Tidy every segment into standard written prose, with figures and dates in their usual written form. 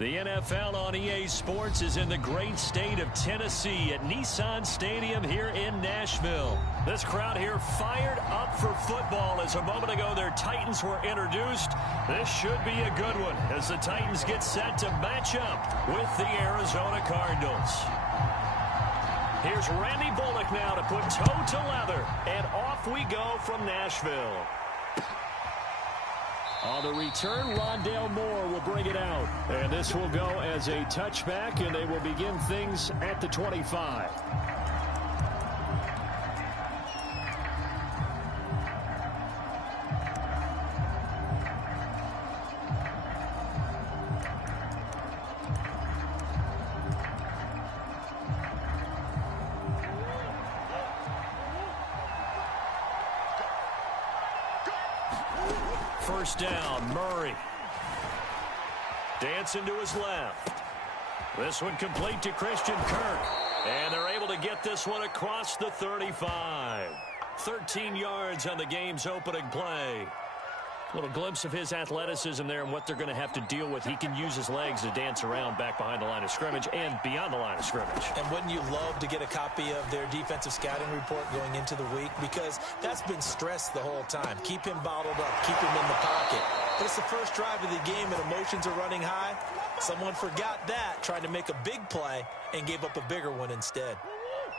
The NFL on EA Sports is in the great state of Tennessee at Nissan Stadium here in Nashville. This crowd here fired up for football as a moment ago their Titans were introduced. This should be a good one as the Titans get set to match up with the Arizona Cardinals. Here's Randy Bullock now to put toe to leather, and off we go from Nashville. On the return, Rondale Moore will bring it out. And this will go as a touchback, and they will begin things at the 25. First down, Murray. Dancing to his left. This one complete to Christian Kirk. And they're able to get this one across the 35. 13 yards on the game's opening play. A little glimpse of his athleticism there and what they're going to have to deal with. He can use his legs to dance around back behind the line of scrimmage and beyond the line of scrimmage. And wouldn't you love to get a copy of their defensive scouting report going into the week? Because that's been stressed the whole time. Keep him bottled up. Keep him in the pocket. But it's the first drive of the game and emotions are running high. Someone forgot that, trying to make a big play and gave up a bigger one instead.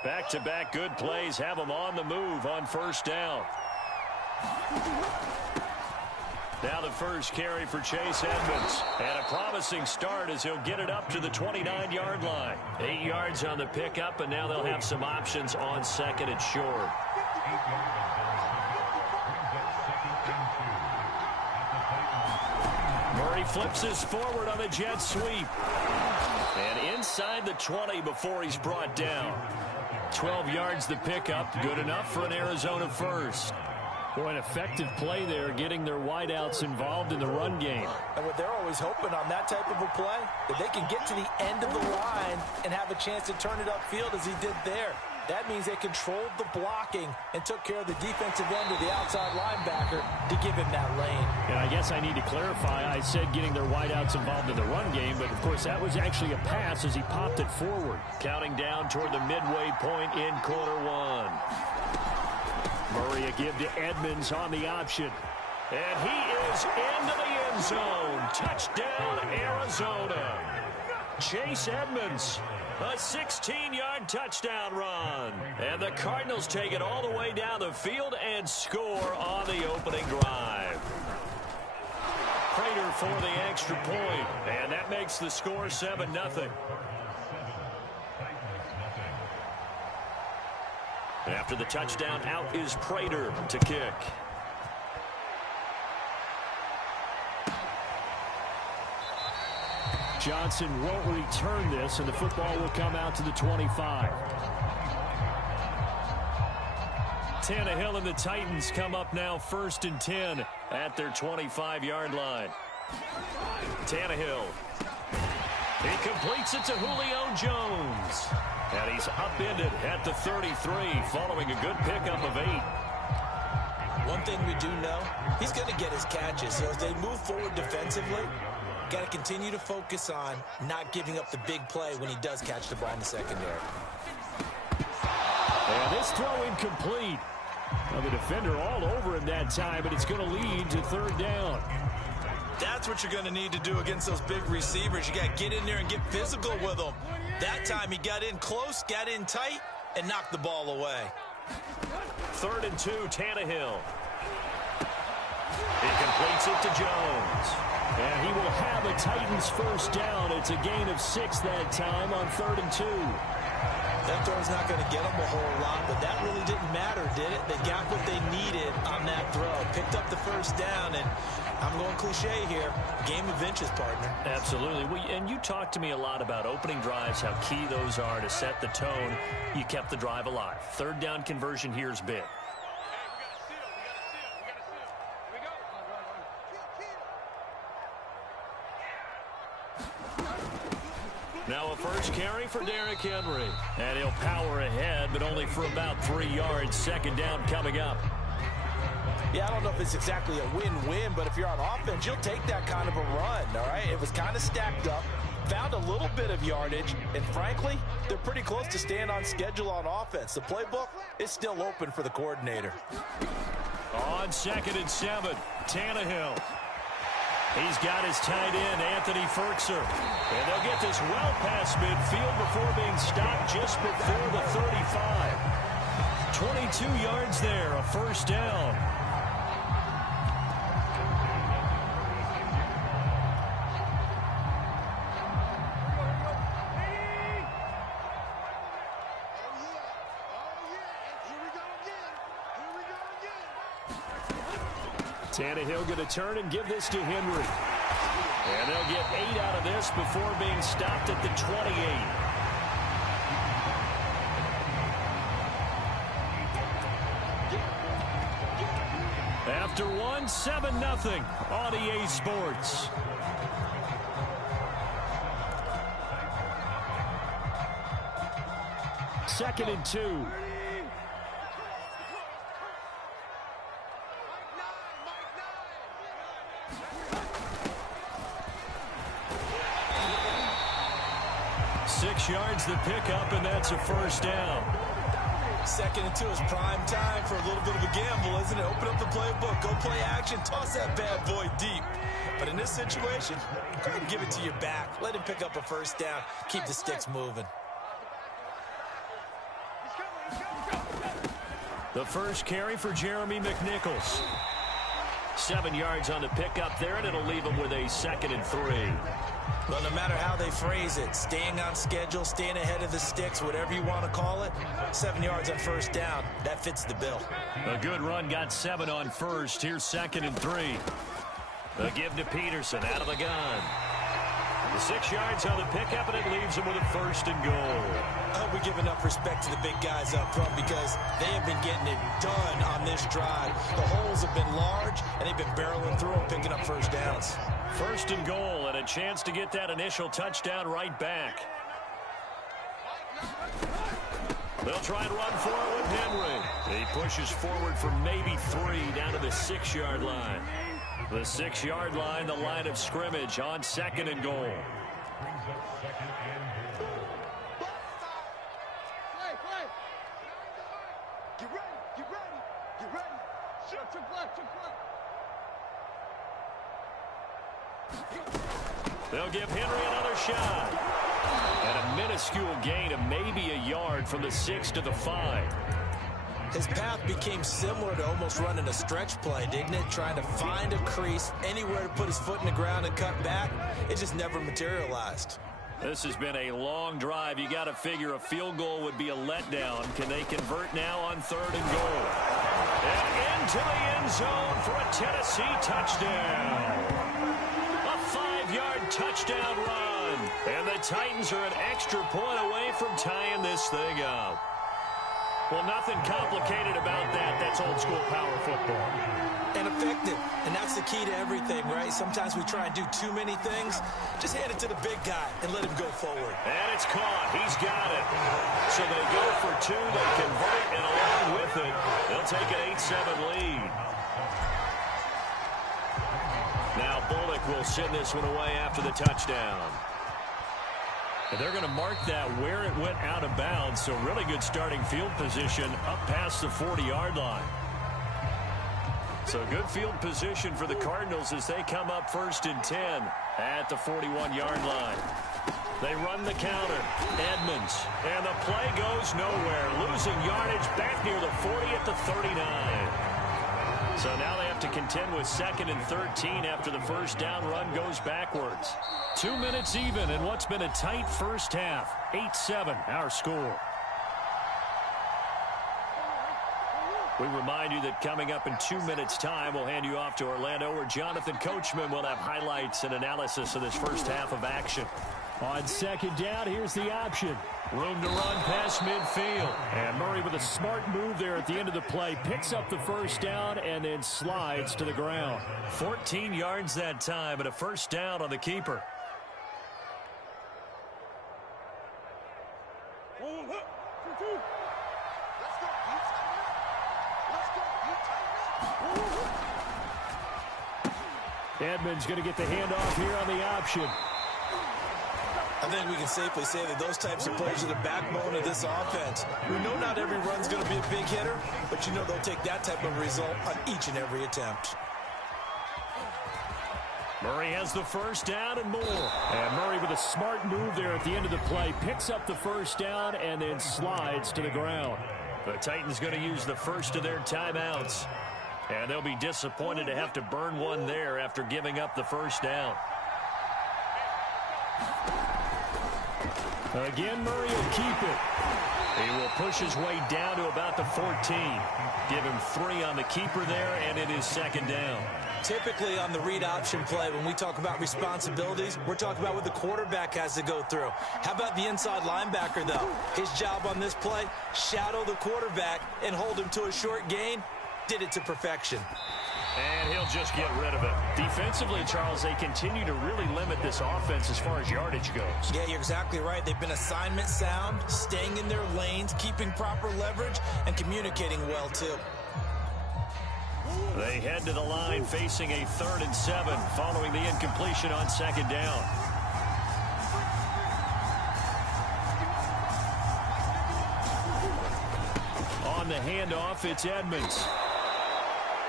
Back-to-back good plays have them on the move on first down. Now the first carry for Chase Edmonds. And a promising start as he'll get it up to the 29-yard line. 8 yards on the pickup, and now they'll have some options on second and short. Murray flips this forward on the jet sweep. And inside the 20 before he's brought down. 12 yards the pickup. Good enough for an Arizona first. Boy, an effective play there, getting their wideouts involved in the run game. And what they're always hoping on that type of a play, that they can get to the end of the line and have a chance to turn it upfield as he did there. That means they controlled the blocking and took care of the defensive end of the outside linebacker to give him that lane. And I guess I need to clarify, I said getting their wideouts involved in the run game, but of course that was actually a pass as he popped it forward. Counting down toward the midway point in quarter one. Murray a give to Edmonds on the option. And he is into the end zone. Touchdown, Arizona. Chase Edmonds, a 16-yard touchdown run. And the Cardinals take it all the way down the field and score on the opening drive. Prater for the extra point. And that makes the score 7-0. After the touchdown, out is Prater to kick. Johnson won't return this, and the football will come out to the 25. Tannehill and the Titans come up now 1st and 10 at their 25-yard line. Tannehill. He completes it to Julio Jones. And he's upended at the 33 following a good pickup of 8. One thing we do know, he's going to get his catches. So as they move forward defensively, got to continue to focus on not giving up the big play when he does catch the ball in the secondary. And this throw incomplete. Well, the defender all over him that time, but it's going to lead to 3rd down. That's what you're going to need to do against those big receivers. You got to get in there and get physical with them. That time he got in close, got in tight, and knocked the ball away. 3rd and 2, Tannehill. He completes it to Jones. And he will have a Titans first down. It's a gain of 6 that time on 3rd and 2. That throw's not going to get them a whole lot, but that really didn't matter, did it? They got what they needed on that throw. Picked up the first down, and I'm going cliche here. Game of inches, partner. Absolutely. And you talked to me a lot about opening drives, how key those are to set the tone. You kept the drive alive. 3rd down conversion here is big. Now a first carry for Derrick Henry. And he'll power ahead, but only for about 3 yards. 2nd down coming up. Yeah, I don't know if it's exactly a win-win, but if you're on offense, you'll take that kind of a run, all right? It was kind of stacked up, found a little bit of yardage, and frankly, they're pretty close to staying on schedule on offense. The playbook is still open for the coordinator. On 2nd and 7, Tannehill. He's got his tight end, Anthony Ferkser. And they'll get this well past midfield before being stopped just before the 35. 22 yards there, a first down. Tannehill going to turn and give this to Henry. And they'll get 8 out of this before being stopped at the 28. After one, 7-0 on EA Sports. Second and 2. Yards the pickup, and that's a first down. 2nd and 2 is prime time for a little bit of a gamble, isn't it? Open up the playbook, go play action, toss that bad boy deep. But in this situation, go ahead and give it to your back. Let him pick up a first down. Keep the sticks moving. The first carry for Jeremy McNichols. 7 yards on the pickup there, and it'll leave him with a 2nd and 3. Well, no matter how they phrase it, staying on schedule, staying ahead of the sticks, whatever you want to call it, 7 yards on first down, that fits the bill. A good run, got 7 on first. Here's 2nd and 3. The give to Peterson out of the gun. The 6 yards on the pickup, and it leaves him with a 1st and goal. I hope we give enough respect to the big guys up front because they have been getting it done on this drive. The holes have been large, and they've been barreling through them, picking up first downs. 1st and goal, and a chance to get that initial touchdown right back. They'll try and run for it with Henry. He pushes forward for maybe 3 down to the 6-yard line. The 6-yard line, the line of scrimmage on 2nd and goal. They'll give Henry another shot. And a minuscule gain of maybe a yard from the 6 to the 5. His path became similar to almost running a stretch play, didn't it? Trying to find a crease, anywhere to put his foot in the ground and cut back. It just never materialized. This has been a long drive. You got to figure a field goal would be a letdown. Can they convert now on 3rd and goal? And into the end zone for a Tennessee touchdown. A 5-yard touchdown run. And the Titans are an extra point away from tying this thing up. Well, nothing complicated about that. That's old school power football. And effective. And that's the key to everything, right? Sometimes we try and do too many things. Just hand it to the big guy and let him go forward. And it's caught. He's got it. So they go for 2. They convert, and along with it, they'll take an 8-7 lead. Now Bullock will send this one away after the touchdown. And they're going to mark that where it went out of bounds. So really good starting field position up past the 40-yard line. So good field position for the Cardinals as they come up 1st and 10 at the 41-yard line. They run the counter. Edmonds. And the play goes nowhere. Losing yardage back near the 40 at the 39. So now they have to contend with 2nd and 13 after the first down run goes backwards. 2 minutes even in what's been a tight first half. 8-7 our score. We remind you that coming up in 2 minutes' time, we'll hand you off to Orlando, where Jonathan Coachman will have highlights and analysis of this first half of action. On 2nd down, here's the option. Room to run past midfield. And Murray with a smart move there at the end of the play. Picks up the first down and then slides to the ground. 14 yards that time and a first down on the keeper. Edmonds going to get the handoff here on the option. I think we can safely say that those types of plays are the backbone of this offense. We know not every run's going to be a big hitter, but you know they'll take that type of result on each and every attempt. Murray has the first down and more. And Murray with a smart move there at the end of the play. Picks up the first down and then slides to the ground. The Titans going to use the first of their timeouts. And they'll be disappointed to have to burn one there after giving up the first down. Again, Murray will keep it. He will push his way down to about the 14. Give him 3 on the keeper there, and it is second down. Typically on the read option play, when we talk about responsibilities, we're talking about what the quarterback has to go through. How about the inside linebacker, though? His job on this play, shadow the quarterback and hold him to a short gain. Did it to perfection. And he'll just get rid of it. Defensively, Charles, they continue to really limit this offense as far as yardage goes. Yeah, you're exactly right. They've been assignment sound, staying in their lanes, keeping proper leverage, and communicating well, too. They head to the line facing a 3rd and 7 following the incompletion on second down. On the handoff, it's Edmonds.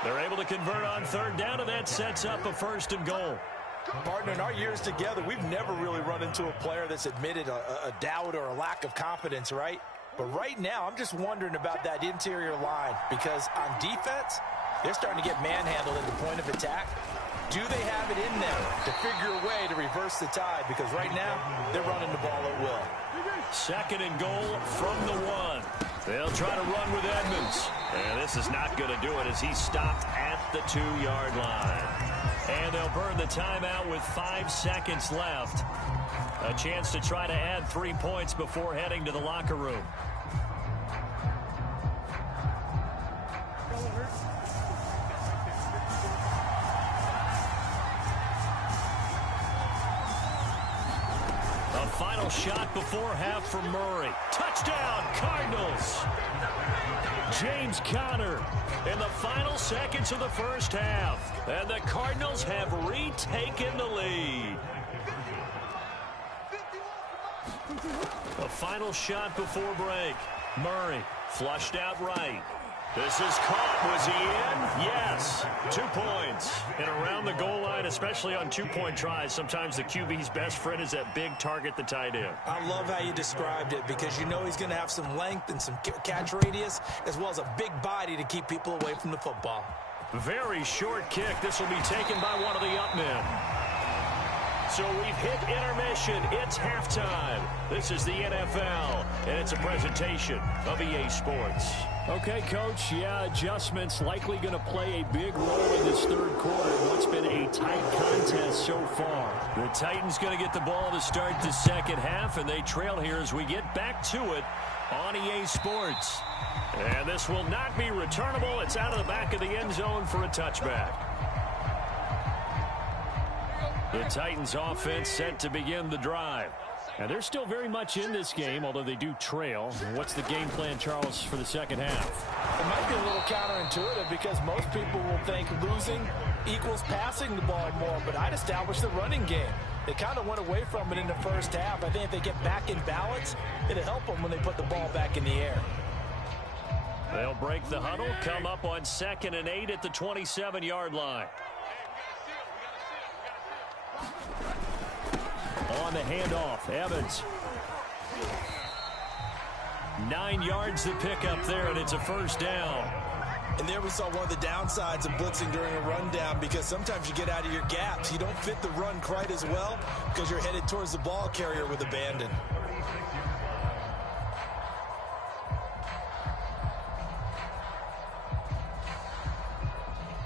They're able to convert on 3rd down, and that sets up a 1st and goal. Partner, in our years together, we've never really run into a player that's admitted a doubt or a lack of confidence, right? But right now, I'm just wondering about that interior line because on defense, they're starting to get manhandled at the point of attack. Do they have it in them to figure a way to reverse the tide? Because right now, they're running the ball at will. 2nd and goal from the 1. They'll try to run with Edmonds. And this is not going to do it as he's stopped at the 2-yard line. And they'll burn the timeout with 5 seconds left. A chance to try to add 3 points before heading to the locker room. A final shot before half from Murray. Touchdown, Cardinals! James Conner in the final seconds of the first half. And the Cardinals have retaken the lead. A final shot before break. Murray flushed out right. This is caught. Was he in? Yes. 2 points. And around the goal line, especially on 2-point tries, sometimes the QB's best friend is that big target, the tight end. I love how you described it because you know he's going to have some length and some catch radius as well as a big body to keep people away from the football. Very short kick. This will be taken by one of the up men. So we've hit intermission. It's halftime. This is the NFL, and it's a presentation of EA Sports. Okay, Coach, yeah, adjustments likely going to play a big role in this 3rd quarter in what's been a tight contest so far. The Titans going to get the ball to start the second half, and they trail here as we get back to it on EA Sports. And this will not be returnable. It's out of the back of the end zone for a touchback. The Titans offense set to begin the drive. And they're still very much in this game, although they do trail. What's the game plan, Charles, for the second half? It might be a little counterintuitive because most people will think losing equals passing the ball more, but I'd establish the running game. They kind of went away from it in the first half. I think if they get back in balance, it'll help them when they put the ball back in the air. They'll break the huddle, come up on 2nd and 8 at the 27-yard line. On the handoff, Evans. 9 yards to pick up there, and it's a 1st down. And there we saw one of the downsides of blitzing during a rundown because sometimes you get out of your gaps. You don't fit the run quite as well because you're headed towards the ball carrier with abandon.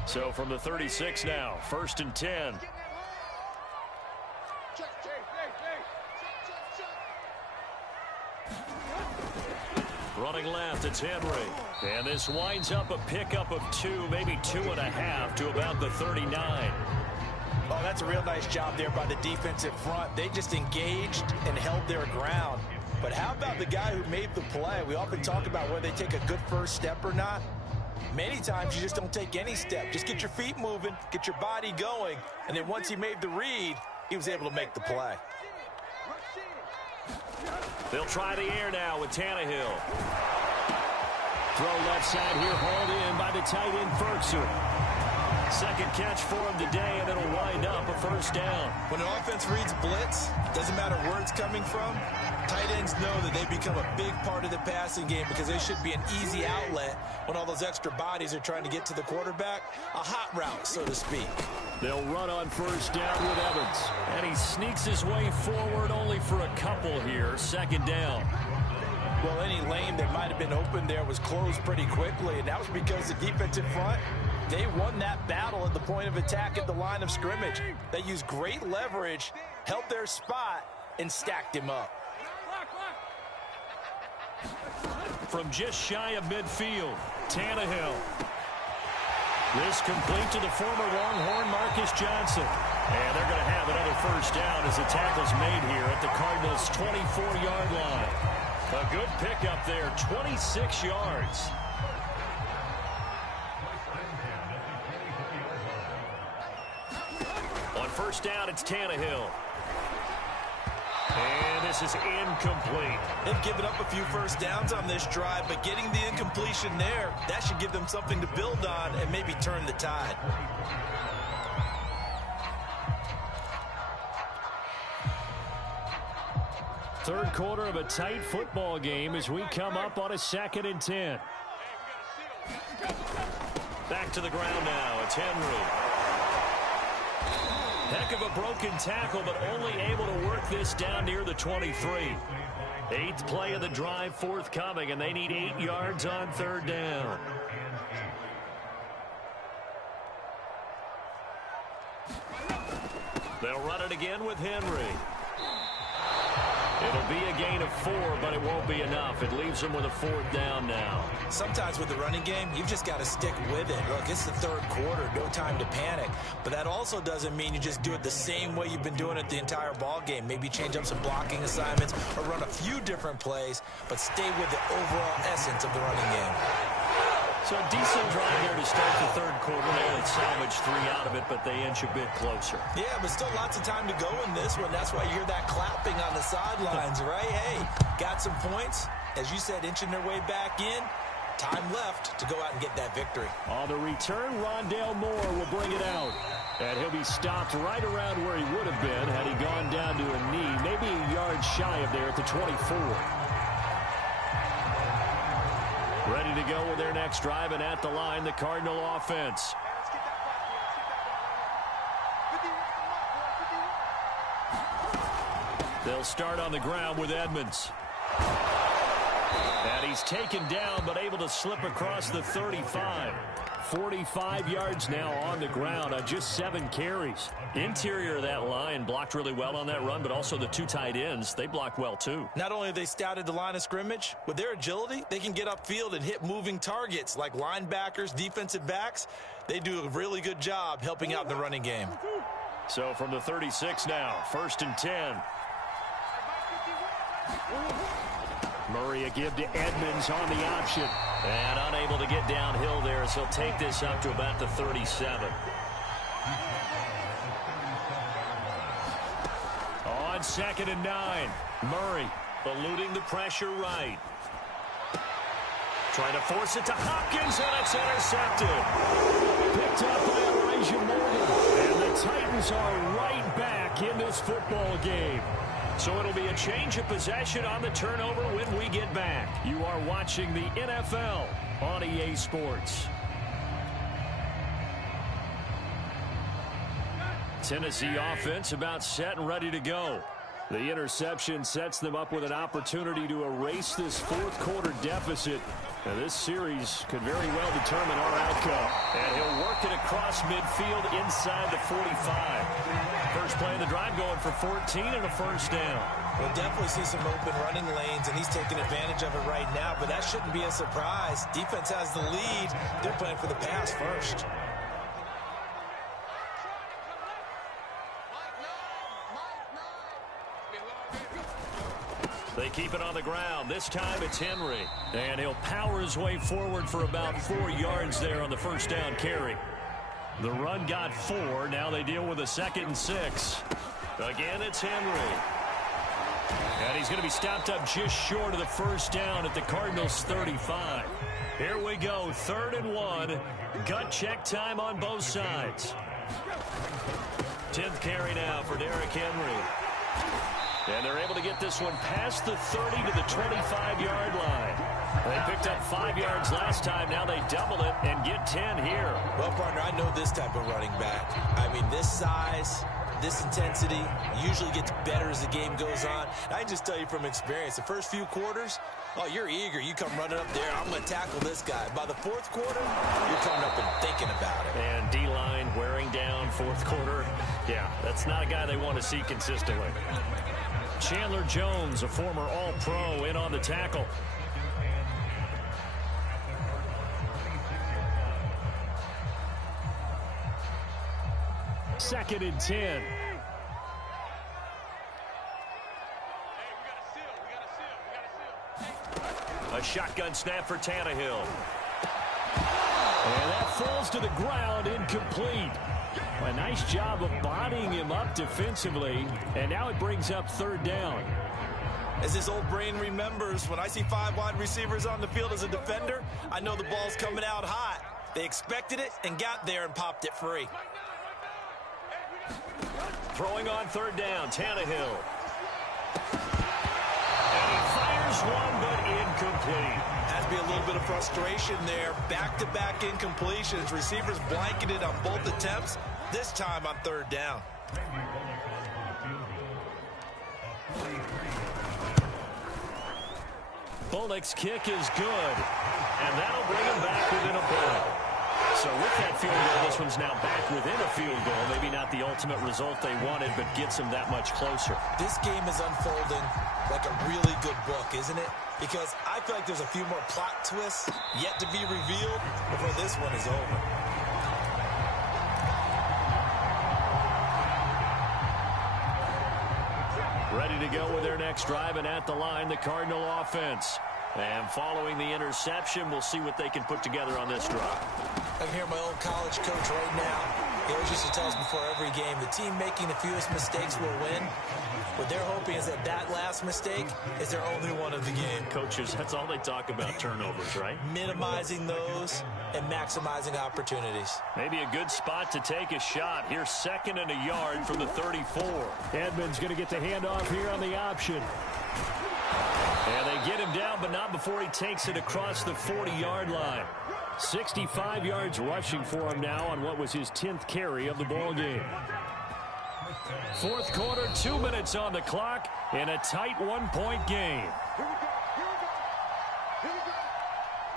So from the 36 now, 1st and 10. Running left, it's Henry. And this winds up a pickup of 2, maybe 2.5 to about the 39. Oh, that's a real nice job there by the defensive front. They just engaged and held their ground. But how about the guy who made the play? We often talk about whether they take a good first step or not. Many times you just don't take any step. Just get your feet moving, get your body going, and then once he made the read, he was able to make the play. They'll try the air now with Tannehill. Throw left side here, hauled in by the tight end Ferguson. Second catch for him today, and it'll wind up a first down. When an offense reads blitz, doesn't matter where it's coming from, tight ends know that they become a big part of the passing game because they should be an easy outlet when all those extra bodies are trying to get to the quarterback. A hot route, so to speak. They'll run on first down with Evans. And he sneaks his way forward only for a couple here. Second down. Well, any lane that might have been open there was closed pretty quickly, and that was because the defensive front, they won that battle at the point of attack at the line of scrimmage. They used great leverage, held their spot, and stacked him up. From just shy of midfield, Tannehill. This complete to the former Longhorn Marcus Johnson. And they're going to have another first down as the tackle's made here at the Cardinals' 24-yard line. A good pickup there, 26 yards. On first down, it's Tannehill. And this is incomplete. They've given up a few first downs on this drive, but getting the incompletion there, that should give them something to build on and maybe turn the tide. Third quarter of a tight football game as we come up on a 2nd and 10. Back to the ground now. It's Henry. Heck of a broken tackle, but only able to work this down near the 23. 8th play of the drive forthcoming, and they need 8 yards on third down. They'll run it again with Henry. It'll be a gain of 4, but it won't be enough. It leaves them with a 4th down now. Sometimes with the running game, you've just got to stick with it. Look, it's the third quarter, no time to panic. But that also doesn't mean you just do it the same way you've been doing it the entire ball game. Maybe change up some blocking assignments or run a few different plays, but stay with the overall essence of the running game. So a decent drive there to start the third quarter. They only salvaged 3 out of it, but they inch a bit closer. Yeah, but still lots of time to go in this one. That's why you hear that clapping on the sidelines, right? Hey, got some points. As you said, inching their way back in. Time left to go out and get that victory. On the return, Rondale Moore will bring it out. And he'll be stopped right around where he would have been had he gone down to a knee, maybe a yard shy of there at the 24. Ready to go with their next drive, and at the line, the Cardinal offense. They'll start on the ground with Edmonds. And he's taken down, but able to slip across the 35. 45 yards now on the ground on just 7 carries. Interior of that line blocked really well on that run, but also the 2 tight ends, they blocked well too. Not only have they scouted the line of scrimmage, with their agility, they can get upfield and hit moving targets like linebackers, defensive backs. They do a really good job helping out in the running game. So from the 36 now, 1st and 10. Murray a give to Edmonds on the option. And unable to get downhill there, so he'll take this up to about the 37. On 2nd and 9, Murray eluding the pressure right. Trying to force it to Hopkins, and it's intercepted. Picked up by Elijah Morgan. And the Titans are right back in this football game. So it'll be a change of possession on the turnover when we get back. You are watching the NFL on EA Sports. Tennessee offense about set and ready to go. The interception sets them up with an opportunity to erase this 4th quarter deficit. Now this series could very well determine our outcome. And he'll work it across midfield inside the 45. First play of the drive going for 14 and a first down. We'll definitely see some open running lanes, and he's taking advantage of it right now, but that shouldn't be a surprise. Defense has the lead. They're playing for the pass first. They keep it on the ground. This time it's Henry. And he'll power his way forward for about 4 yards there on the first down carry. The run got 4. Now they deal with a 2nd and 6. Again, it's Henry. And he's going to be stopped up just short of the first down at the Cardinals' 35. Here we go, 3rd and 1. Gut check time on both sides. 10th carry now for Derrick Henry. And they're able to get this one past the 30 to the 25-yard line. They picked up 5 yards last time. Now they double it and get 10 here. Well, partner, I know this type of running back. I mean, this size, this intensity usually gets better as the game goes on. I can just tell you from experience, the first few quarters, oh, you're eager. You come running up there, I'm going to tackle this guy. By the 4th quarter, you're coming up and thinking about it. And D-line wearing down 4th quarter. Yeah, that's not a guy they want to see consistently. Chandler Jones, a former All-Pro, in on the tackle. Second and 10. A shotgun snap for Tannehill. And that falls to the ground, incomplete. A nice job of bodying him up defensively, and now it brings up 3rd down. As this old brain remembers, when I see 5 wide receivers on the field as a defender, I know the ball's coming out hot. They expected it and got there and popped it free. Throwing on 3rd down, Tannehill. And he fires one, but incomplete. Has to be a little bit of frustration there. Back-to-back incompletions. Receivers blanketed on both attempts, this time on 3rd down. Bullock's kick is good, and that'll bring him back within a point. So with that field goal, this one's now back within a field goal. Maybe not the ultimate result they wanted, but gets them that much closer. This game is unfolding like a really good book, isn't it? Because I feel like there's a few more plot twists yet to be revealed before this one is over. Ready to go with their next drive, and at the line, the Cardinal offense. And following the interception, we'll see what they can put together on this drive. I can hear my old college coach right now. He always used to tell us before every game, the team making the fewest mistakes will win. What they're hoping is that that last mistake is their only one of the game. Coaches, that's all they talk about, turnovers, right? Minimizing those and maximizing opportunities. Maybe a good spot to take a shot. Here's 2nd and a yard from the 34. Edmonds going to get the handoff here on the option. And they get him down, but not before he takes it across the 40-yard line. 65 yards rushing for him now on what was his 10th carry of the ball game. 4th quarter, 2 minutes on the clock in a tight 1-point game.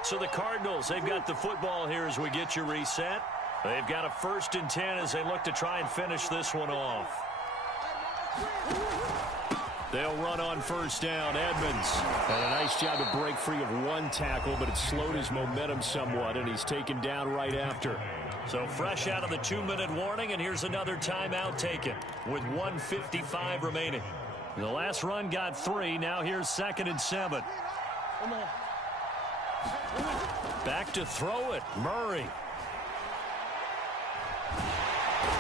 So the Cardinals, they've got the football here as we get you reset. They've got a 1st and 10 as they look to try and finish this one off. They'll run on 1st down. Edmonds had a nice job to break free of one tackle, but it slowed his momentum somewhat, and he's taken down right after. So fresh out of the 2-minute warning, and here's another timeout taken with 1:55 remaining. The last run got 3. Now here's 2nd and 7. Back to throw it. Murray.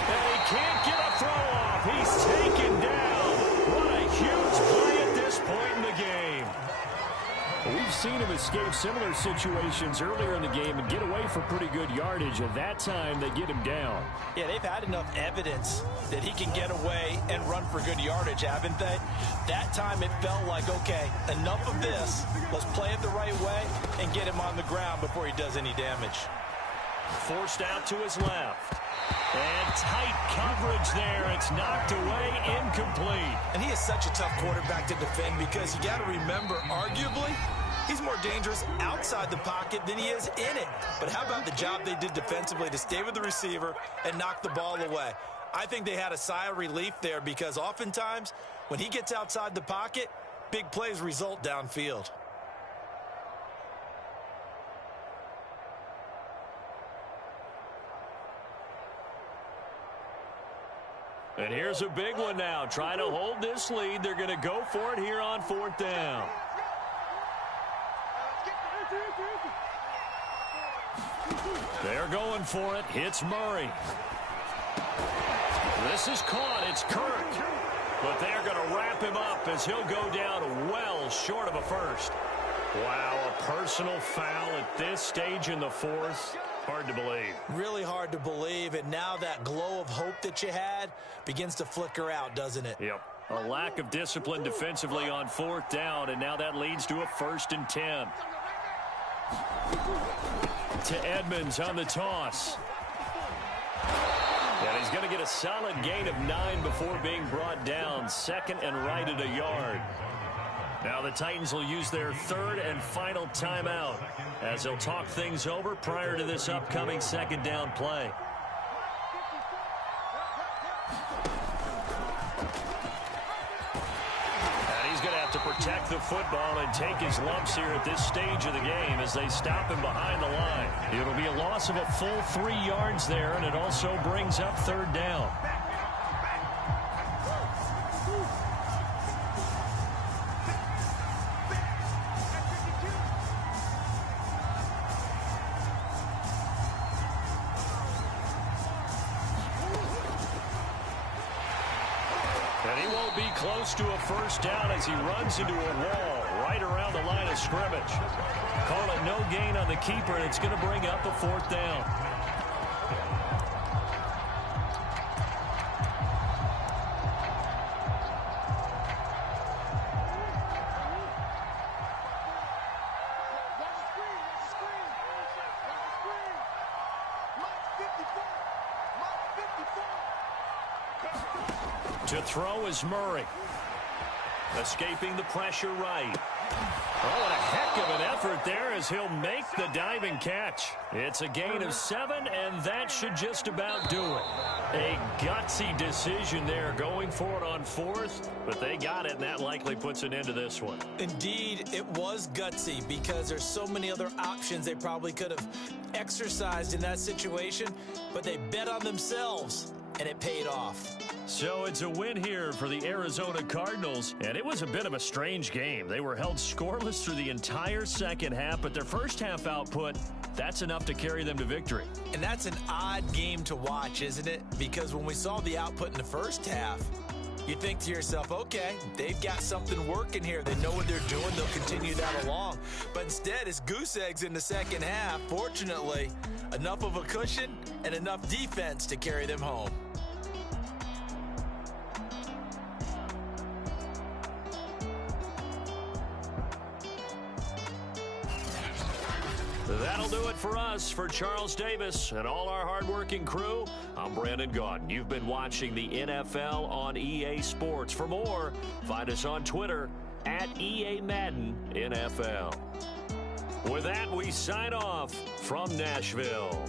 And he can't get a throw off. He's taken down. What a huge play at this point in the game. We've seen him escape similar situations earlier in the game and get away for pretty good yardage. At that time, they get him down. Yeah, they've had enough evidence that he can get away and run for good yardage, haven't they? That time it felt like, okay, enough of this. Let's play it the right way and get him on the ground before he does any damage. Forced out to his left. And tight coverage there. It's knocked away, incomplete. And he is such a tough quarterback to defend because you got to remember, arguably, he's more dangerous outside the pocket than he is in it. But how about the job they did defensively to stay with the receiver and knock the ball away? I think they had a sigh of relief there because oftentimes when he gets outside the pocket, big plays result downfield. And here's a big one now. Trying to hold this lead. They're going to go for it here on 4th down. They're going for it. Hits Murray. This is caught. It's Kirk. But they're going to wrap him up as he'll go down well short of a first. Wow, a personal foul at this stage in the 4th. Hard to believe. Really hard to believe, and now that glow of hope that you had begins to flicker out, doesn't it? Yep. A lack of discipline defensively on 4th down, and now that leads to a 1st and 10. To Edmonds on the toss. And he's going to get a solid gain of 9 before being brought down. 2nd and right at a yard. Now the Titans will use their 3rd and final timeout as they'll talk things over prior to this upcoming 2nd down play. And he's going to have to protect the football and take his lumps here at this stage of the game as they stop him behind the line. It'll be a loss of a full 3 yards there, and it also brings up 3rd down. And he won't be close to a 1st down as he runs into a wall right around the line of scrimmage. Call it no gain on the keeper, and it's going to bring up a 4th down. To throw is Murray. Escaping the pressure right. Oh, and a heck of an effort there as he'll make the diving catch. It's a gain of 7, and that should just about do it. A gutsy decision there going for it on 4th, but they got it, and that likely puts an end to this one. Indeed, it was gutsy because there's so many other options they probably could have exercised in that situation, but they bet on themselves, and it paid off. So it's a win here for the Arizona Cardinals, and it was a bit of a strange game. They were held scoreless through the entire 2nd half, but their first half output, that's enough to carry them to victory. And that's an odd game to watch, isn't it? Because when we saw the output in the first half, you think to yourself, okay, they've got something working here. They know what they're doing. They'll continue that along. But instead, it's goose eggs in the 2nd half. Fortunately, enough of a cushion and enough defense to carry them home. That'll do it for us. For Charles Davis and all our hardworking crew, I'm Brandon Gaudin. You've been watching the NFL on EA Sports. For more, find us on Twitter at EA Madden NFL. With that, we sign off from Nashville.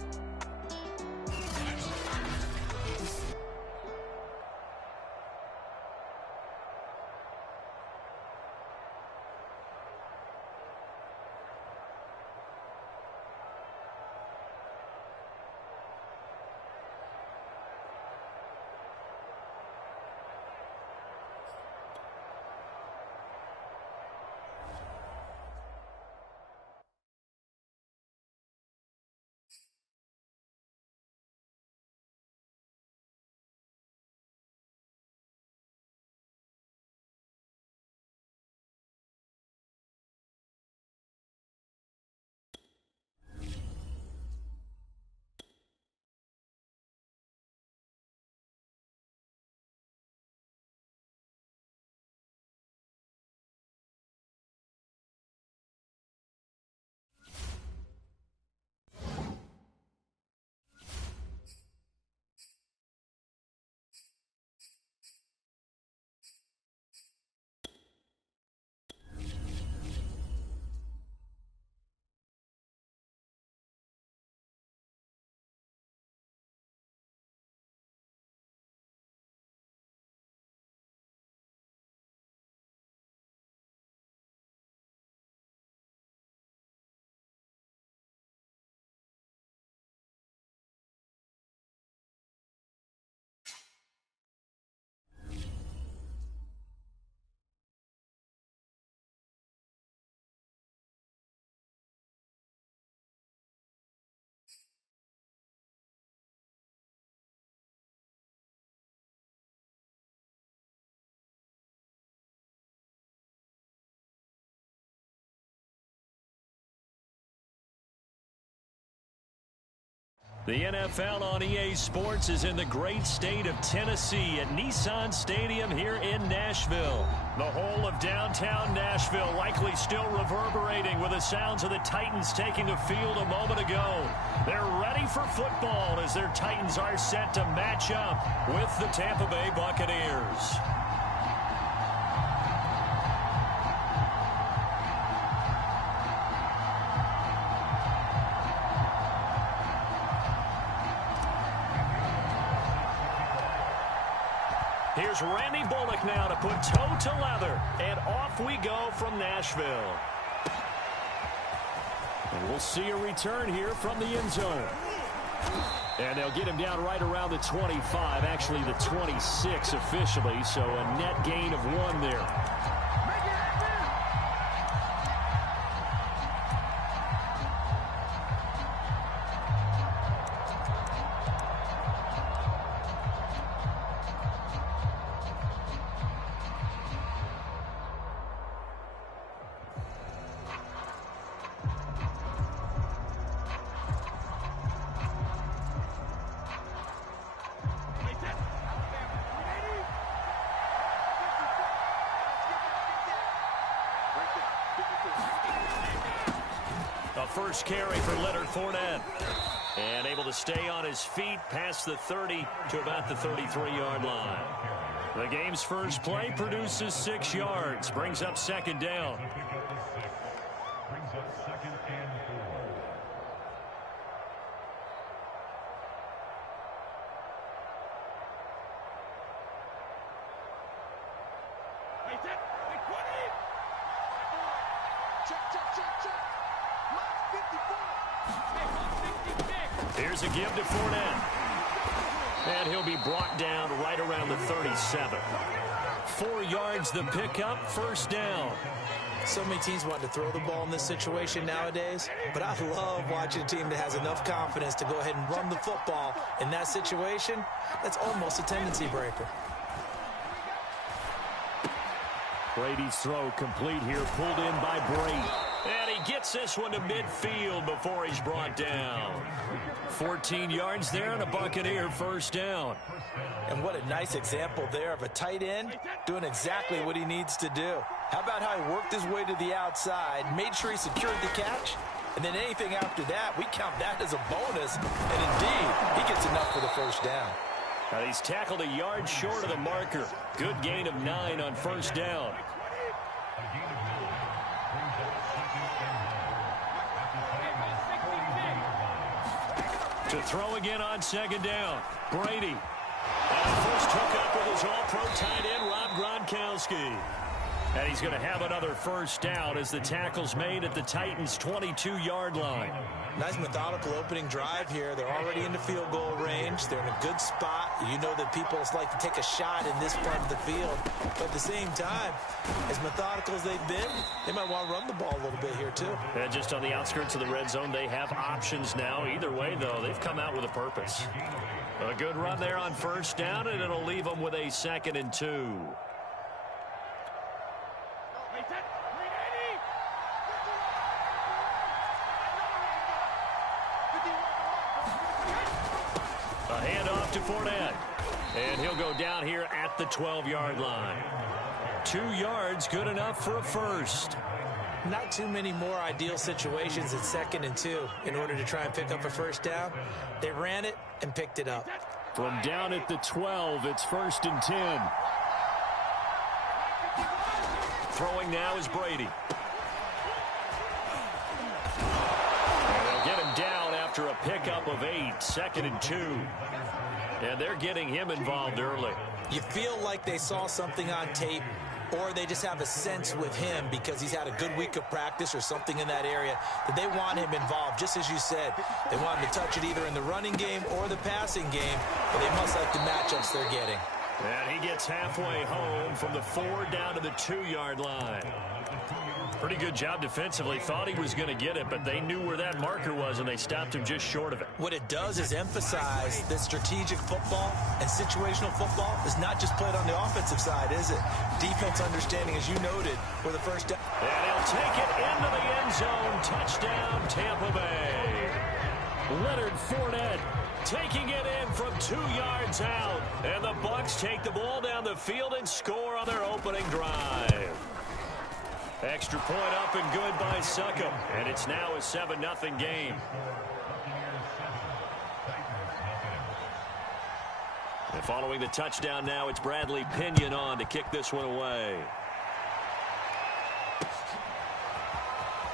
The NFL on EA Sports is in the great state of Tennessee at Nissan Stadium here in Nashville. The whole of downtown Nashville likely still reverberating with the sounds of the Titans taking the field a moment ago. They're ready for football as their Titans are set to match up with the Tampa Bay Buccaneers. Here's Randy Bullock now to put toe to leather, and off we go from Nashville. And we'll see a return here from the end zone. And they'll get him down right around the 25, actually the 26 officially, so a net gain of 1 there. First carry for Leonard Fournette. And able to stay on his feet past the 30 to about the 33-yard line. The game's first play produces 6 yards. Brings up second down. Here's a give to Fournette. And he'll be brought down right around the 37. 4 yards the pickup, first down. So many teams want to throw the ball in this situation nowadays, but I love watching a team that has enough confidence to go ahead and run the football. In that situation, that's almost a tendency breaker. Brady's throw complete here, pulled in by Brady. And he gets this one to midfield before he's brought down. 14 yards there and a Buccaneer first down. And what a nice example there of a tight end doing exactly what he needs to do. How about how he worked his way to the outside, made sure he secured the catch, and then anything after that, we count that as a bonus. And indeed, he gets enough for the first down. Now he's tackled a yard short of the marker. Good gain of 9 on first down. To throw again on second down. Brady. And first took up with his all-pro tight end, Rob Gronkowski. And he's going to have another first down as the tackle's made at the Titans' 22-yard line. Nice methodical opening drive here. They're already in the field goal range. They're in a good spot. You know that people like to take a shot in this part of the field. But at the same time, as methodical as they've been, they might want to run the ball a little bit here too. And just on the outskirts of the red zone, they have options now. Either way, though, they've come out with a purpose. A good run there on first down, and it'll leave them with a 2nd and 2. A handoff to Fournette. And he'll go down here at the 12-yard line. 2 yards, good enough for a first. Not too many more ideal situations at 2nd and 2 in order to try and pick up a first down. They ran it and picked it up. From down at the 12, it's 1st and 10. Throwing now is Brady. And they'll get him down after a pickup of 8, 2nd and 2. And they're getting him involved early. You feel like they saw something on tape, or they just have a sense with him because he's had a good week of practice or something in that area that they want him involved. Just as you said, they want him to touch it either in the running game or the passing game, but they must like the matchups they're getting. And he gets halfway home from the 4 down to the 2-yard line. Pretty good job defensively. Thought he was going to get it, but they knew where that marker was, and they stopped him just short of it. What it does is emphasize that strategic football and situational football is not just played on the offensive side, is it? Defense understanding, as you noted, for the first down. And he'll take it into the end zone. Touchdown, Tampa Bay. Leonard Fournette taking it in from 2 yards out. And the Bucs take the ball down the field and score on their opening drive. Extra point up and good by Succop. And it's now a 7-0 game. And following the touchdown now, it's Bradley Pinion on to kick this one away.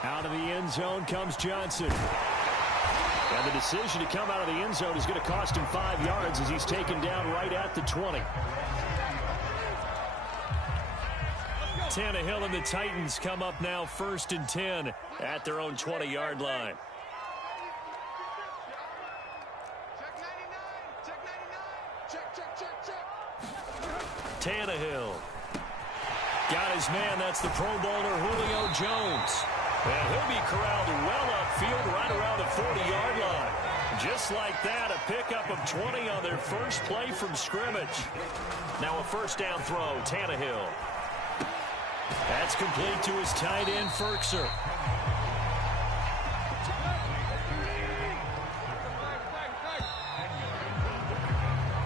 Out of the end zone comes Johnson. And the decision to come out of the end zone is going to cost him 5 yards as he's taken down right at the 20. Tannehill and the Titans come up now 1st and 10 at their own 20-yard line. Tannehill. Got his man. That's the Pro Bowler Julio Jones. And he'll be corralled well upfield right around the 40-yard line. Just like that, a pickup of 20 on their first play from scrimmage. Now a first down throw, Tannehill. That's complete to his tight end, Firkser.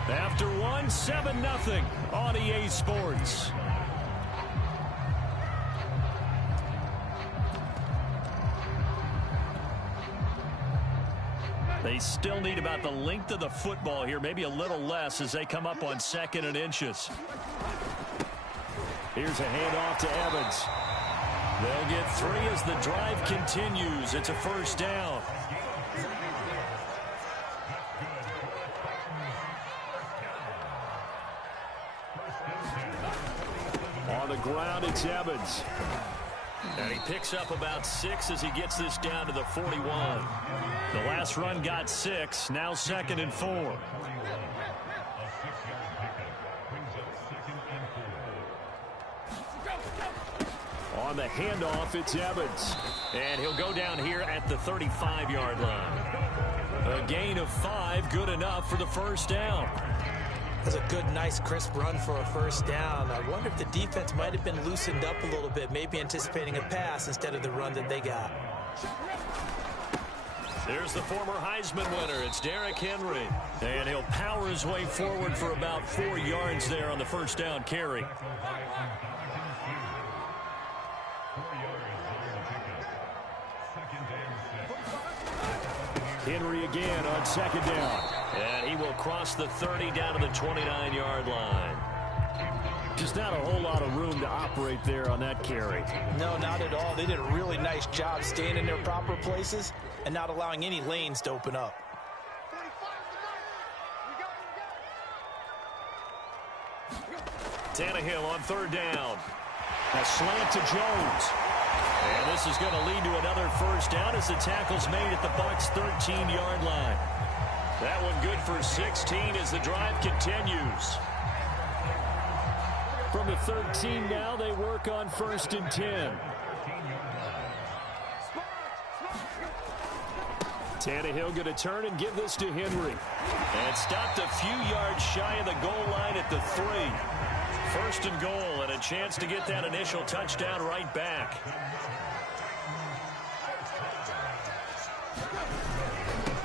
After one, 7-0 on EA Sports. They still need about the length of the football here, maybe a little less as they come up on 2nd and inches. Here's a handoff to Evans. They'll get 3 as the drive continues. It's a first down. On the ground, it's Evans. And he picks up about 6 as he gets this down to the 41. The last run got 6, now 2nd and 4. On the handoff, it's Evans. And he'll go down here at the 35-yard line. A gain of 5, good enough for the first down. That's a good, nice, crisp run for a first down. I wonder if the defense might have been loosened up a little bit, maybe anticipating a pass instead of the run that they got. There's the former Heisman winner. It's Derrick Henry. And he'll power his way forward for about 4 yards there on the first down carry. Henry again on 2nd down. And he will cross the 30 down to the 29-yard line. Just not a whole lot of room to operate there on that carry. No, not at all. They did a really nice job staying in their proper places and not allowing any lanes to open up. Tannehill on 3rd down. A slant to Jones. And this is going to lead to another first down as the tackle's made at the Bucs' 13-yard line. That one good for 16 as the drive continues. From the 13 now, they work on 1st and 10. Tannehill going to turn and give this to Henry. And stopped a few yards shy of the goal line at the 3. 1st and goal and a chance to get that initial touchdown right back.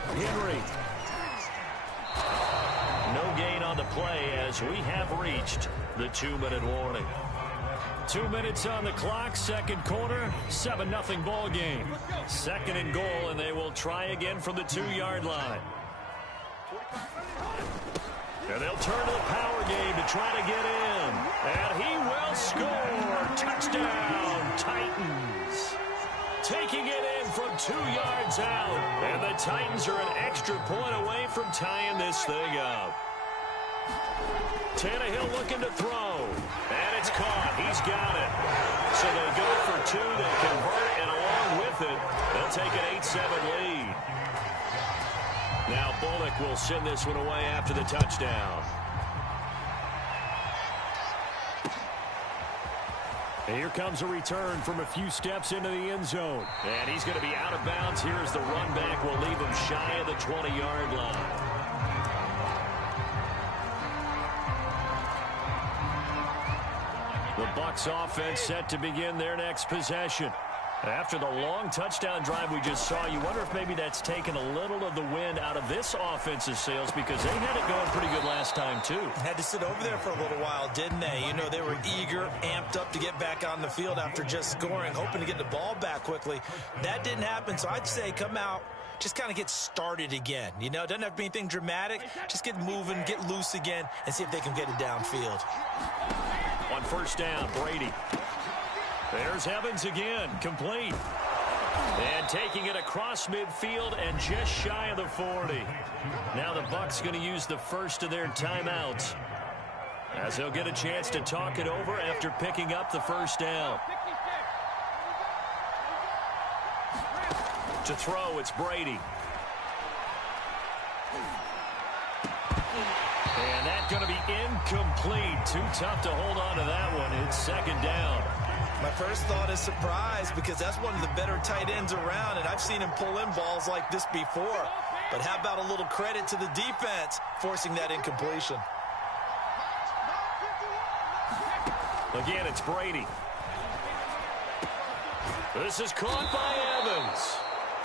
Henry. No gain on the play as we have reached the 2-minute warning. 2 minutes on the clock, 2nd quarter, 7-0 ball game. 2nd and goal, and they will try again from the 2-yard line. And they'll turn to the power game to try to get in. And he will score. Touchdown, Titans. Taking it in from 2 yards out. And the Titans are an extra point away from tying this thing up. Tannehill looking to throw. And it's caught. He's got it. So they go for 2. They convert, and along with it, they'll take an 8-7 lead. Now Bullock will send this one away after the touchdown. And here comes a return from a few steps into the end zone. And he's going to be out of bounds here as the run back will leave him shy of the 20-yard line. The Bucs offense set to begin their next possession. After the long touchdown drive we just saw, you wonder if maybe that's taken a little of the wind out of this offense's sails, because they had it going pretty good last time, too. Had to sit over there for a little while, didn't they? You know, they were eager, amped up to get back on the field after just scoring, hoping to get the ball back quickly. That didn't happen, so I'd say come out, just kind of get started again. You know, it doesn't have to be anything dramatic. Just get moving, get loose again, and see if they can get it downfield. On first down, Brady. There's Evans again, complete. And taking it across midfield and just shy of the 40. Now the Bucs going to use the first of their timeouts, as they'll get a chance to talk it over after picking up the first down. To throw, it's Brady. And that's going to be incomplete. Too tough to hold on to that one. It's second down. My first thought is surprise, because that's one of the better tight ends around, and I've seen him pull in balls like this before. But how about a little credit to the defense forcing that incompletion? Again, it's Brady. This is caught by Evans.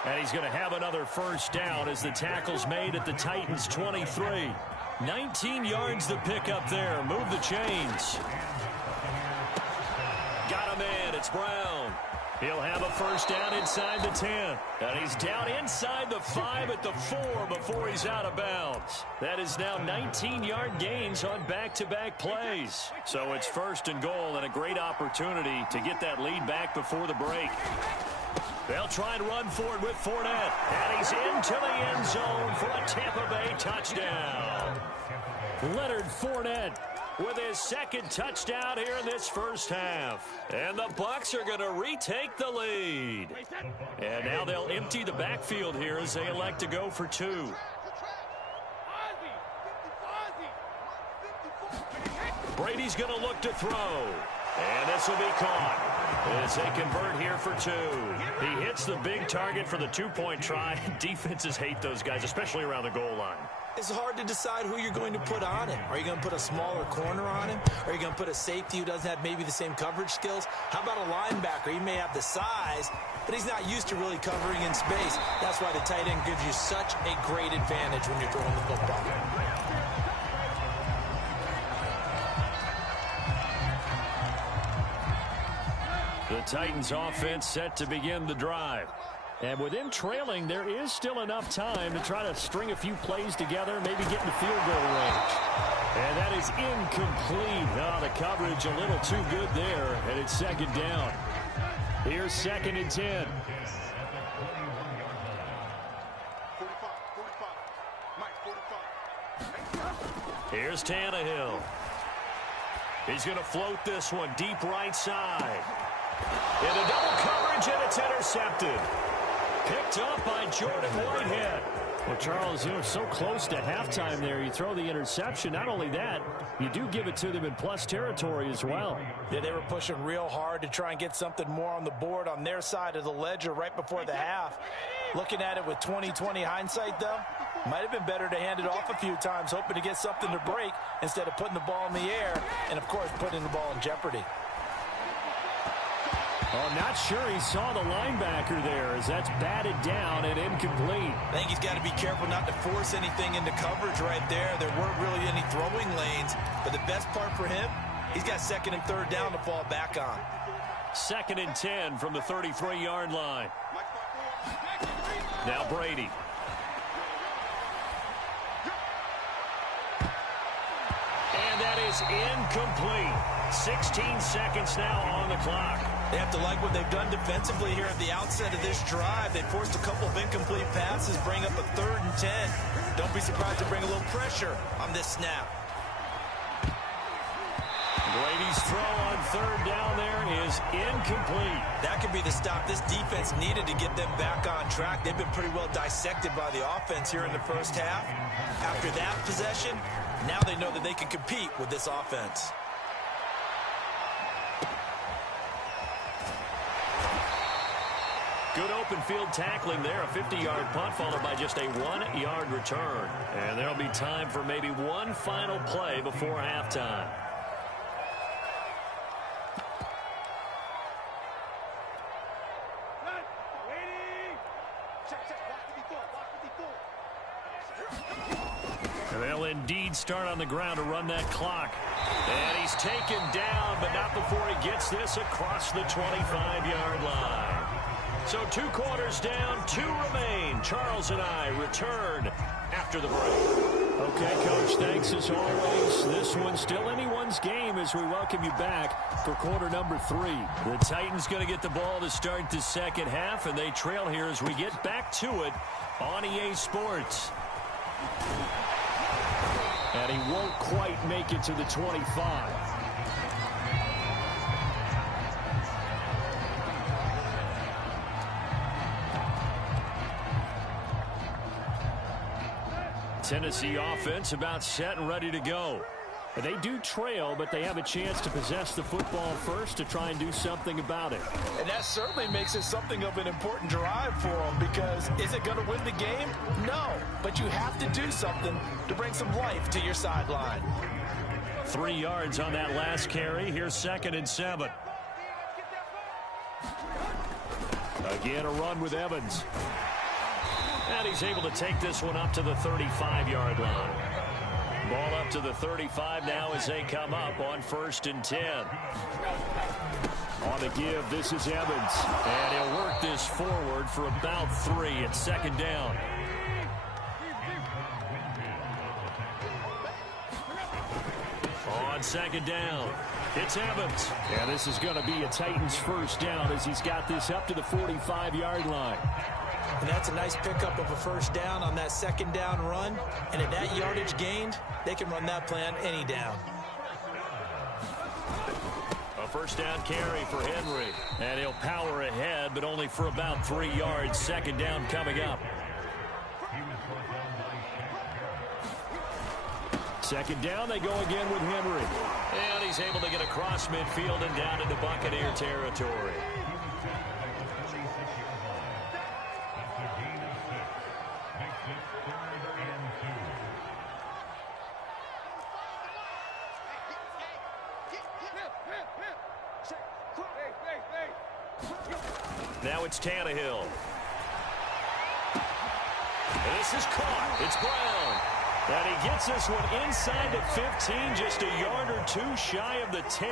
And he's going to have another first down as the tackle's made at the Titans' 23. 19 yards to pick up there. Move the chains. Got him in. It's Brown. He'll have a first down inside the 10. And he's down inside the 5 at the 4 before he's out of bounds. That is now 19-yard gains on back-to-back plays. So it's first and goal, and a great opportunity to get that lead back before the break. They'll try and run for it with Fournette. And he's into the end zone for a Tampa Bay touchdown. Leonard Fournette with his second touchdown here in this first half. And the Bucs are going to retake the lead. And now they'll empty the backfield here as they elect to go for 2. Brady's going to look to throw. And this will be caught as they convert here for 2. He hits the big target for the 2-point try. Defenses hate those guys, especially around the goal line. It's hard to decide who you're going to put on him. Are you going to put a smaller corner on him? Are you going to put a safety who doesn't have maybe the same coverage skills? How about a linebacker? He may have the size, but he's not used to really covering in space. That's why the tight end gives you such a great advantage when you're throwing the football. The Titans offense set to begin the drive. And with him trailing, there is still enough time to try to string a few plays together, maybe get in the field goal range. And that is incomplete. Oh, the coverage a little too good there, and it's second down. Here's second and 10. Here's Tannehill. He's going to float this one deep right side. Into double coverage, and it's intercepted. Picked up by Jordan Whitehead. Well, Charles, you know, so close to halftime there. You throw the interception. Not only that, you do give it to them in plus territory as well. Yeah, they were pushing real hard to try and get something more on the board on their side of the ledger right before the half. Looking at it with 20/20 hindsight, though, might have been better to hand it off a few times, hoping to get something to break instead of putting the ball in the air and, of course, putting the ball in jeopardy. Oh, not sure he saw the linebacker there as that's batted down and incomplete. I think he's got to be careful not to force anything into coverage right there. There weren't really any throwing lanes, but the best part for him, he's got second and third down to fall back on. Second and 10 from the 33-yard line. Now Brady. And that is incomplete. 16 seconds now on the clock. They have to like what they've done defensively here at the outset of this drive. They forced a couple of incomplete passes, bring up a 3rd and 10. Don't be surprised to bring a little pressure on this snap. Brady's throw on 3rd down there is incomplete. That could be the stop this defense needed to get them back on track. They've been pretty well dissected by the offense here in the first half. After that possession, now they know that they can compete with this offense. Good open field tackling there. A 50-yard punt followed by just a 1-yard return. And there'll be time for maybe one final play before halftime. And they'll indeed start on the ground to run that clock. And he's taken down, but not before he gets this across the 25-yard line. So 2 quarters down, 2 remain. Charles and I return after the break. Okay, Coach, thanks as always. This one's still anyone's game as we welcome you back for quarter number 3. The Titans going to get the ball to start the second half, and they trail here as we get back to it on EA Sports. And he won't quite make it to the 25. Tennessee offense about set and ready to go. They do trail, but they have a chance to possess the football first to try and do something about it. And that certainly makes it something of an important drive for them, because is it going to win the game? No, but you have to do something to bring some life to your sideline. 3 yards on that last carry. Here's 2nd and 7. Again, a run with Evans. And he's able to take this one up to the 35-yard line. Ball up to the 35 now as they come up on 1st and 10. On the give, this is Evans. And he'll work this forward for about 3. It's 2nd down. On 2nd down, it's Evans. And this is going to be a Titans first down as he's got this up to the 45-yard line. And that's a nice pickup of a first down on that 2nd down run. And at that yardage gained, they can run that play on any down. A first down carry for Henry. And he'll power ahead, but only for about 3 yards. 2nd down coming up. 2nd down, they go again with Henry. And he's able to get across midfield and down into Buccaneer territory. Now it's Tannehill. And this is caught. It's Brown. And he gets this one inside the 15, just a yard or 2 shy of the 10.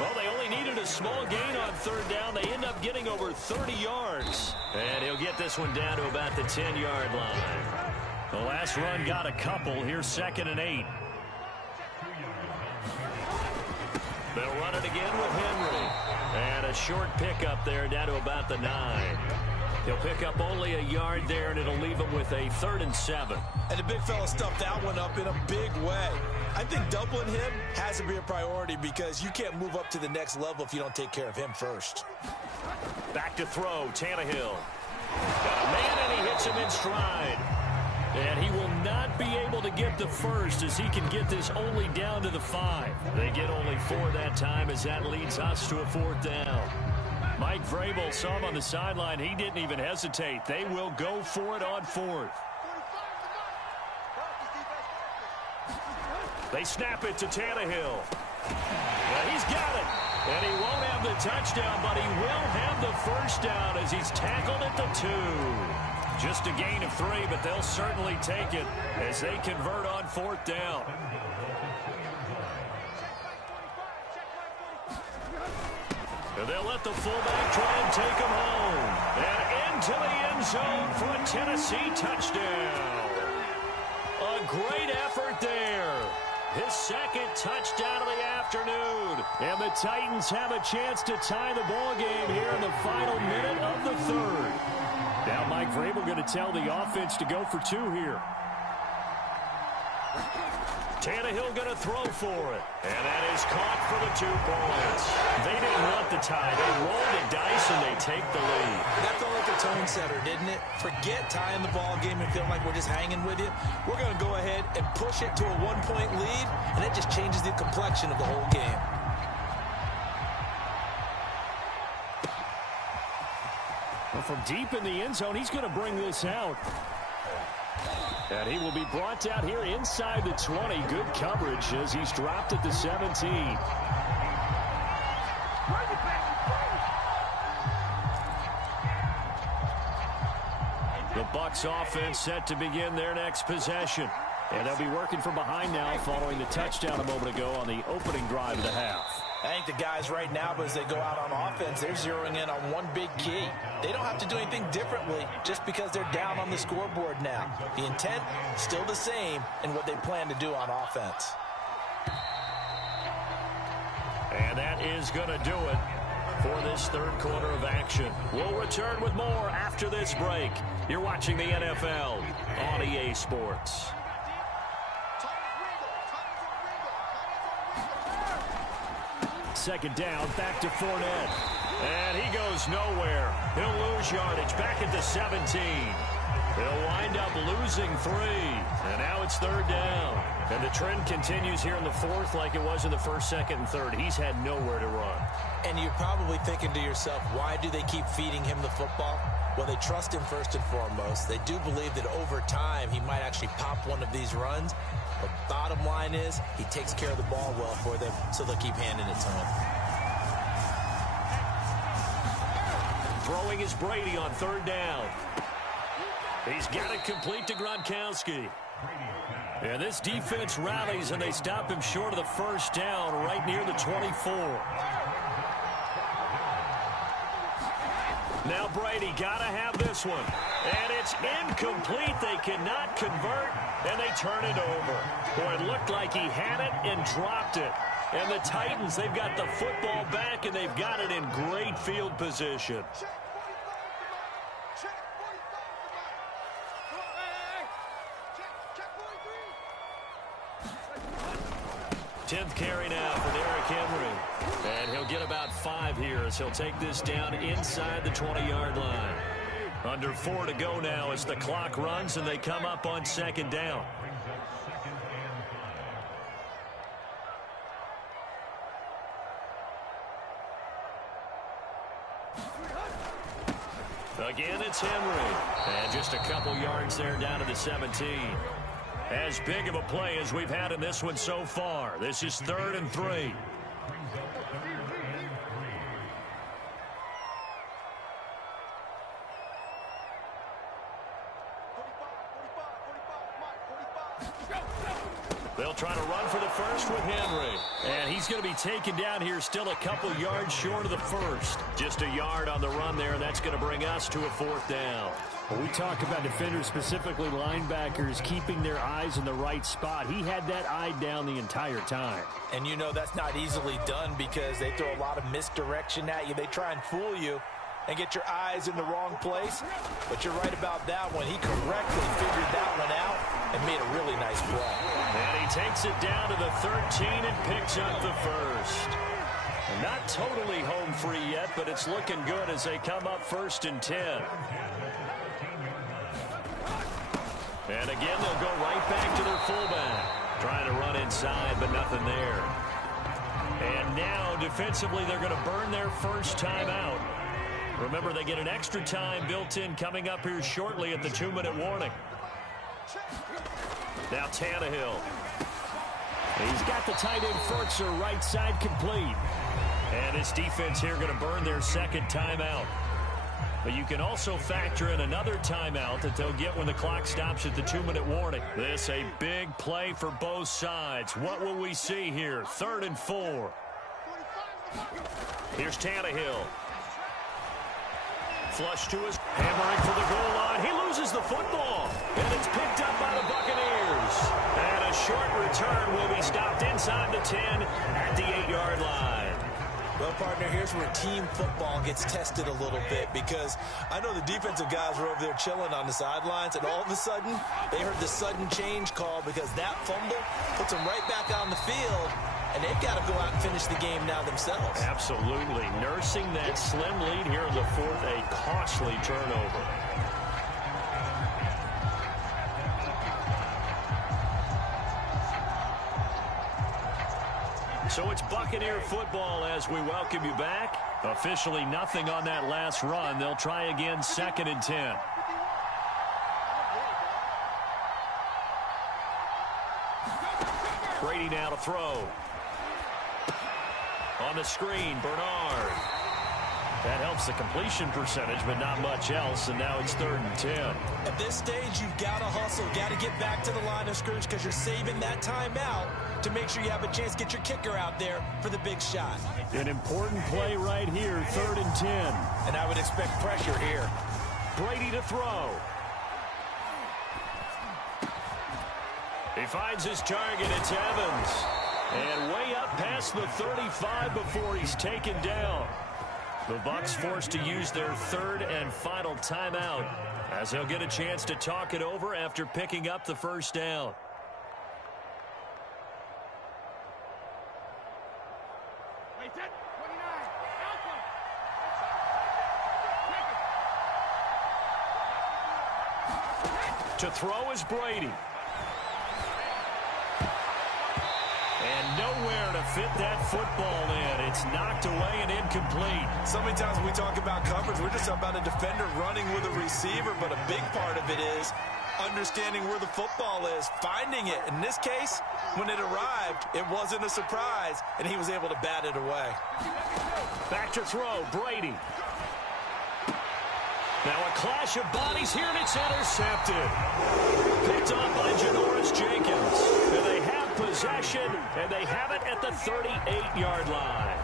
Well, they only needed a small gain on 3rd down. They end up getting over 30 yards. And he'll get this one down to about the 10-yard line. The last run got a couple. Here's 2nd and 8. They'll run it again with Henry. And a short pickup there down to about the 9. He'll pick up only a yard there, and it'll leave him with a 3rd and 7. And the big fella stuffed that one up in a big way. I think doubling him has to be a priority, because you can't move up to the next level if you don't take care of him first. Back to throw, Tannehill. Got a man, and he hits him in stride. And he will not be able to get the first, as he can get this only down to the 5. They get only 4 that time, as that leads us to a 4th down. Mike Vrabel saw him on the sideline. He didn't even hesitate. They will go for it on 4th. They snap it to Tannehill. Now he's got it. And he won't have the touchdown, but he will have the first down as he's tackled at the 2. Just a gain of 3, but they'll certainly take it as they convert on 4th down. And they'll let the fullback try and take him home. And into the end zone for a Tennessee touchdown. A great effort there. His 2nd touchdown of the afternoon. And the Titans have a chance to tie the ball game here in the final minute of the 3rd. Now Mike Vrabel going to tell the offense to go for 2 here. Tannehill going to throw for it. And that is caught for the 2 points. They didn't want the tie. They rolled the dice and they take the lead. That felt like a tone setter, didn't it? Forget tying the ball game and feeling like we're just hanging with you. We're going to go ahead and push it to a 1-point lead, and it just changes the complexion of the whole game. Well, from deep in the end zone, he's going to bring this out. And he will be brought down here inside the 20. Good coverage as he's dropped at the 17. The Bucs offense set to begin their next possession. And they'll be working from behind now following the touchdown a moment ago on the opening drive of the half. I think the guys right now, as they go out on offense, they're zeroing in on one big key. They don't have to do anything differently just because they're down on the scoreboard now. The intent, still the same in what they plan to do on offense. And that is going to do it for this third quarter of action. We'll return with more after this break. You're watching the NFL on EA Sports. Second down, back to Fournette. And he goes nowhere. He'll lose yardage back at the 17. He'll wind up losing 3. And now it's third down. And the trend continues here in the fourth like it was in the first, second, and third. He's had nowhere to run. And you're probably thinking to yourself, why do they keep feeding him the football? Well, they trust him first and foremost. They do believe that over time he might actually pop one of these runs. But bottom line is he takes care of the ball well for them, so they'll keep handing it to him. Throwing is Brady on third down. He's got it complete to Gronkowski. And this defense rallies, and they stop him short of the first down right near the 24. Now Brady got to have this one. And it's incomplete. They cannot convert, and they turn it over. Boy, it looked like he had it and dropped it. And the Titans, they've got the football back, and they've got it in great field position. 10th carry now for Derrick Henry. And he'll get about 5 here as he'll take this down inside the 20-yard line. Under 4 to go now as the clock runs and they come up on second down. Again, it's Henry. And just a couple yards there down to the 17. As big of a play as we've had in this one so far. This is 3rd and 3. They'll try to run for the first with Henry. And he's going to be taken down here still a couple yards short of the first. Just a yard on the run there, and that's going to bring us to a 4th down. Well, we talk about defenders, specifically linebackers, keeping their eyes in the right spot. He had that eye down the entire time. And you know that's not easily done because they throw a lot of misdirection at you. They try and fool you and get your eyes in the wrong place. But you're right about that one. He correctly figured that one out and made a really nice play. And he takes it down to the 13 and picks up the first. Not totally home free yet, but it's looking good as they come up 1st and 10. And again, they'll go right back to their fullback. Trying to run inside, but nothing there. And now, defensively, they're going to burn their first time out. Remember, they get an extra time built in coming up here shortly at the 2-minute warning. Now Tannehill. He's got the tight end Furtzer right side complete. And his defense here going to burn their second timeout. But you can also factor in another timeout that they'll get when the clock stops at the 2-minute warning. This a big play for both sides. What will we see here? 3rd and 4. Here's Tannehill. Flush to his hammering for the goal line. He loses the football. And it's picked up by the Buccaneers. And a short return will be stopped inside the 10 at the 8-yard line. Well, partner, here's where team football gets tested a little bit because I know the defensive guys were over there chilling on the sidelines, and all of a sudden, they heard the sudden change call because that fumble puts them right back on the field, and they've got to go out and finish the game now themselves. Absolutely. Nursing that slim lead here in the 4th, a costly turnover. So it's Buccaneer football as we welcome you back. Officially nothing on that last run. They'll try again 2nd and 10. Brady now to throw. On the screen, Bernard. That helps the completion percentage, but not much else, and now it's 3rd and 10. At this stage, you've got to hustle, got to get back to the line of scrimmage because you're saving that timeout to make sure you have a chance to get your kicker out there for the big shot. An important play right here, 3rd and 10. And I would expect pressure here. Brady to throw. He finds his target. It's Evans. And way up past the 35 before he's taken down. The Bucs forced to use their 3rd and final timeout as they'll get a chance to talk it over after picking up the first down. To throw is Brady. And nowhere to fit that football in. It's knocked away and incomplete. So many times when we talk about coverage, we're just talking about a defender running with a receiver, but a big part of it is understanding where the football is, finding it. In this case, when it arrived, it wasn't a surprise, and he was able to bat it away. Back to throw, Brady. Now a clash of bodies here, and it's intercepted. Picked off by Janoris Jenkins. And they have possession, and they have it at the 38-yard line.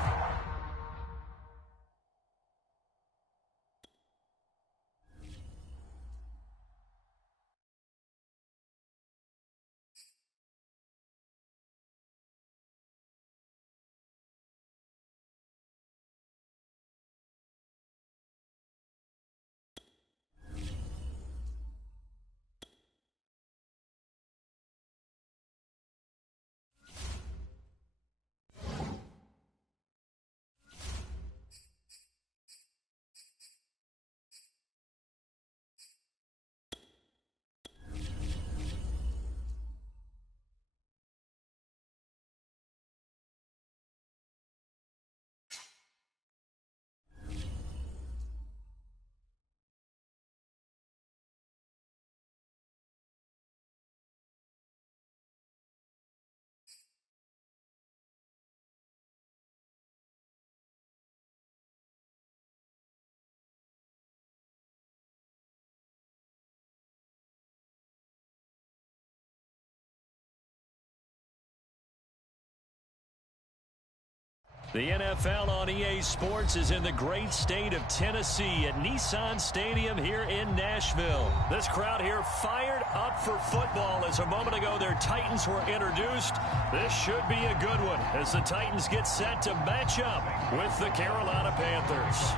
The NFL on EA Sports is in the great state of Tennessee at Nissan Stadium here in Nashville. This crowd here fired up for football as a moment ago their Titans were introduced. This should be a good one as the Titans get set to match up with the Carolina Panthers.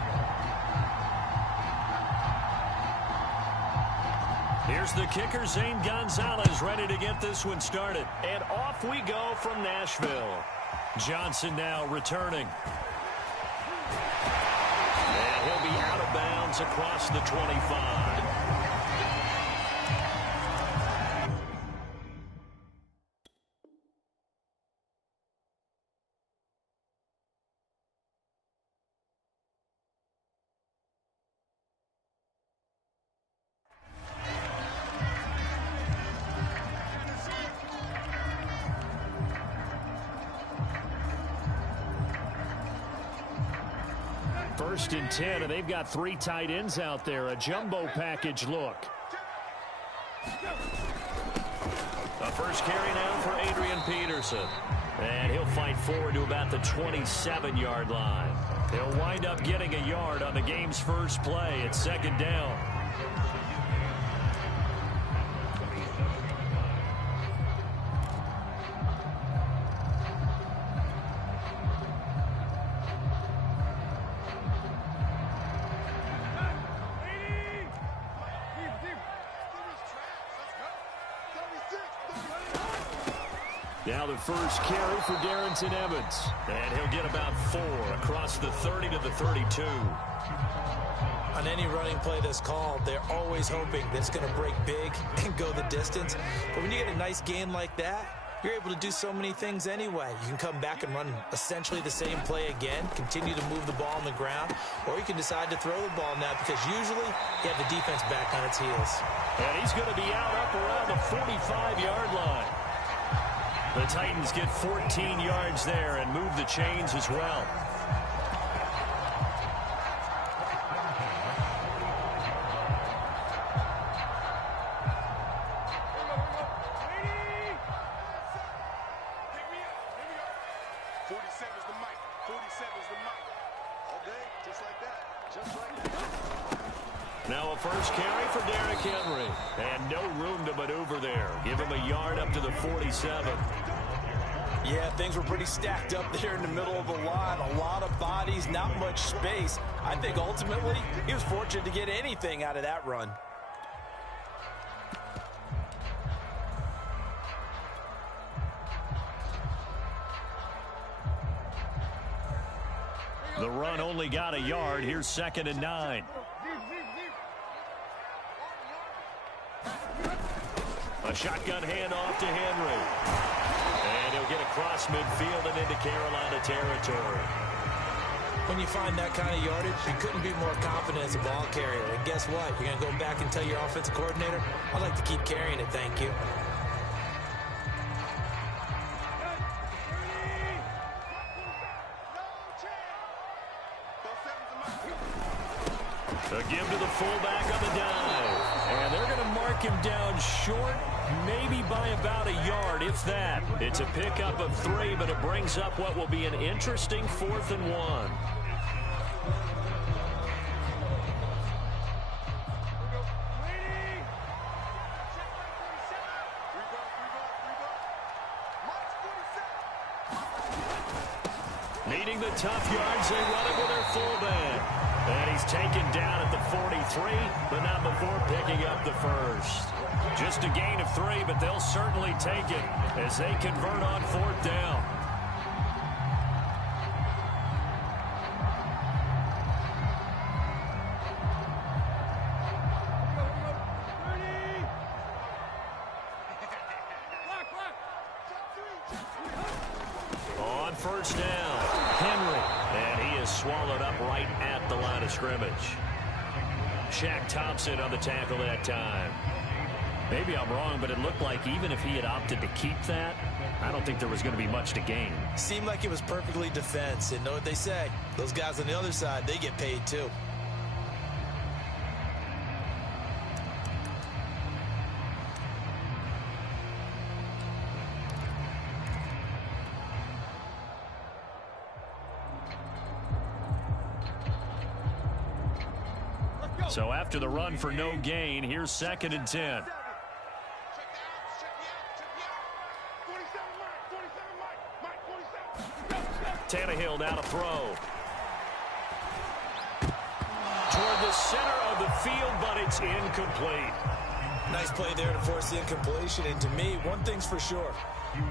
Here's the kicker, Zane Gonzalez, ready to get this one started. And off we go from Nashville. Johnson now returning. And he'll be out of bounds across the 25. First and 10, and they've got 3 tight ends out there. A jumbo package look. The first carry now for Adrian Peterson. And he'll fight forward to about the 27-yard line. He'll wind up getting a yard on the game's first play. It's 2nd down. Now the first carry for Darrington Evans. And he'll get about 4 across the 30 to the 32. On any running play that's called, they're always hoping that it's going to break big and go the distance. But when you get a nice gain like that, you're able to do so many things anyway. You can come back and run essentially the same play again, continue to move the ball on the ground, or you can decide to throw the ball now because usually you have the defense back on its heels. And he's going to be out up around the 45-yard line. The Titans get 14 yards there and move the chains as well. Now a first carry for Derrick Henry. And no room to maneuver there. Give him a yard up to the 47. Yeah, things were pretty stacked up there in the middle of the line. A lot of bodies, not much space. I think ultimately he was fortunate to get anything out of that run. The run only got a yard. Here's 2nd and 9. A shotgun handoff to Henry. And he'll get across midfield and into Carolina territory. When you find that kind of yardage, you couldn't be more confident as a ball carrier. And guess what? You're going to go back and tell your offensive coordinator, I'd like to keep carrying it, thank you. A give to the fullback on the dive. And they're going to mark him down short, maybe by about a yard, if that. It's a pickup of 3, but it brings up what will be an interesting 4th and 1. Needing the tough yards, they run it with their fullback. And he's taken down at the 43, but not before picking up the first. Just a gain of 3, but they'll certainly take it as they convert on 4th down. On 1st down, Henry. And he is swallowed up right at the line of scrimmage. Shaq Thompson on the tackle that time. Maybe I'm wrong, but it looked like even if he had opted to keep that, I don't think there was going to be much to gain. Seemed like it was perfectly defense. And know what they say? Those guys on the other side, they get paid too. So after the run for no gain, here's 2nd and 10. Tannehill now to throw. Toward the center of the field, but it's incomplete. Nice play there to force the incompletion. And to me, one thing's for sure.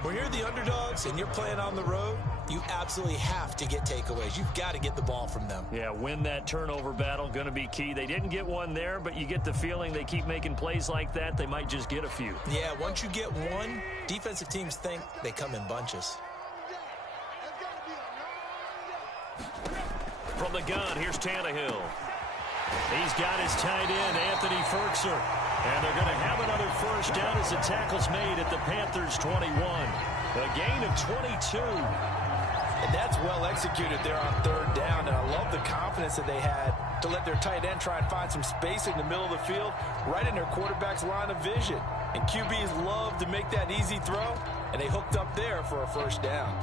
When you're the underdogs and you're playing on the road, you absolutely have to get takeaways. You've got to get the ball from them. Yeah, win that turnover battle, going to be key. They didn't get one there, but you get the feeling they keep making plays like that, they might just get a few. Yeah, once you get one, defensive teams think they come in bunches. From the gun, here's Tannehill. He's got his tight end, Anthony Ferkser. And they're going to have another first down as the tackle's made at the Panthers' 21. A gain of 22. And that's well executed there on 3rd down. And I love the confidence that they had to let their tight end try and find some space in the middle of the field, right in their quarterback's line of vision. And QBs love to make that easy throw, and they hooked up there for a first down.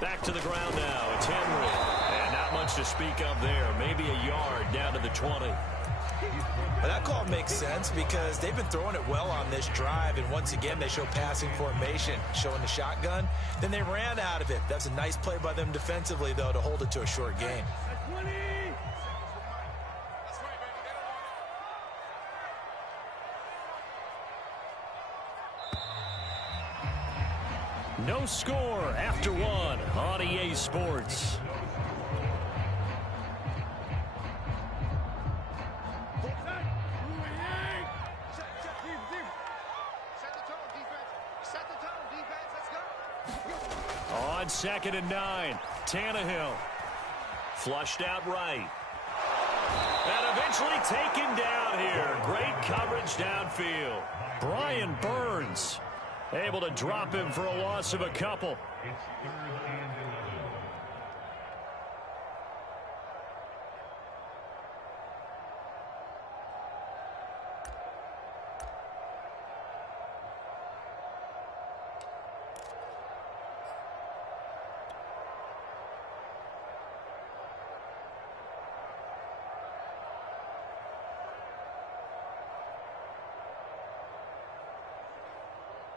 Back to the ground now. It's Henry. And not much to speak of there. Maybe a yard down to the 20. Well, that call makes sense because they've been throwing it well on this drive. And once again, they show passing formation, showing the shotgun. Then they ran out of it. That's a nice play by them defensively, though, to hold it to a short gain. No score after 1 on EA Sports. On 2nd and 9, Tannehill. Flushed out right. And eventually taken down here. Great coverage downfield. Brian Burns able to drop him for a loss of a couple.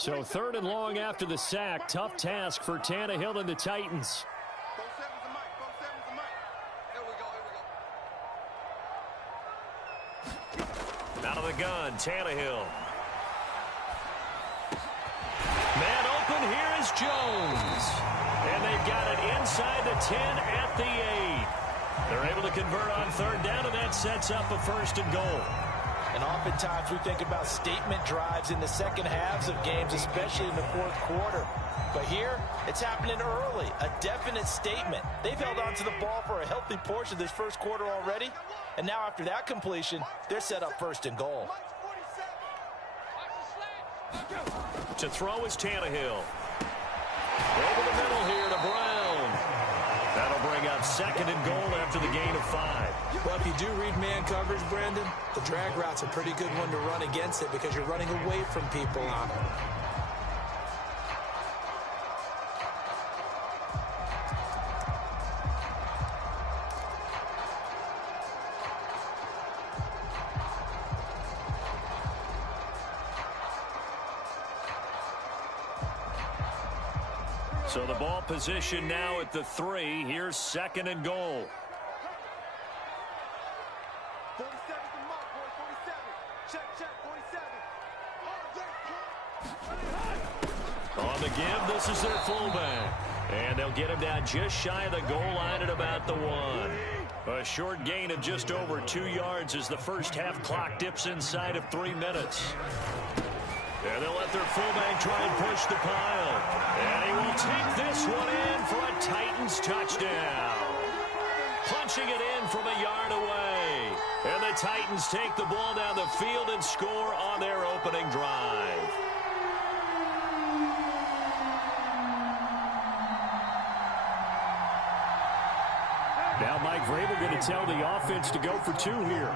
So 3rd and long after the sack. Tough task for Tannehill and the Titans. Out of the gun, Tannehill. Man open, here is Jones. And they've got it inside the 10 at the 8. They're able to convert on 3rd down, and that sets up a 1st and goal. And oftentimes we think about statement drives in the second halves of games, especially in the 4th quarter. But here, it's happening early, a definite statement. They've held on to the ball for a healthy portion of this 1st quarter already. And now after that completion, they're set up 1st and goal. To throw is Tannehill. Over the middle here to Brown. That'll bring up 2nd and goal after the gain of 5. Well, if you do read man coverage, Brandon, the drag route's a pretty good one to run against it because you're running away from people on it. So the ball position now at the 3. Here's 2nd and goal. 47 the mark, boy, 47. Check, 47. On the give, this is their fullback. And they'll get him down just shy of the goal line at about the 1. A short gain of just over 2 yards as the first half clock dips inside of 3 minutes. And they'll let their fullback try and push the pile. And he will take this one in for a Titans touchdown. Punching it in from a yard away. And the Titans take the ball down the field and score on their opening drive. Now Mike Vrabel going to tell the offense to go for 2 here.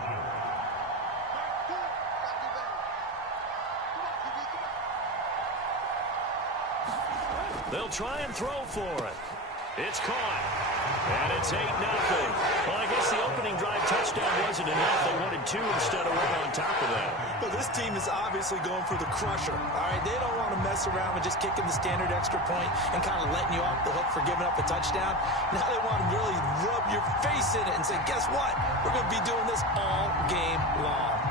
They'll try and throw for it. It's caught. And it's 8-0. Well, I guess the opening drive touchdown wasn't enough. They wanted 2 instead of 1 on top of that. Well, this team is obviously going for the crusher. All right, they don't want to mess around with just kicking the standard extra point and kind of letting you off the hook for giving up a touchdown. Now they want to really rub your face in it and say, guess what? We're going to be doing this all game long.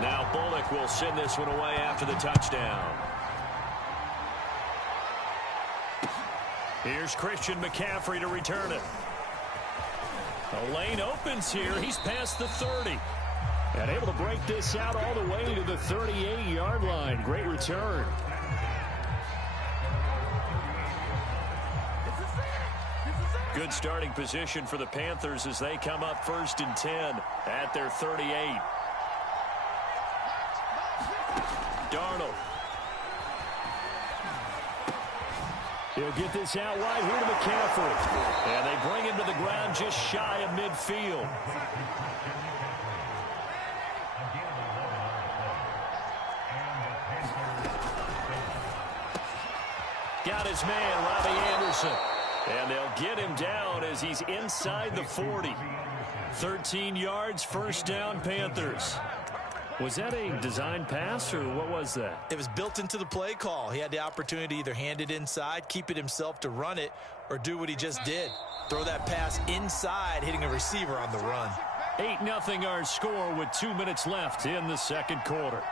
Now Bullock will send this one away after the touchdown. Here's Christian McCaffrey to return it. The lane opens here. He's past the 30. And able to break this out all the way to the 38-yard line. Great return. Good starting position for the Panthers as they come up 1st and 10 at their 38. Darnold. He'll get this out wide here to McCaffrey. And they bring him to the ground just shy of midfield. Got his man, Robbie Anderson. And they'll get him down as he's inside the 40. 13 yards, 1st down, Panthers. Was that a design pass, or what was that? It was built into the play call. He had the opportunity to either hand it inside, keep it himself to run it, or do what he just did. Throw that pass inside, hitting a receiver on the run. 8-0 our score with 2 minutes left in the 2nd quarter.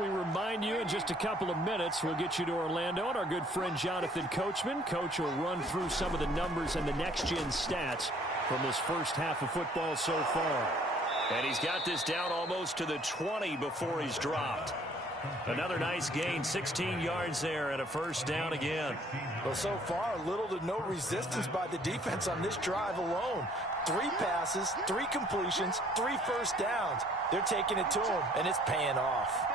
We remind you in just a couple of minutes we'll get you to Orlando and our good friend Jonathan Coachman. Coach will run through some of the numbers and the next-gen stats from this first half of football so far. And he's got this down almost to the 20 before he's dropped. Another nice gain, 16 yards there and a 1st down again. Well, so far, little to no resistance by the defense on this drive alone. 3 passes, 3 completions, 3 1st downs. They're taking it to him, and it's paying off.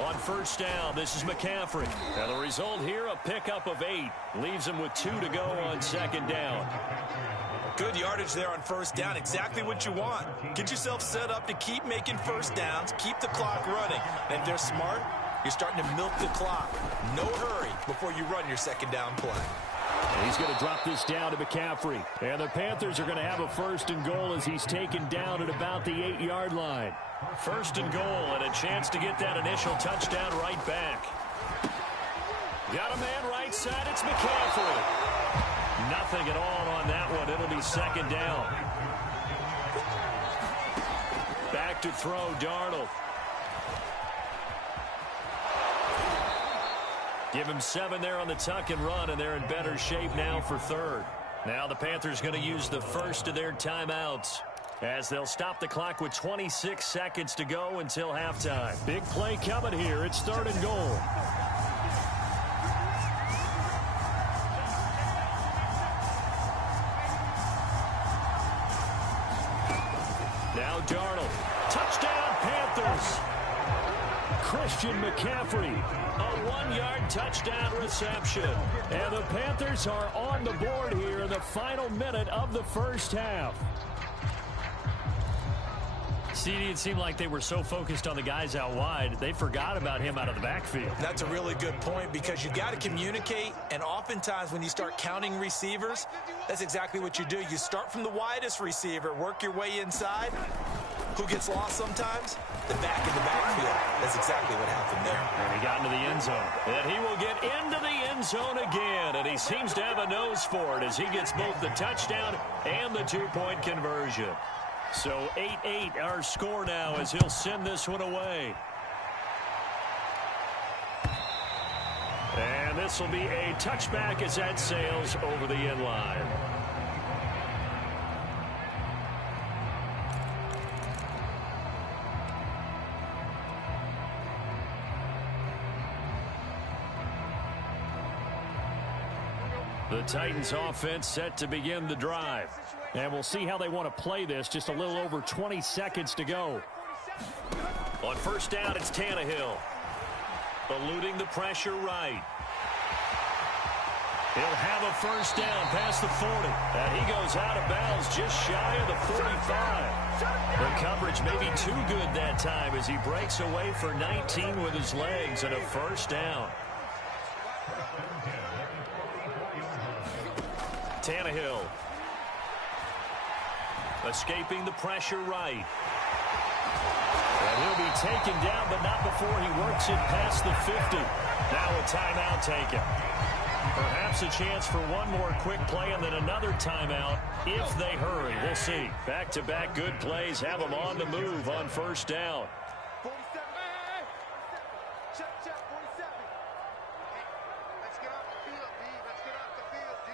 On 1st down, this is McCaffrey. And the result here, a pickup of 8. Leaves him with 2 to go on 2nd down. Good yardage there on first down. Exactly what you want. Get yourself set up to keep making first downs, keep the clock running. And if they're smart, you're starting to milk the clock. No hurry before you run your second down play. He's going to drop this down to McCaffrey. And the Panthers are going to have a first and goal as he's taken down at about the 8-yard line. First and goal and a chance to get that initial touchdown right back. Got a man right side. It's McCaffrey. Nothing at all on that one. It'll be second down. Back to throw, Darnold. Give him 7 there on the tuck and run, and they're in better shape now for third. Now the Panthers going to use the first of their timeouts as they'll stop the clock with 26 seconds to go until halftime. Big play coming here. It's third and goal. Now Darnold. Touchdown, Panthers. Christian McCaffrey. A 1-yard touchdown reception. And the Panthers are on the board here in the final minute of the first half. CD, it seemed like they were so focused on the guys out wide, they forgot about him out of the backfield. That's a really good point because you've got to communicate, and oftentimes when you start counting receivers, that's exactly what you do. You start from the widest receiver, work your way inside. Who gets lost sometimes? The back of the backfield. That's exactly what happened there. And he got into the end zone. And he will get into the end zone again, and he seems to have a nose for it as he gets both the touchdown and the 2-point conversion. So 8-8 our score now as he'll send this one away. And this will be a touchback as that sails over the end line. The Titans offense set to begin the drive. And we'll see how they want to play this. Just a little over 20 seconds to go. On first down, it's Tannehill. Eluding the pressure right. He'll have a first down past the 40. And he goes out of bounds just shy of the 45. The coverage may be too good that time as he breaks away for 19 with his legs and a first down. Tannehill. Escaping the pressure right. And he'll be taken down, but not before he works it past the 50. Now a timeout taken. Perhaps a chance for one more quick play and then another timeout if they hurry. We'll see. Back-to-back good plays have them on the move on first down. 47. Check, 47. Let's get off the field, D. Let's get off the field, D.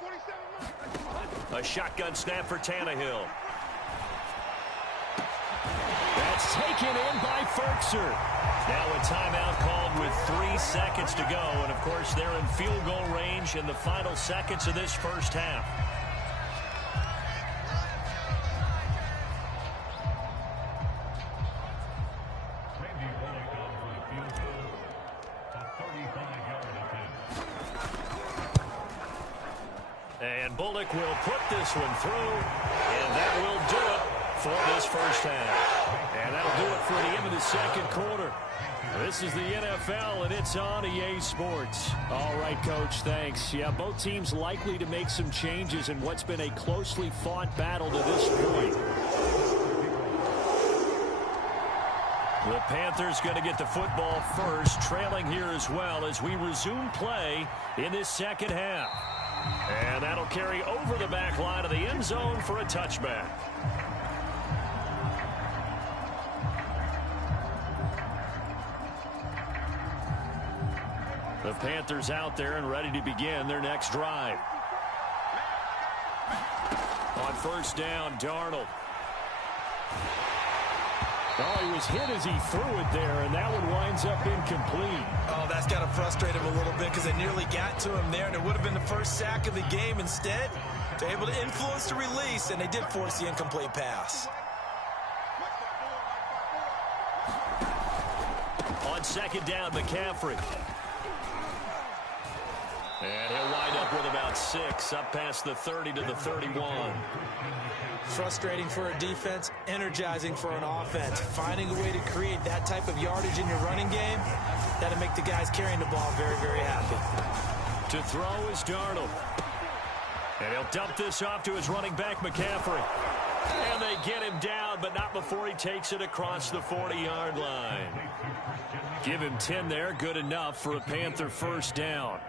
47. A shotgun snap for Tannehill. That's taken in by Ferkser. Now a timeout called with 3 seconds to go. And, of course, they're in field goal range in the final seconds of this first half. And Bullock will put this one through, and that will do it for this first half. And that'll do it for the end of the second quarter. This is the NFL, and it's on EA Sports. All right, Coach, thanks. Yeah, both teams likely to make some changes in what's been a closely fought battle to this point. The Panthers going to get the football first, trailing here as well as we resume play in this second half. And that'll carry over the back line of the end zone for a touchback. The Panthers out there and ready to begin their next drive. On first down, Darnold. Oh, he was hit as he threw it there, and that one winds up incomplete. Oh, that's got to frustrate him a little bit because they nearly got to him there, and it would have been the first sack of the game. Instead, they're able to influence the release, and they did force the incomplete pass. On second down, McCaffrey. And he'll wind up up with about 6, up past the 30 to the 31. Frustrating for a defense, energizing for an offense. Finding a way to create that type of yardage in your running game, that'll make the guys carrying the ball very, very happy. To throw is Darnold. And he'll dump this off to his running back, McCaffrey. And they get him down, but not before he takes it across the 40-yard line. Give him 10 there, good enough for a Panther first down.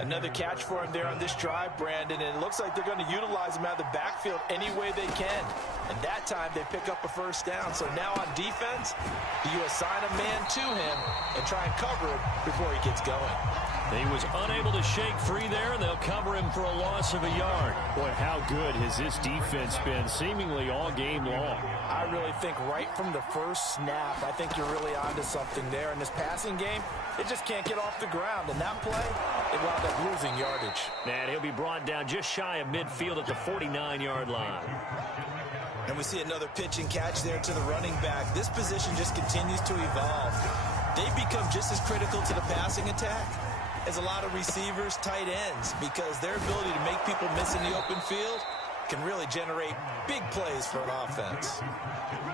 Another catch for him there on this drive, Brandon, and it looks like they're going to utilize him out of the backfield any way they can. And that time they pick up a first down. So now on defense, do you assign a man to him and try and cover him before he gets going? He was unable to shake free there, and they'll cover him for a loss of a yard. Boy, how good has this defense been seemingly all game long? I really think right from the first snap, I think you're really onto something there. In this passing game, it just can't get off the ground. And that play, they wound up losing yardage. And he'll be brought down just shy of midfield at the 49-yard line. And we see another pitch and catch there to the running back. This position just continues to evolve. They become just as critical to the passing attack as a lot of receivers, tight ends, because their ability to make people miss in the open field can really generate big plays for an offense.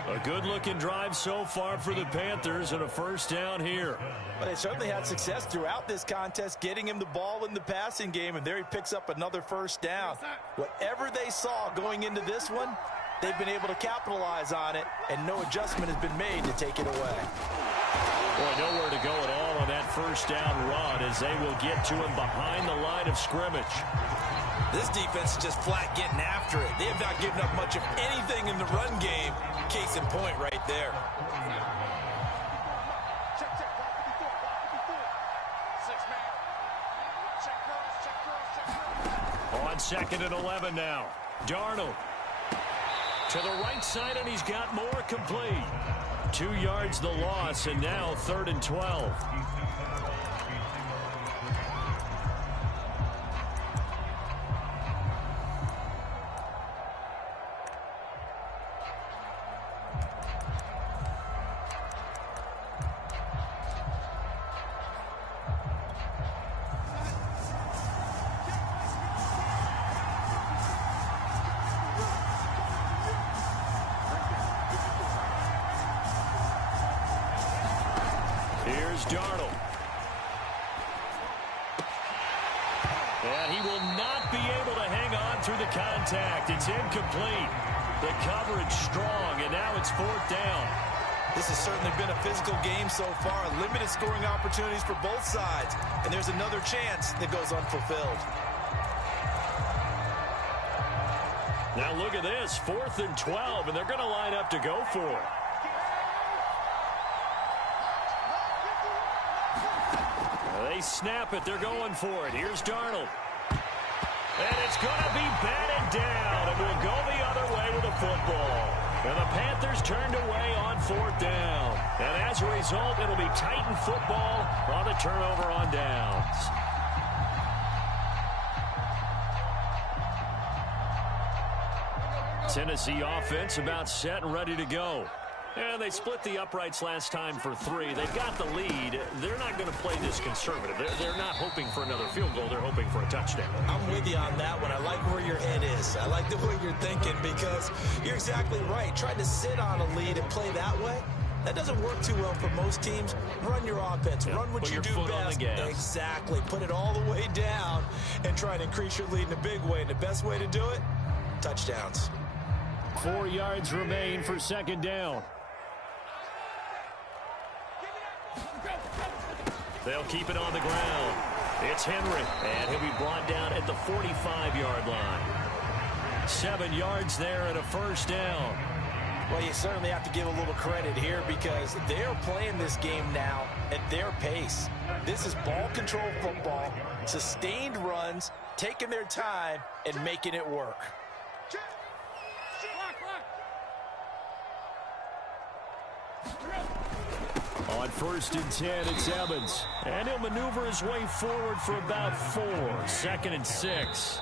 A good-looking drive so far for the Panthers and a first down here. But they certainly had success throughout this contest, getting him the ball in the passing game, and there he picks up another first down. Whatever they saw going into this one, they've been able to capitalize on it, and no adjustment has been made to take it away. Boy, nowhere to go at all on that first down run as they will get to him behind the line of scrimmage. This defense is just flat getting after it. They have not given up much of anything in the run game. Case in point right there. Check, 6 man. Check cross. On 2nd and 11 now. Darnold to the right side, and he's got more complete. 2 yards the loss, and now 3rd and 12. Here's Darnold. And he will not be able to hang on through the contact. It's incomplete. The coverage strong, and now it's 4th down. This has certainly been a physical game so far. Limited scoring opportunities for both sides. And there's another chance that goes unfulfilled. Now look at this. 4th and 12, and they're going to line up to go for it. They snap it. They're going for it. Here's Darnold. And it's going to be batted down, and we'll go the other way with the football. And the Panthers turned away on 4th down. And as a result, it'll be Titan football on the turnover on downs. Tennessee offense about set and ready to go. And they split the uprights last time for 3. They've got the lead. They're not going to play this conservative. They're not hoping for another field goal. They're hoping for a touchdown. I'm with you on that one. I like where your head is. I like the way you're thinking because you're exactly right. Trying to sit on a lead and play that way, that doesn't work too well for most teams. Run your offense. Run what you do best. Exactly. Put it all the way down and try to increase your lead in a big way. And the best way to do it, touchdowns. 4 yards remain for 2nd down. They'll keep it on the ground. It's Henry, and he'll be brought down at the 45-yard line. 7 yards there and a first down. Well, you certainly have to give a little credit here because they're playing this game now at their pace. This is ball control football, sustained runs, taking their time, and making it work. On 1st and 10, it's Evans. And he'll maneuver his way forward for about 4. 2nd and 6.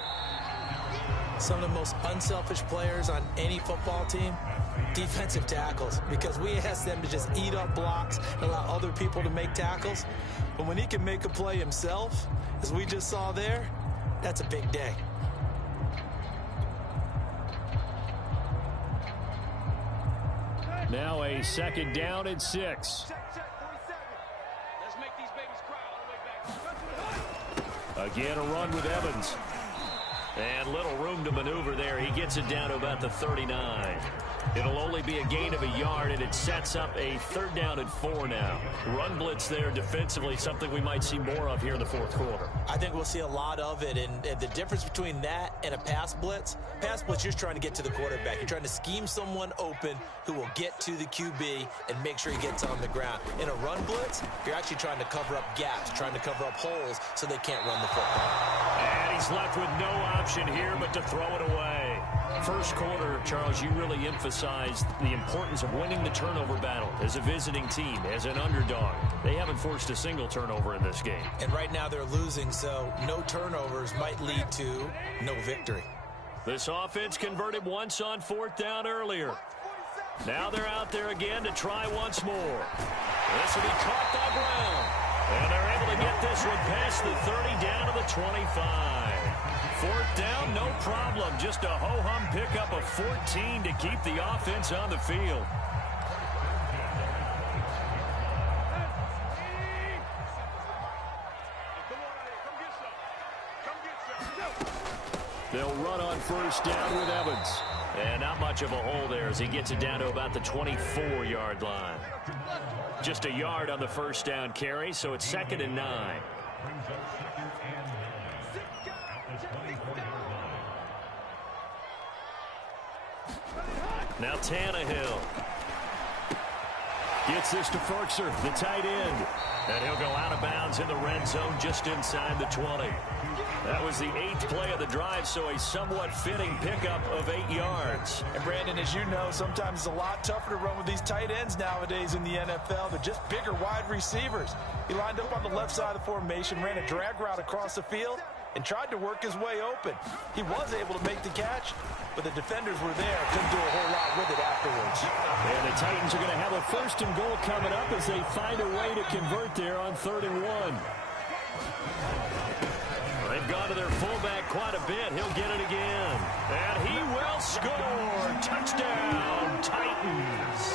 Some of the most unselfish players on any football team, defensive tackles, because we ask them to just eat up blocks and allow other people to make tackles. But when he can make a play himself, as we just saw there, that's a big day. Now a 2nd down and 6. Check, 47. Let's make these babies cry all the way back. Again, a run with Evans. And little room to maneuver there. He gets it down to about the 39. It'll only be a gain of a yard, and it sets up a 3rd down and 4 now. Run blitz there defensively, something we might see more of here in the 4th quarter. I think we'll see a lot of it, and the difference between that and a pass blitz, you're just trying to get to the quarterback. You're trying to scheme someone open who will get to the QB and make sure he gets on the ground. In a run blitz, you're actually trying to cover up gaps, trying to cover up holes so they can't run the football. And he's left with no option here but to throw it away. First quarter, Charles, you really emphasized the importance of winning the turnover battle as a visiting team, as an underdog. They haven't forced a single turnover in this game. And right now they're losing, so no turnovers might lead to no victory. This offense converted once on 4th down earlier. Now they're out there again to try once more. This will be caught by Brown. And they're able to get this one past the 30 down to the 25. 4th down, no problem. Just a ho-hum pickup of 14 to keep the offense on the field. They'll run on 1st down with Evans. And not much of a hole there as he gets it down to about the 24-yard line. Just a yard on the 1st down carry, so it's 2nd and 9. Now Tannehill gets this to Ferkser, the tight end. And he'll go out of bounds in the red zone just inside the 20. That was the 8th play of the drive, so a somewhat fitting pickup of 8 yards. And Brandon, as you know, sometimes it's a lot tougher to run with these tight ends nowadays in the NFL. They're just bigger wide receivers. He lined up on the left side of the formation, ran a drag route across the field, and tried to work his way open. He was able to make the catch, but the defenders were there. Couldn't do a whole lot with it afterwards. And the Titans are going to have a 1st and goal coming up as they find a way to convert there on 3rd and 1. They've gone to their fullback quite a bit. He'll get it again. And he will score. Touchdown, Titans.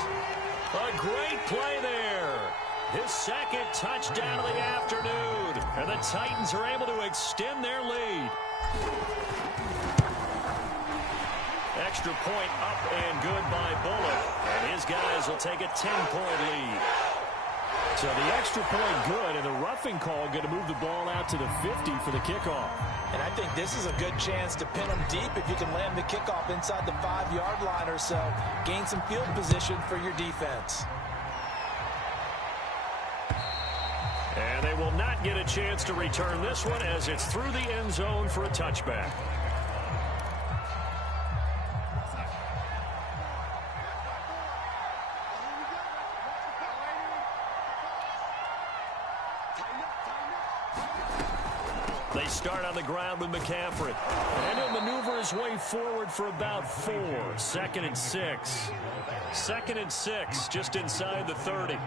A great play there. His 2nd touchdown of the afternoon. And the Titans are able to extend their lead. Extra point up and good by Bullock. And his guys will take a 10-point lead. So the extra point good, and the roughing call going to move the ball out to the 50 for the kickoff. And I think this is a good chance to pin them deep if you can land the kickoff inside the 5-yard line or so. Gain some field position for your defense. And they will not get a chance to return this one as it's through the end zone for a touchback. They start on the ground with McCaffrey. And he'll maneuver his way forward for about 4. 2nd and 6. 2nd and 6, just inside the 30.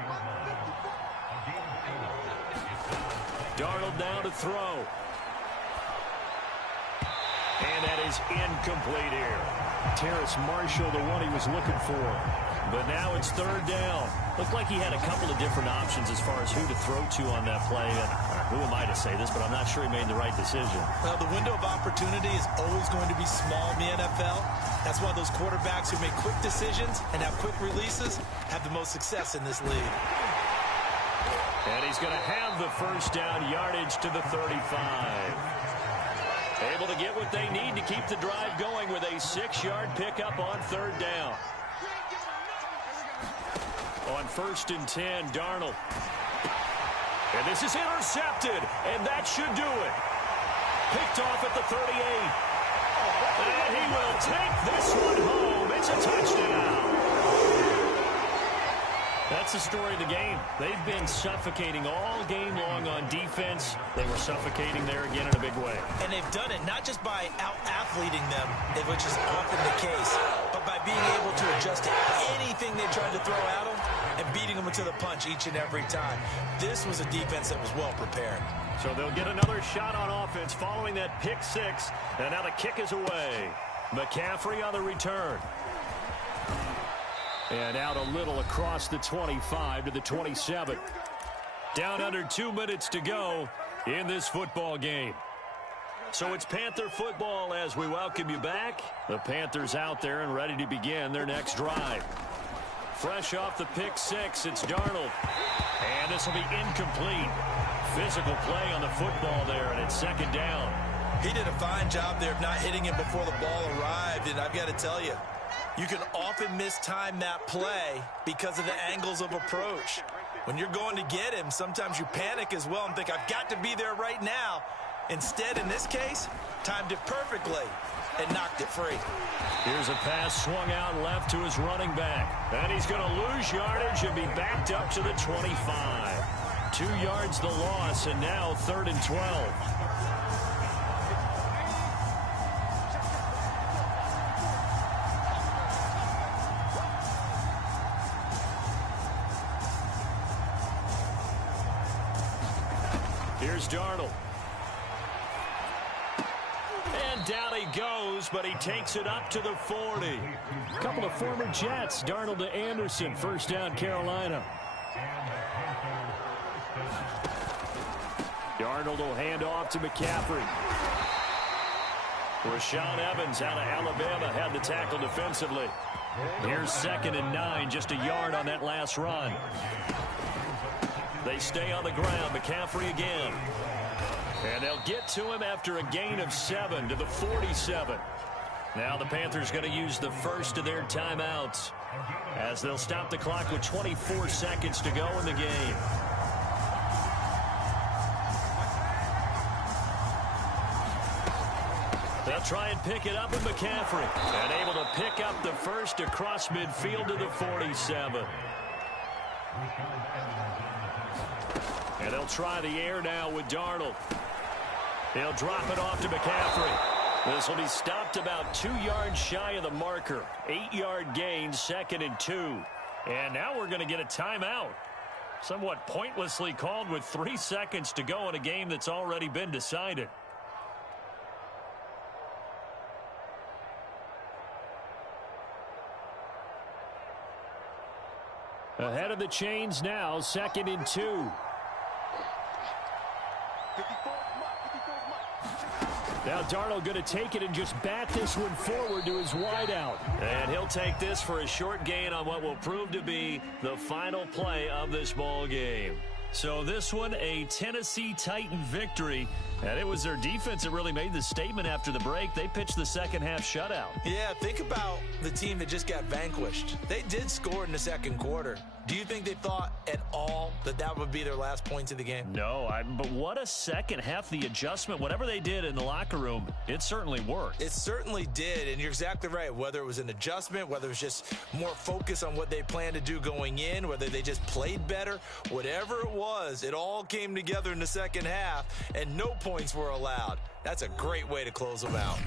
Darnold now to throw. And that is incomplete here. Terrace Marshall, the one he was looking for. But now it's 3rd down. Looked like he had a couple of different options as far as who to throw to on that play. Who am I to say this, but I'm not sure he made the right decision. Well, the window of opportunity is always going to be small in the NFL. That's why those quarterbacks who make quick decisions and have quick releases have the most success in this league. And he's going to have the 1st down yardage to the 35. Able to get what they need to keep the drive going with a 6-yard pickup on 3rd down. On 1st and 10, Darnold. And this is intercepted, and that should do it. Picked off at the 38. And he will take this one home. It's a touchdown. That's the story of the game. They've been suffocating all game long on defense. They were suffocating there again in a big way. And they've done it not just by out-athleting them, which is often the case, but by being able to adjust to anything they tried to throw at them. and beating them to the punch each and every time. This was a defense that was well prepared. So they'll get another shot on offense following that pick six. And now the kick is away. McCaffrey on the return. And out a little across the 25 to the 27. Down under 2 minutes to go in this football game. So it's Panther football as we welcome you back. The Panthers out there and ready to begin their next drive. Fresh off the pick six, it's Darnold. And this will be incomplete. Physical play on the football there, and it's second down. He did a fine job there of not hitting him before the ball arrived, and I've got to tell you, you can often mistime that play because of the angles of approach. When you're going to get him, sometimes you panic as well and think, I've got to be there right now. Instead, in this case, timed it perfectly and knocked it free. Here's a pass swung out left to his running back. And he's going to lose yardage and be backed up to the 25. 2 yards the loss, and now 3rd and 12. Here's Darnold. And down he goes, but he takes it up to the 40. A couple of former Jets, Darnold to Anderson, first down Carolina. Darnold will hand off to McCaffrey. Rashaan Evans out of Alabama had the tackle defensively. Here's 2nd and 9, just a yard on that last run. They stay on the ground. McCaffrey again. And they'll get to him after a gain of 7 to the 47. Now the Panthers going to use the first of their timeouts as they'll stop the clock with 24 seconds to go in the game. They'll try and pick it up with McCaffrey. And able to pick up the first across midfield to the 47. And they'll try the air now with Darnold. He'll drop it off to McCaffrey. This will be stopped about 2 yards shy of the marker. 8-yard gain, 2nd and 2. And now we're going to get a timeout. Somewhat pointlessly called with 3 seconds to go in a game that's already been decided. Ahead of the chains now, 2nd and 2. Now Darnold going to take it and just bat this one forward to his wideout. And he'll take this for a short gain on what will prove to be the final play of this ball game. So this one, a Tennessee Titan victory. And it was their defense that really made the statement after the break. They pitched the second half shutout. Yeah, think about the team that just got vanquished. They did score in the second quarter. Do you think they thought at all that that would be their last points of the game? No, but what a second half. The adjustment, whatever they did in the locker room, it certainly worked. It certainly did, and you're exactly right. Whether it was an adjustment, whether it was just more focus on what they planned to do going in, whether they just played better, whatever it was, it all came together in the second half, and no points were allowed. That's a great way to close them out.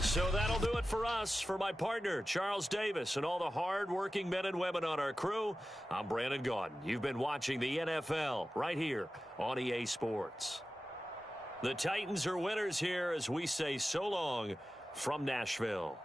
So that'll do it for us. For my partner, Charles Davis, and all the hard-working men and women on our crew, I'm Brandon Gaudin. You've been watching the NFL right here on EA Sports. The Titans are winners here as we say so long from Nashville.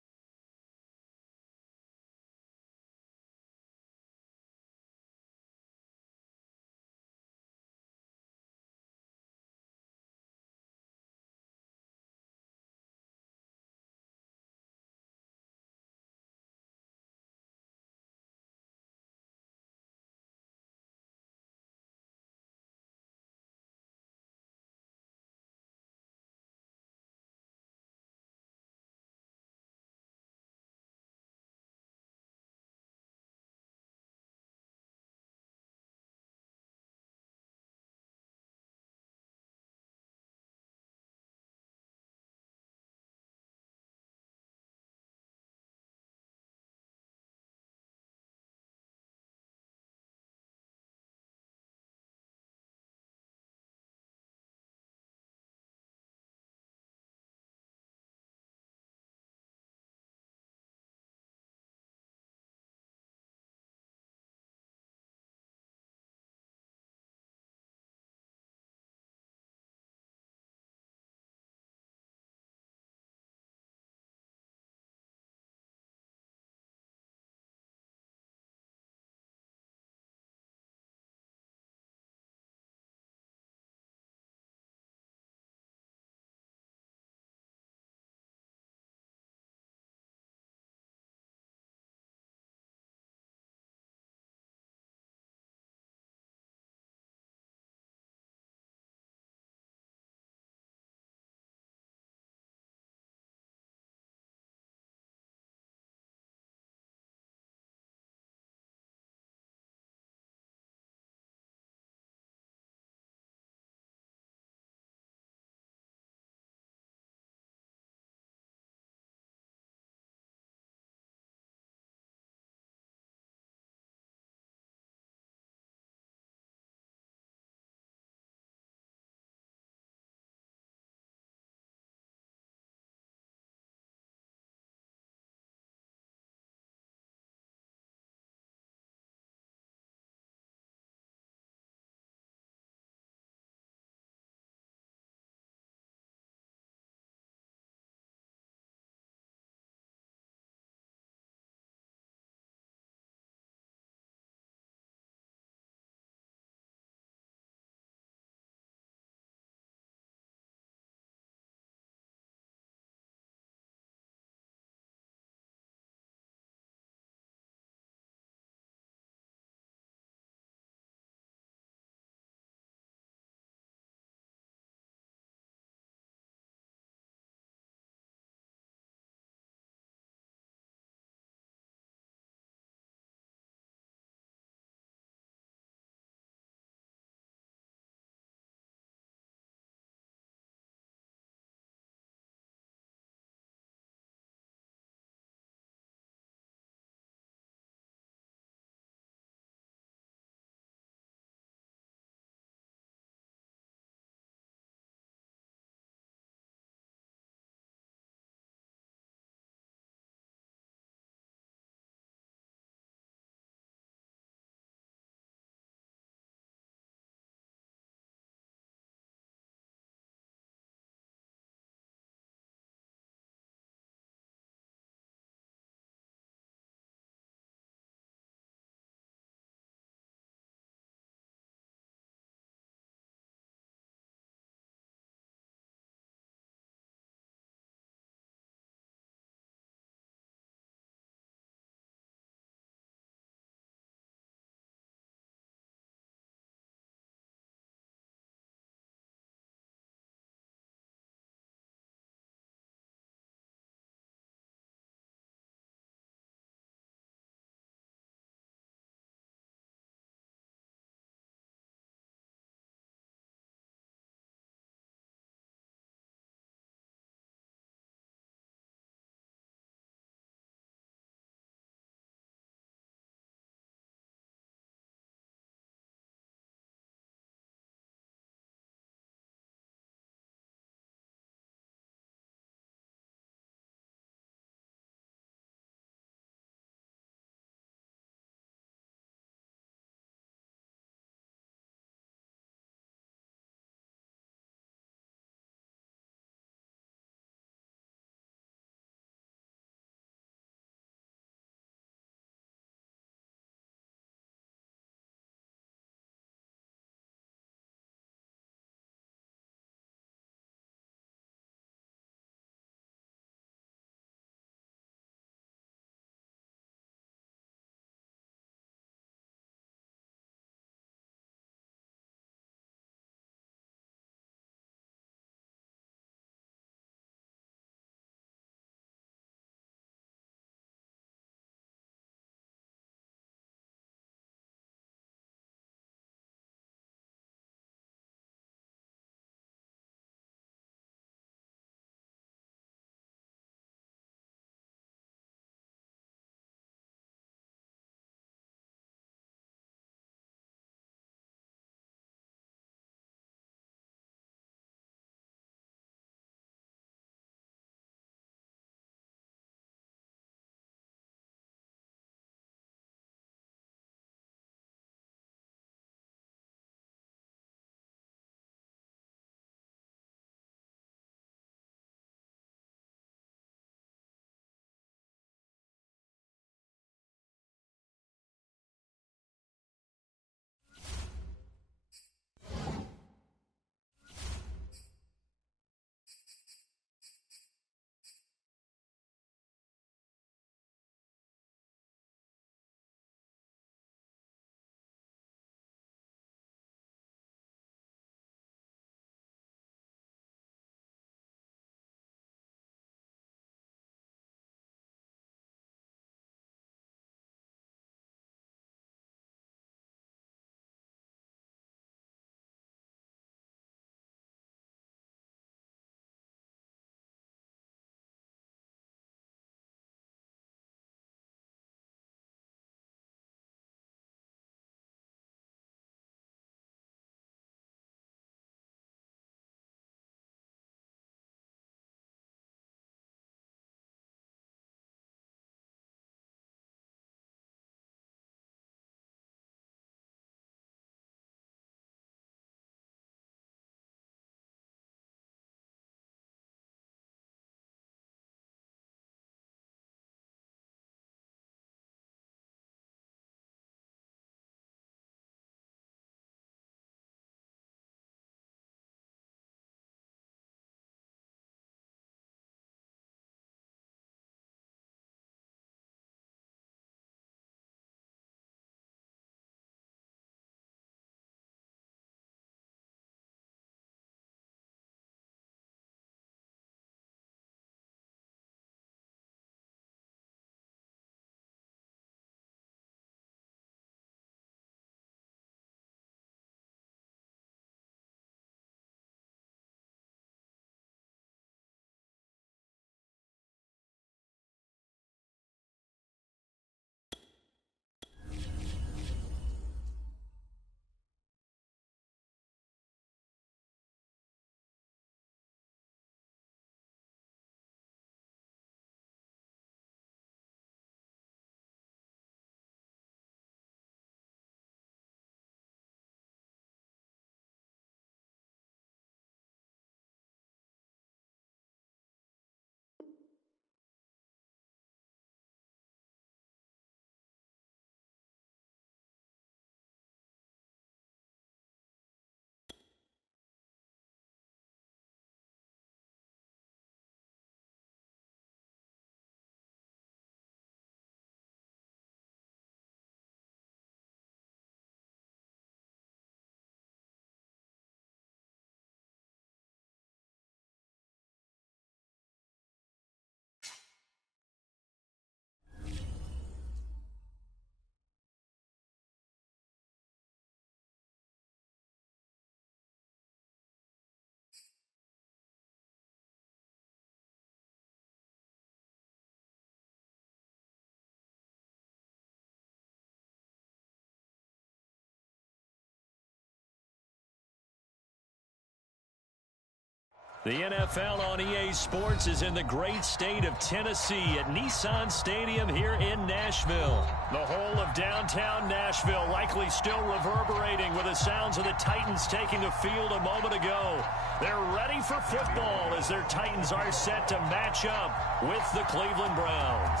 The NFL on EA Sports is in the great state of Tennessee at Nissan Stadium here in Nashville. The whole of downtown Nashville likely still reverberating with the sounds of the Titans taking the field a moment ago. They're ready for football as their Titans are set to match up with the Cleveland Browns.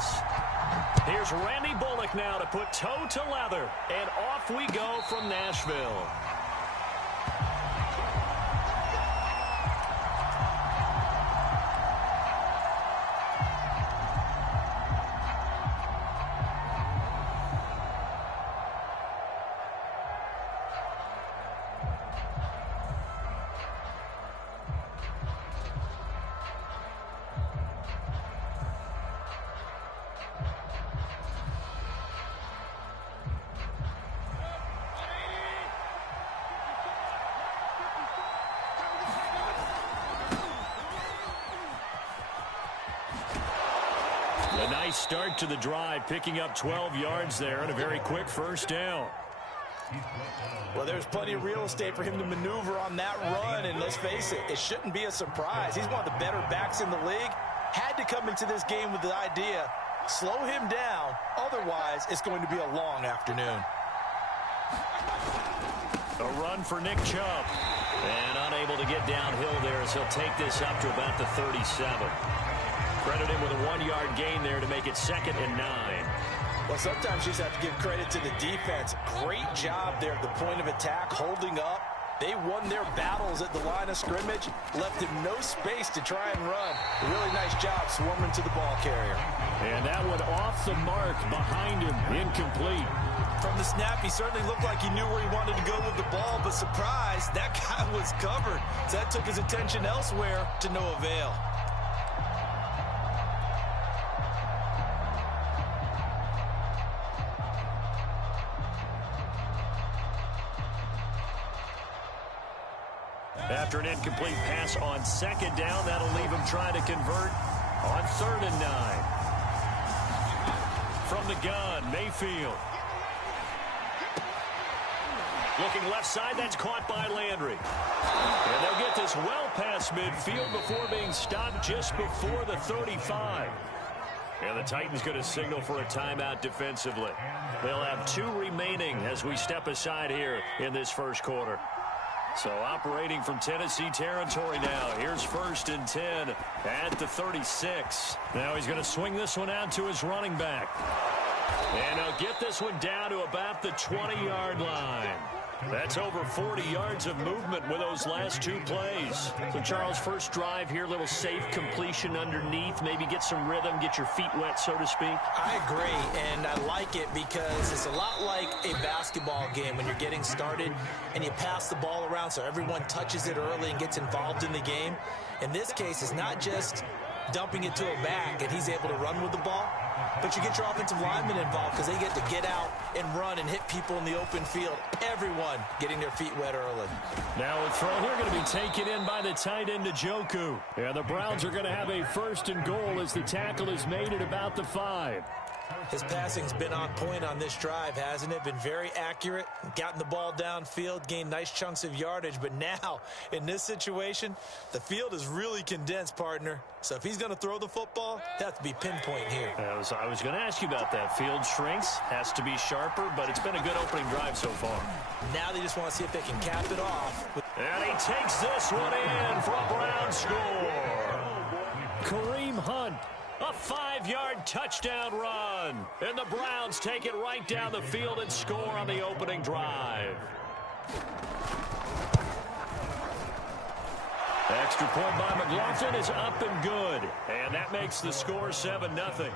Here's Randy Bullock now to put toe to leather, and off we go from Nashville. A nice start to the drive, picking up 12 yards there and a very quick first down. Well, there's plenty of real estate for him to maneuver on that run, and let's face it, it shouldn't be a surprise. He's one of the better backs in the league. Had to come into this game with the idea, slow him down, otherwise it's going to be a long afternoon. A run for Nick Chubb. And unable to get downhill there as he'll take this up to about the 37. Credit him with a 1-yard gain there to make it 2nd and 9. Well, sometimes you just have to give credit to the defense. Great job there at the point of attack, holding up. They won their battles at the line of scrimmage, left him no space to try and run. A really nice job swarming to the ball carrier. And that one off the mark behind him, incomplete. From the snap, he certainly looked like he knew where he wanted to go with the ball, but surprise, that guy was covered. So that took his attention elsewhere to no avail. After an incomplete pass on 2nd down, that'll leave him trying to convert on 3rd and 9. From the gun, Mayfield. Looking left side, that's caught by Landry. And they'll get this well past midfield before being stopped just before the 35. And the Titans going to signal for a timeout defensively. They'll have 2 remaining as we step aside here in this first quarter. So operating from Tennessee territory now. Here's 1st and 10 at the 36. Now he's going to swing this one out to his running back. And he'll get this one down to about the 20-yard line. That's over 40 yards of movement with those last 2 plays. So, Charles, first drive here, little safe completion underneath. Maybe get some rhythm, get your feet wet, so to speak. I agree, and I like it because it's a lot like a basketball game when you're getting started and you pass the ball around so everyone touches it early and gets involved in the game. In this case, it's not just dumping it to a back and he's able to run with the ball, but you get your offensive linemen involved because they get to get out and run and hit people in the open field. Everyone getting their feet wet early. Now a throw here going to be taken in by the tight end, Njoku. And the Browns are going to have a 1st and goal as the tackle is made at about the 5. His passing's been on point on this drive, hasn't it? Been very accurate, gotten the ball downfield, gained nice chunks of yardage. But now, in this situation, the field is really condensed, partner. So if he's going to throw the football, it has to be pinpoint here. I was going to ask you about that. Field shrinks, has to be sharper, but it's been a good opening drive so far. Now they just want to see if they can cap it off. And he takes this one in for a Brown score. Kareem Hunt. A 5-yard touchdown run. And the Browns take it right down the field and score on the opening drive. Extra point by McLaughlin is up and good. And that makes the score 7-0.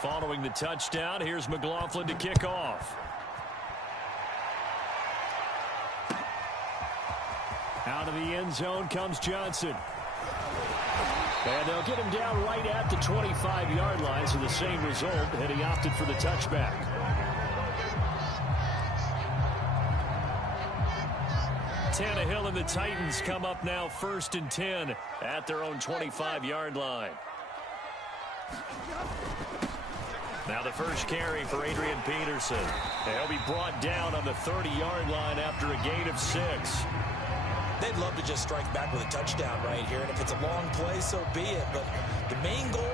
Following the touchdown, here's McLaughlin to kick off. Out of the end zone comes Johnson. And they'll get him down right at the 25-yard line, so the same result, and he opted for the touchback. Tannehill and the Titans come up now 1st and 10 at their own 25-yard line. Now the first carry for Adrian Peterson. And he'll be brought down on the 30-yard line after a gain of 6. They'd love to just strike back with a touchdown right here, and if it's a long play, so be it. But the main goal,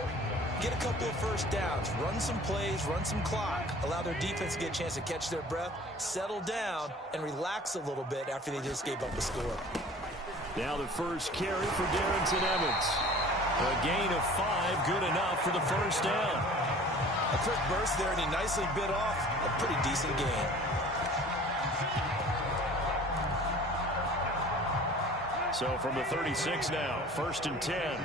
get a couple of first downs, run some plays, run some clock, allow their defense to get a chance to catch their breath, settle down, and relax a little bit after they just gave up a score. Now the first carry for Darrington Evans. A gain of 5, good enough for the first down. A quick burst there, and he nicely bit off a pretty decent gain. So from the 36 now, 1st and 10.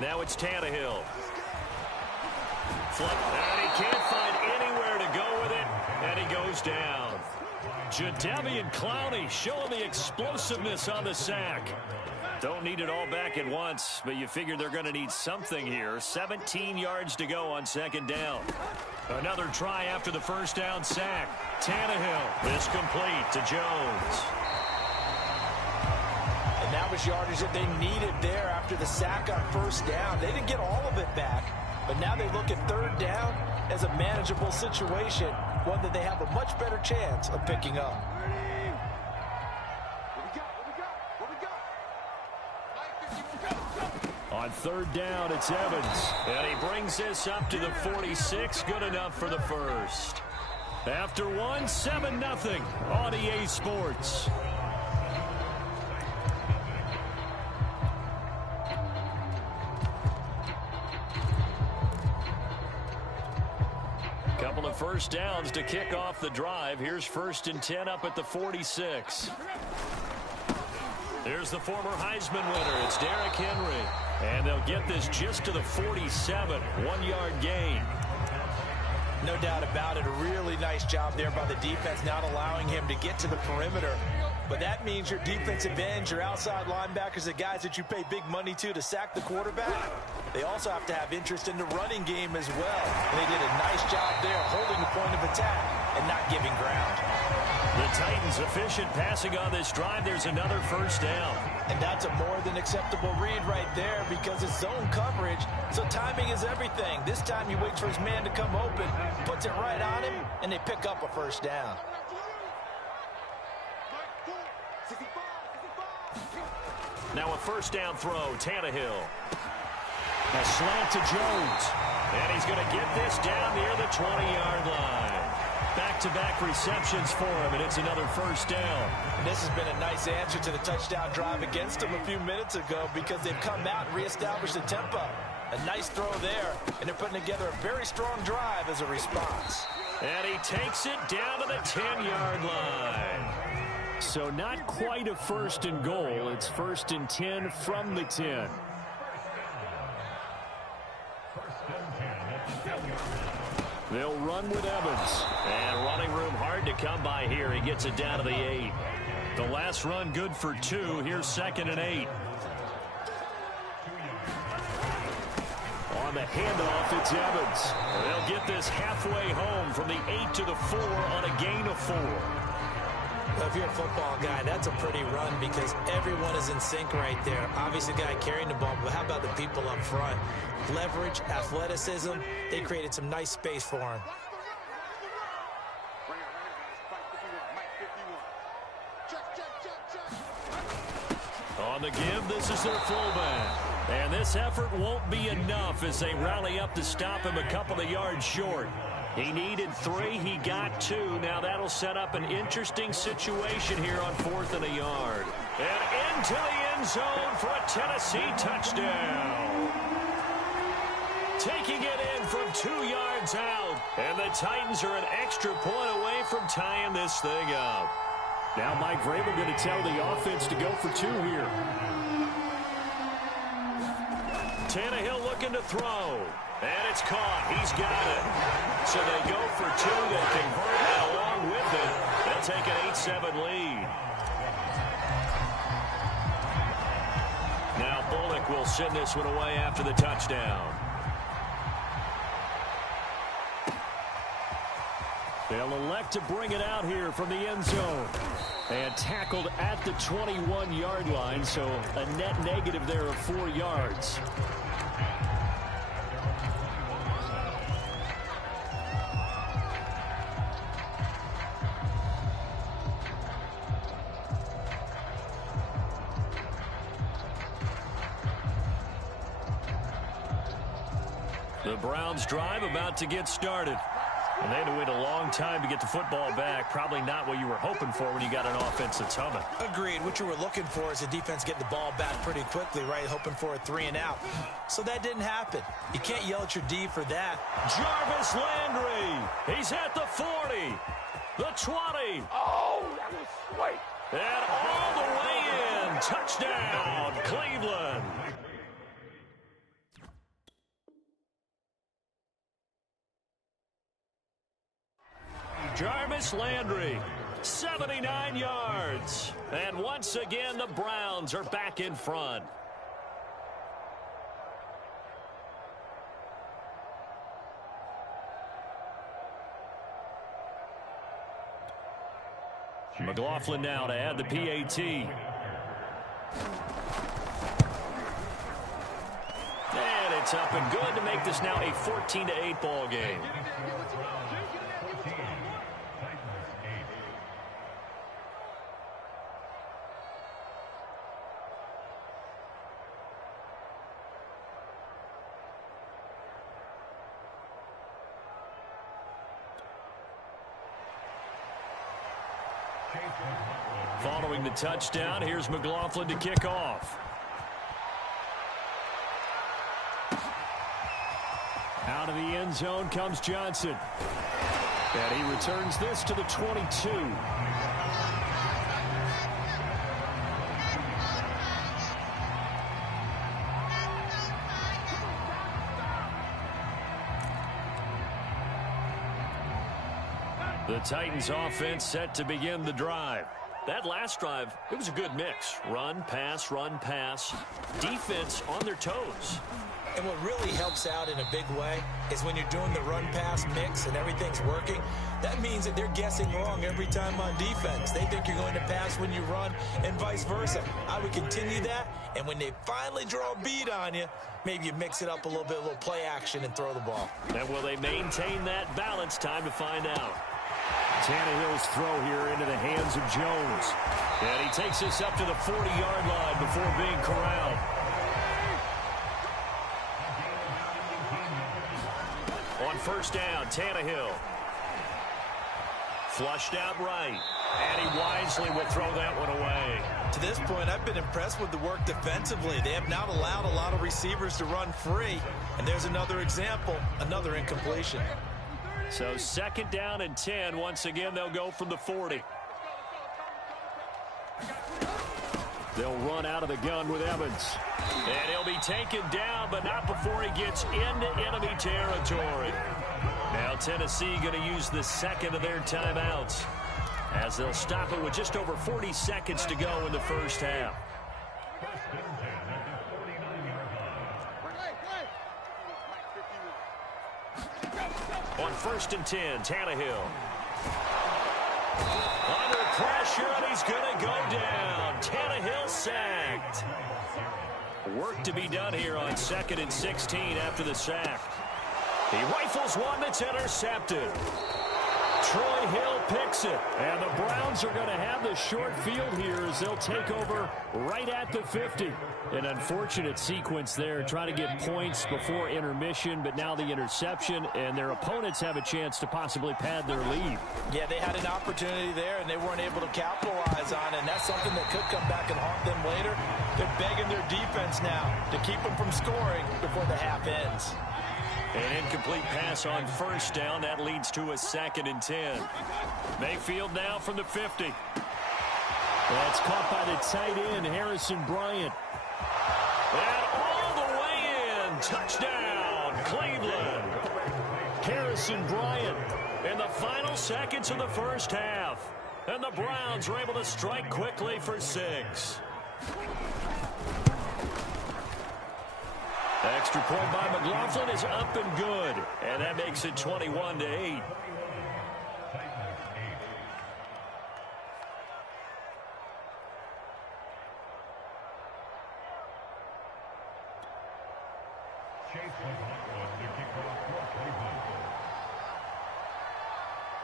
Now it's Tannehill. Flip, and he can't find anywhere to go with it, and he goes down. Jadeveon Clowney showing the explosiveness on the sack. Don't need it all back at once, but you figure they're going to need something here. 17 yards to go on 2nd down. Another try after the first down sack. Tannehill is complete to Jones. And that was yardage that they needed there after the sack on 1st down. They didn't get all of it back, but now they look at 3rd down as a manageable situation, one that they have a much better chance of picking up. On 3rd down, it's Evans. And he brings this up to the 46. Good enough for the first. After one, 7-0 on EA Sports. Couple of first downs to kick off the drive. Here's 1st and 10 up at the 46. There's the former Heisman winner. It's Derrick Henry. And they'll get this just to the 47. 1-yard gain. No doubt about it. A really nice job there by the defense, not allowing him to get to the perimeter. But that means your defensive ends, your outside linebackers, the guys that you pay big money to sack the quarterback, they also have to have interest in the running game as well. And they did a nice job there holding the point of attack and not giving ground. The Titans efficient passing on this drive. There's another first down. And that's a more than acceptable read right there because it's zone coverage, so timing is everything. This time he waits for his man to come open, puts it right on him, and they pick up a first down. Now a first down throw, Tannehill. A slant to Jones. And he's going to get this down near the 20-yard line. Back-to-back receptions for him, and it's another first down. And this has been a nice answer to the touchdown drive against him a few minutes ago because they've come out and reestablished the tempo. A nice throw there, and they're putting together a very strong drive as a response. And he takes it down to the 10-yard line. So not quite a 1st and goal. It's 1st and 10 from the 10. They'll run with Evans. And running room hard to come by here. He gets it down to the 8. The last run good for 2. Here's 2nd and 8. On the handoff, it's Evans. They'll get this halfway home from the 8 to the 4 on a gain of 4. Well, if you're a football guy, that's a pretty run because everyone is in sync right there. Obviously, the guy carrying the ball, but how about the people up front? Leverage, athleticism, they created some nice space for him. On the give, this is their fullback. And this effort won't be enough as they rally up to stop him a couple of yards short. He needed 3, he got 2. Now that'll set up an interesting situation here on 4th and a yard. And into the end zone for a Tennessee touchdown. Taking it in from 2 yards out. And the Titans are an extra point away from tying this thing up. Now Mike Vrabel going to tell the offense to go for 2 here. Tannehill looking to throw. And it's caught. He's got it. So they go for 2. They convert it along with it. They'll take an 8-7 lead. Now Bullock will send this one away after the touchdown. They'll elect to bring it out here from the end zone. And tackled at the 21-yard line, so a net negative there of 4 yards. The Browns drive about to get started. And they had to wait a long time to get the football back. Probably not what you were hoping for when you got an offense that's humming. Agreed. What you were looking for is the defense getting the ball back pretty quickly, right? Hoping for a 3-and-out. So that didn't happen. You can't yell at your D for that. Jarvis Landry. He's at the 40. The 20. Oh, that was sweet. And all the way in. Touchdown, Cleveland. Jarvis Landry, 79 yards. And once again, the Browns are back in front. McLaughlin now to add the PAT. And it's up and good to make this now a 14-8 ball game. Following the touchdown, here's McLaughlin to kick off. Out of the end zone comes Johnson. And he returns this to the 22. The Titans offense set to begin the drive. That last drive, it was a good mix. Run, pass, defense on their toes. And what really helps out in a big way is when you're doing the run-pass mix and everything's working, that means that they're guessing wrong every time on defense. They think you're going to pass when you run and vice versa. I would continue that, and when they finally draw a beat on you, maybe you mix it up a little bit, a little play action, and throw the ball. And will they maintain that balance? Time to find out. Tannehill's throw here into the hands of Jones. And he takes this up to the 40-yard line before being corralled. On first down, Tannehill. Flushed out right. And he wisely will throw that one away. To this point, I've been impressed with the work defensively. They have not allowed a lot of receivers to run free. And there's another example, another incompletion. So second down and 10. Once again, they'll go from the 40. They'll run out of the gun with Evans. And he'll be taken down, but not before he gets into enemy territory. Now Tennessee going to use the second of their timeouts, as they'll stop it with just over 40 seconds to go in the first half. On first and 10, Tannehill. Under pressure, and he's going to go down. Tannehill sacked. Work to be done here on second and 16 after the sack. He rifles one that's intercepted. Troy Hill picks it. And the Browns are going to have the short field here as they'll take over right at the 50. An unfortunate sequence there, trying to get points before intermission, but now the interception, and their opponents have a chance to possibly pad their lead. Yeah, they had an opportunity there, and they weren't able to capitalize on it, and that's something that could come back and haunt them later. They're begging their defense now to keep them from scoring before the half ends. An incomplete pass on first down. That leads to a second and 10. Mayfield now from the 50. That's caught by the tight end, Harrison Bryant. And all the way in. Touchdown, Cleveland. Harrison Bryant in the final seconds of the first half. And the Browns were able to strike quickly for 6. Extra point by McLaughlin is up and good. And that makes it 21-8.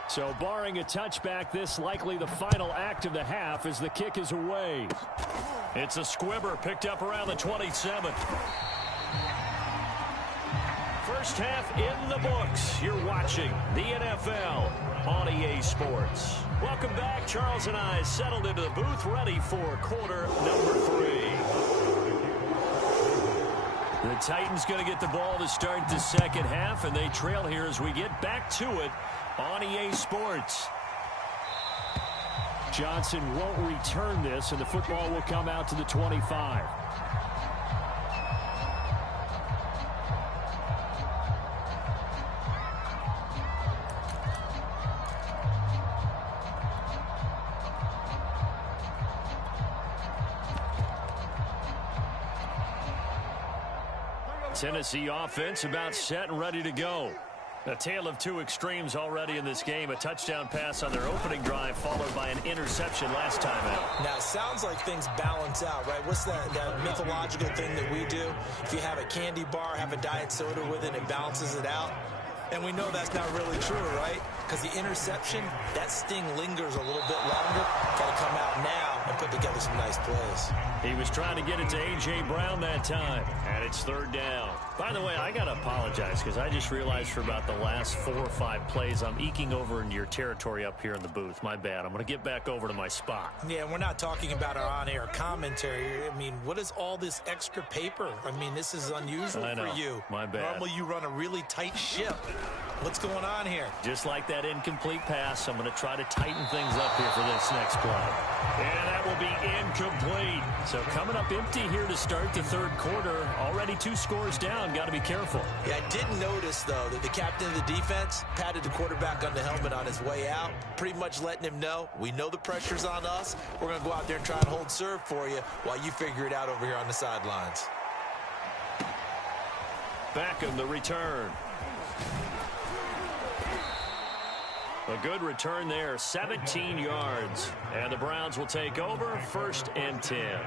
So barring a touchback, this likely the final act of the half as the kick is away. It's a squibber picked up around the 27. First half in the books. You're watching the NFL on EA Sports. Welcome back. Charles and I settled into the booth ready for quarter number 3. The Titans going to get the ball to start the second half, and they trail here as we get back to it on EA Sports. Johnson won't return this, and the football will come out to the 25. Tennessee offense about set and ready to go. A tale of two extremes already in this game. A touchdown pass on their opening drive followed by an interception last time out. Now, it sounds like things balance out, right? What's that mythological thing that we do? If you have a candy bar, have a diet soda with it, it balances it out. And we know that's not really true, right? Because the interception, that sting lingers a little bit longer. Got to come out now and put together some nice plays. He was trying to get it to A.J. Brown that time, and it's third down. By the way, I got to apologize because I just realized for about the last 4 or 5 plays, I'm eking over into your territory up here in the booth. My bad. I'm going to get back over to my spot. Yeah, we're not talking about our on-air commentary. I mean, what is all this extra paper? I mean, this is unusual for you. My bad. Normally you run a really tight ship. What's going on here? Just like that incomplete pass, I'm going to try to tighten things up here for this next play. And that will be incomplete. So coming up empty here to start the third quarter. Already 2 scores down. Got to be careful. Yeah, I did notice, though, that the captain of the defense patted the quarterback on the helmet on his way out, pretty much letting him know, we know the pressure's on us. We're going to go out there and try and hold serve for you while you figure it out over here on the sidelines. Beckham, the return. A good return there, 17 yards. And the Browns will take over, 1st and 10.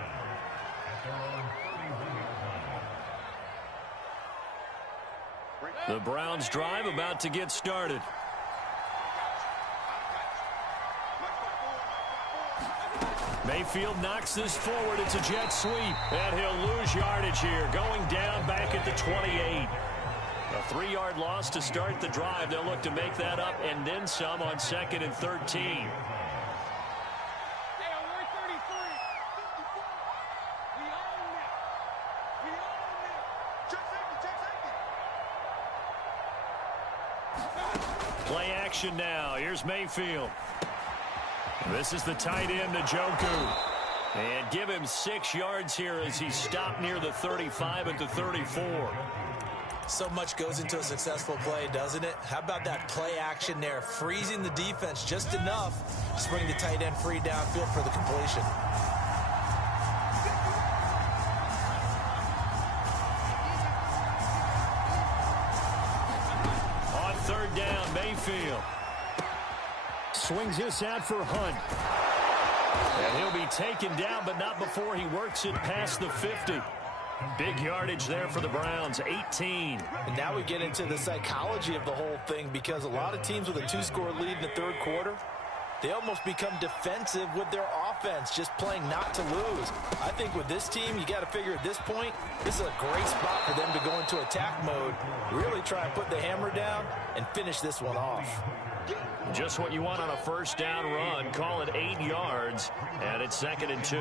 The Browns drive about to get started. Mayfield knocks this forward. It's a jet sweep. And he'll lose yardage here, going down back at the 28. A 3-yard loss to start the drive. They'll look to make that up and then some on 2nd and 13. Play action now. Here's Mayfield. This is the tight end, Njoku. And give him 6 yards here as he stopped near the 35 at the 34. So much goes into a successful play, doesn't it? How about that play action there, freezing the defense just enough to bring the tight end free downfield for the completion. On 3rd down, Mayfield. Swings this out for Hunt. And he'll be taken down, but not before he works it past the 50. Big yardage there for the Browns, 18. And now we get into the psychology of the whole thing, because a lot of teams with a 2-score lead in the third quarter, they almost become defensive with their offense, just playing not to lose. I think with this team, you got to figure at this point, this is a great spot for them to go into attack mode, really try and put the hammer down and finish this one off. Just what you want on a 1st down run. Call it 8 yards, and it's 2nd and 2.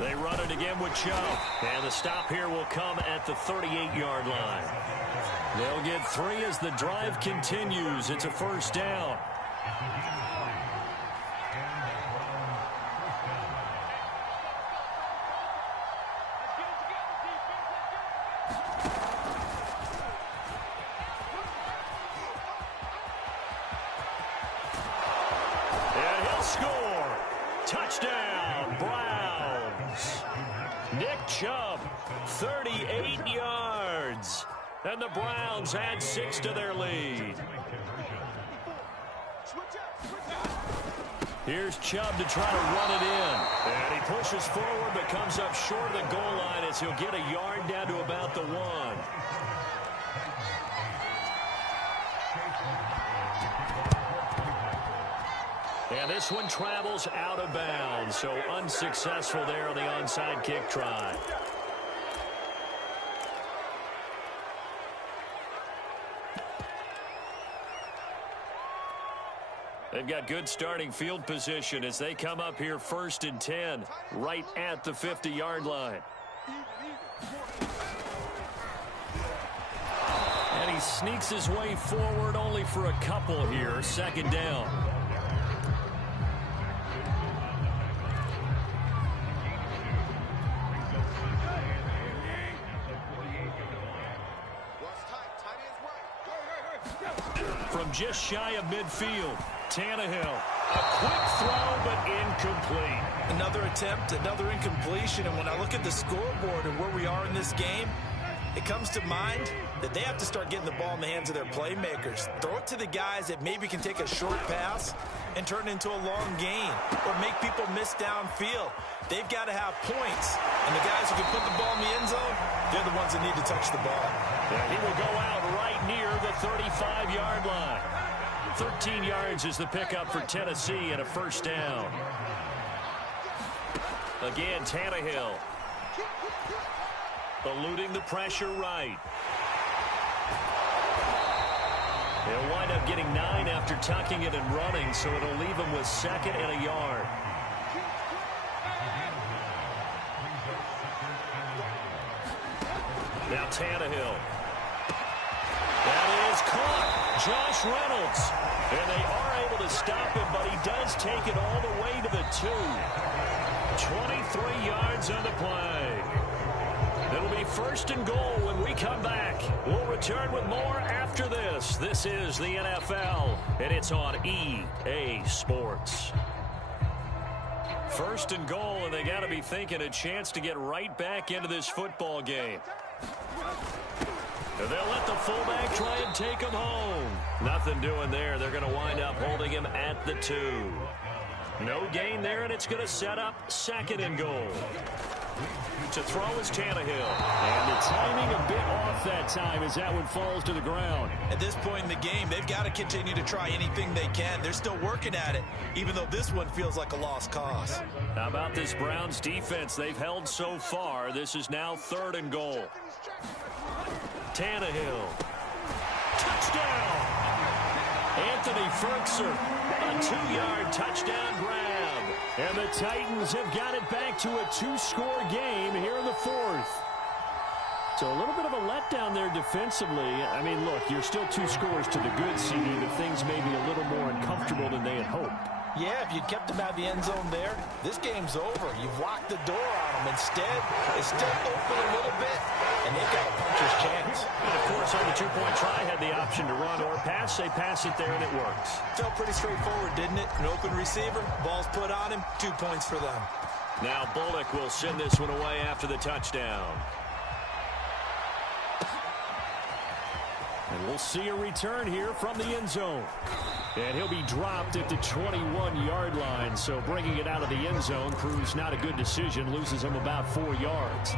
They run it again with Chubb, and the stop here will come at the 38-yard line. They'll get 3 as the drive continues. It's a 1st down. And he'll score. Touchdown, Browns. Nick Chubb, 38 yards. And the Browns add 6 to their lead. Here's Chubb to try to run it in. And he pushes forward but comes up short of the goal line as he'll get a yard down to about the 1. And this one travels out of bounds, so unsuccessful there on the onside kick try. They've got good starting field position as they come up here 1st and 10, right at the 50-yard line. And he sneaks his way forward only for a couple here, 2nd down. From just shy of midfield, Tannehill, a quick throw, but incomplete. Another attempt, another incompletion, and when I look at the scoreboard and where we are in this game, it comes to mind that they have to start getting the ball in the hands of their playmakers. Throw it to the guys that maybe can take a short pass and turn it into a long gain or make people miss downfield. They've got to have points, and the guys who can put the ball in the end zone, they're the ones that need to touch the ball. And he will go out right near the 35-yard line. 13 yards is the pickup for Tennessee and a 1st down. Again, Tannehill. Eluding the pressure right. He'll wind up getting 9 after tucking it and running, so it'll leave him with 2nd and a yard. Now Tannehill. That is caught. Josh Reynolds. And they are able to stop him, but he does take it all the way to the 2. 23 yards on the play. It'll be 1st and goal when we come back. We'll return with more after this. This is the NFL, and it's on EA Sports. 1st and goal, and they got to be thinking a chance to get right back into this football game. And they'll let the fullback try and take him home. Nothing doing there. They're going to wind up holding him at the 2. No gain there, and it's going to set up 2nd and goal. To throw is Tannehill. And the timing a bit off that time as that one falls to the ground. At this point in the game, they've got to continue to try anything they can. They're still working at it, even though this one feels like a lost cause. How about this Browns defense they've held so far? This is now 3rd and goal. Tannehill. Touchdown! Anthony Ferguson, a 2-yard touchdown grab. And the Titans have got it back to a 2-score game here in the 4th. So a little bit of a letdown there defensively. I mean, look, you're still 2 scores to the good, CD, but things may be a little more uncomfortable than they had hoped. Yeah, if you'd kept them out of the end zone there, this game's over. You've locked the door on them. Instead, it's still open a little bit, and they've got a puncher's chance. And, of course, on the 2-point try, had the option to run or pass. They pass it there, and it works. Felt pretty straightforward, didn't it? An open receiver, ball's put on him, 2 points for them. Now Bullock will send this one away after the touchdown. And we'll see a return here from the end zone. And he'll be dropped at the 21-yard line. So bringing it out of the end zone proves not a good decision. Loses him about 4 yards.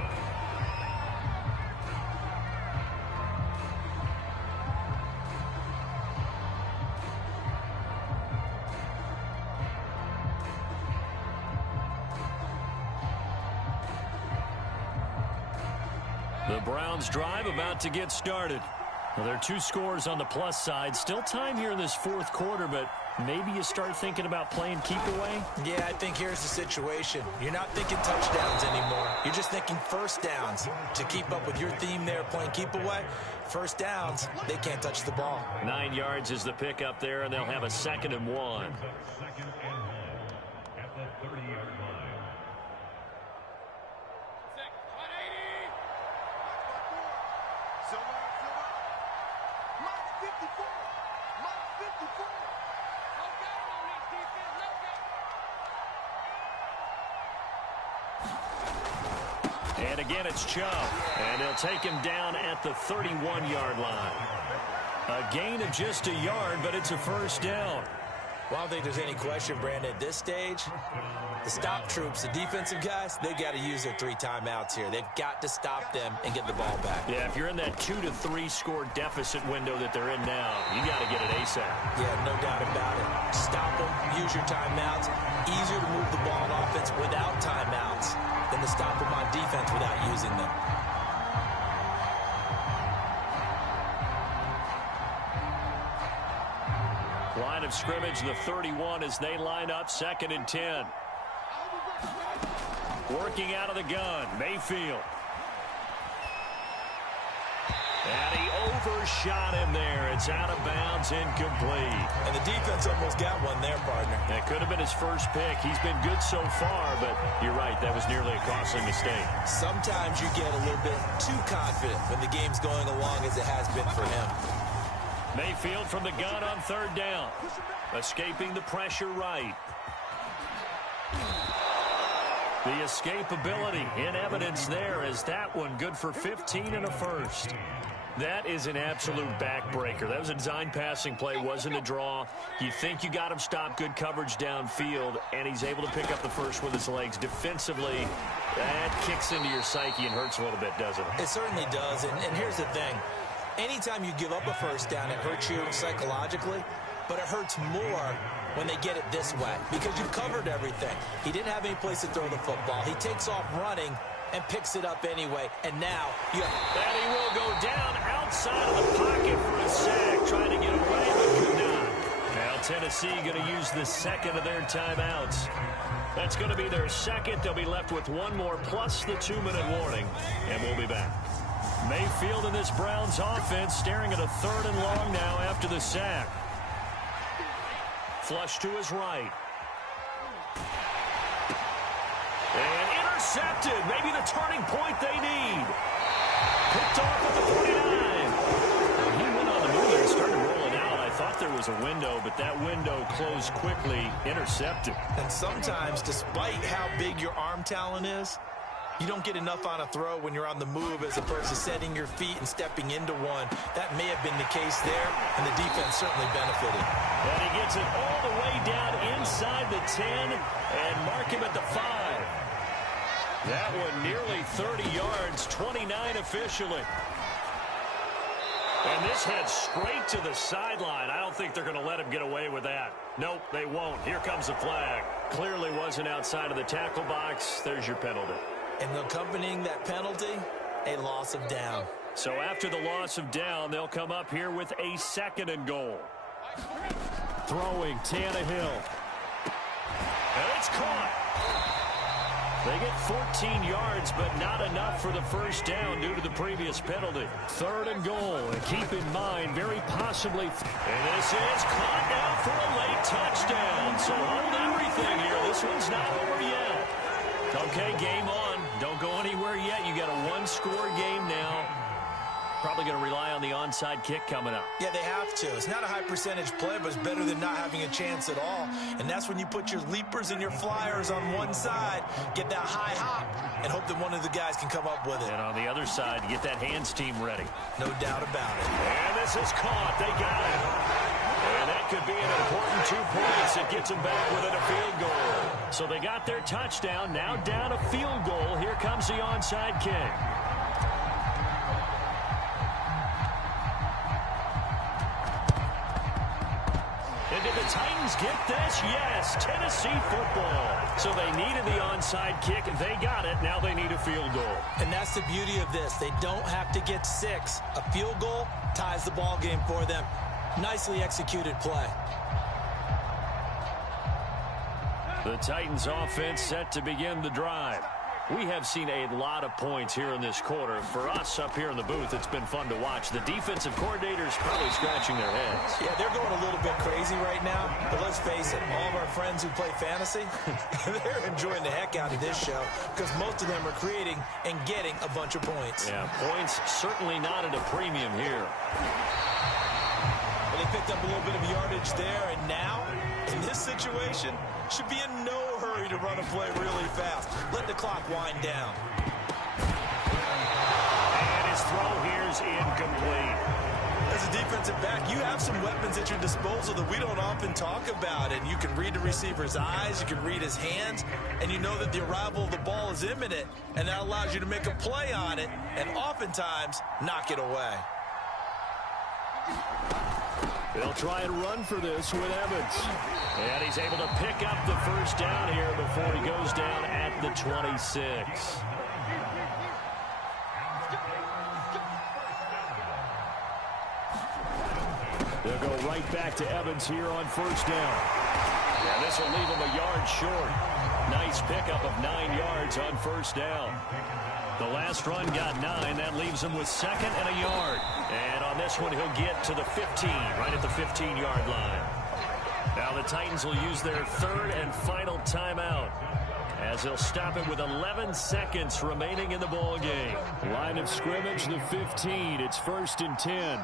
The Browns drive about to get started. Well, there are 2 scores on the plus side. Still time here in this 4th quarter, but maybe you start thinking about playing keep away? Yeah, I think here's the situation. You're not thinking touchdowns anymore. You're just thinking 1st downs. To keep up with your theme there, playing keep away, 1st downs, they can't touch the ball. 9 yards is the pickup there, and they'll have a 2nd and 1. And again, it's Chubb. And they'll take him down at the 31-yard line. A gain of just a yard, but it's a first down. Well, I don't think there's any question, Brandon, at this stage, the stop troops, the defensive guys, they got to use their 3 timeouts here. They've got to stop them and get the ball back. Yeah, if you're in that 2 to 3 score deficit window that they're in now, you got to get it ASAP. Yeah, no doubt about it. Stop them, use your timeouts. Easier to move the ball on offense without timeouts than to stop them on defense without using them. Line of scrimmage, the 31 as they line up, 2nd and 10. Working out of the gun, Mayfield. And he overshot him there. It's out of bounds, incomplete. And the defense almost got one there, partner. That could have been his first pick. He's been good so far, but you're right, that was nearly a costly mistake. Sometimes you get a little bit too confident when the game's going along as it has been for him. Mayfield from the gun on 3rd down. Escaping the pressure right. The escapability in evidence there as that one good for 15 and a first. That is an absolute backbreaker. That was a design passing play, wasn't a draw. You think you got him stopped, good coverage downfield, and he's able to pick up the first with his legs. Defensively, that kicks into your psyche and hurts a little bit, doesn't it? It certainly does, and here's the thing. Anytime you give up a first down, it hurts you psychologically, but it hurts more when they get it this way because you've covered everything. He didn't have any place to throw the football. He takes off running and picks it up anyway, and now you have... And he will go down outside of the pocket for a sack, trying to get away, but could not. Now Tennessee going to use the 2nd of their timeouts. That's going to be their 2nd. They'll be left with 1 more plus the 2-minute warning, and we'll be back. Mayfield in this Browns offense staring at a 3rd and long now after the sack. Flush to his right. And intercepted. Maybe the turning point they need. Picked off at the 49. He went on the move there and started rolling out. I thought there was a window, but that window closed quickly. Intercepted. And sometimes, despite how big your arm talent is, you don't get enough on a throw when you're on the move as opposed to setting your feet and stepping into one. That may have been the case there, and the defense certainly benefited. And he gets it all the way down inside the 10 and mark him at the 5. That one nearly 30 yards, 29 officially. And this heads straight to the sideline. I don't think they're going to let him get away with that. Nope, they won't. Here comes the flag. Clearly wasn't outside of the tackle box. There's your penalty. And accompanying that penalty, a loss of down. So after the loss of down, they'll come up here with a 2nd and goal. Throwing Tannehill. And it's caught. They get 14 yards, but not enough for the first down due to the previous penalty. 3rd and goal. And keep in mind, very possibly. And this is caught now for a late touchdown. So hold everything here. This one's not over yet. Okay, game on. Don't go anywhere yet. You got a 1-score game now. Probably going to rely on the onside kick coming up. Yeah, they have to. It's not a high percentage play, but it's better than not having a chance at all. And that's when you put your leapers and your flyers on one side, get that high hop, and hope that one of the guys can come up with it. And on the other side, get that hands team ready. No doubt about it. And this is caught. They got it. And that could be an important 2 points. It gets them back within a field goal. So they got their touchdown. Now down a field goal. Here comes the onside kick. And did the Titans get this? Yes, Tennessee football. So they needed the onside kick. They got it. Now they need a field goal. And that's the beauty of this. They don't have to get 6. A field goal ties the ball game for them. Nicely executed play. The Titans offense set to begin the drive. We have seen a lot of points here in this quarter. For us up here in the booth, it's been fun to watch. The defensive coordinators probably scratching their heads. Yeah, they're going a little bit crazy right now. But let's face it, all of our friends who play fantasy, they're enjoying the heck out of this show because most of them are creating and getting a bunch of points. Yeah, points certainly not at a premium here. Well, they picked up a little bit of yardage there, and now, in this situation, should be in no hurry to run a play really fast. Let the clock wind down. throw here's incomplete. As a defensive back, you have some weapons at your disposal that we don't often talk about, and you can read the receiver's eyes, you can read his hands, and you know that the arrival of the ball is imminent, and that allows you to make a play on it and oftentimes knock it away. They'll try and run for this with Evans. And he's able to pick up the first down here before he goes down at the 26. They'll go right back to Evans here on first down. And this will leave him a yard short. Nice pickup of 9 yards on first down. The last run got 9. That leaves him with second and a yard. And on this one, he'll get to the 15, right at the 15-yard line. Now the Titans will use their third and final timeout, as they'll stop it with 11 seconds remaining in the ball game. Line of scrimmage, the 15. It's 1st and 10.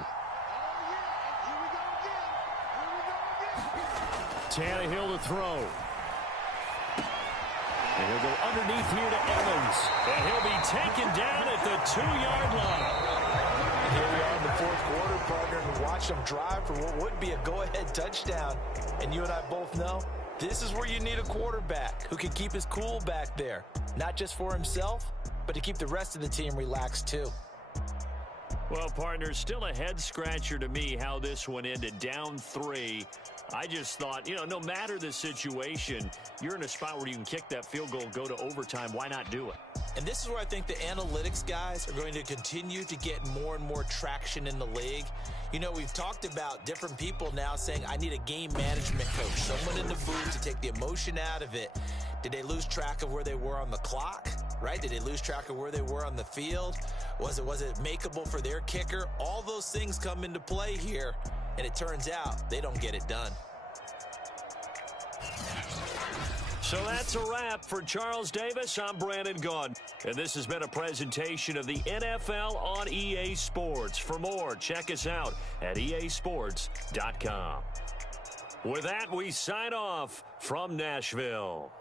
Tannehill to throw. And he'll go underneath here to Evans. And he'll be taken down at the 2-yard line. And here we are in the fourth quarter, partner, and watch them drive for what would be a go-ahead touchdown. And you and I both know this is where you need a quarterback who can keep his cool back there. Not just for himself, but to keep the rest of the team relaxed too. Well, partner, still a head-scratcher to me how this one ended, down 3. I just thought, no matter the situation, you're in a spot where you can kick that field goal, go to overtime. Why not do it? And this is where I think the analytics guys are going to continue to get more and more traction in the league. We've talked about different people now saying, I need a game management coach, someone in the booth to take the emotion out of it. Did they lose track of where they were on the clock, right? Did they lose track of where they were on the field? Was it makeable for their kicker? All those things come into play here, and it turns out they don't get it done. So that's a wrap for Charles Davis. I'm Brandon Gaudin. And this has been a presentation of the NFL on EA Sports. For more, check us out at easports.com. With that, we sign off from Nashville.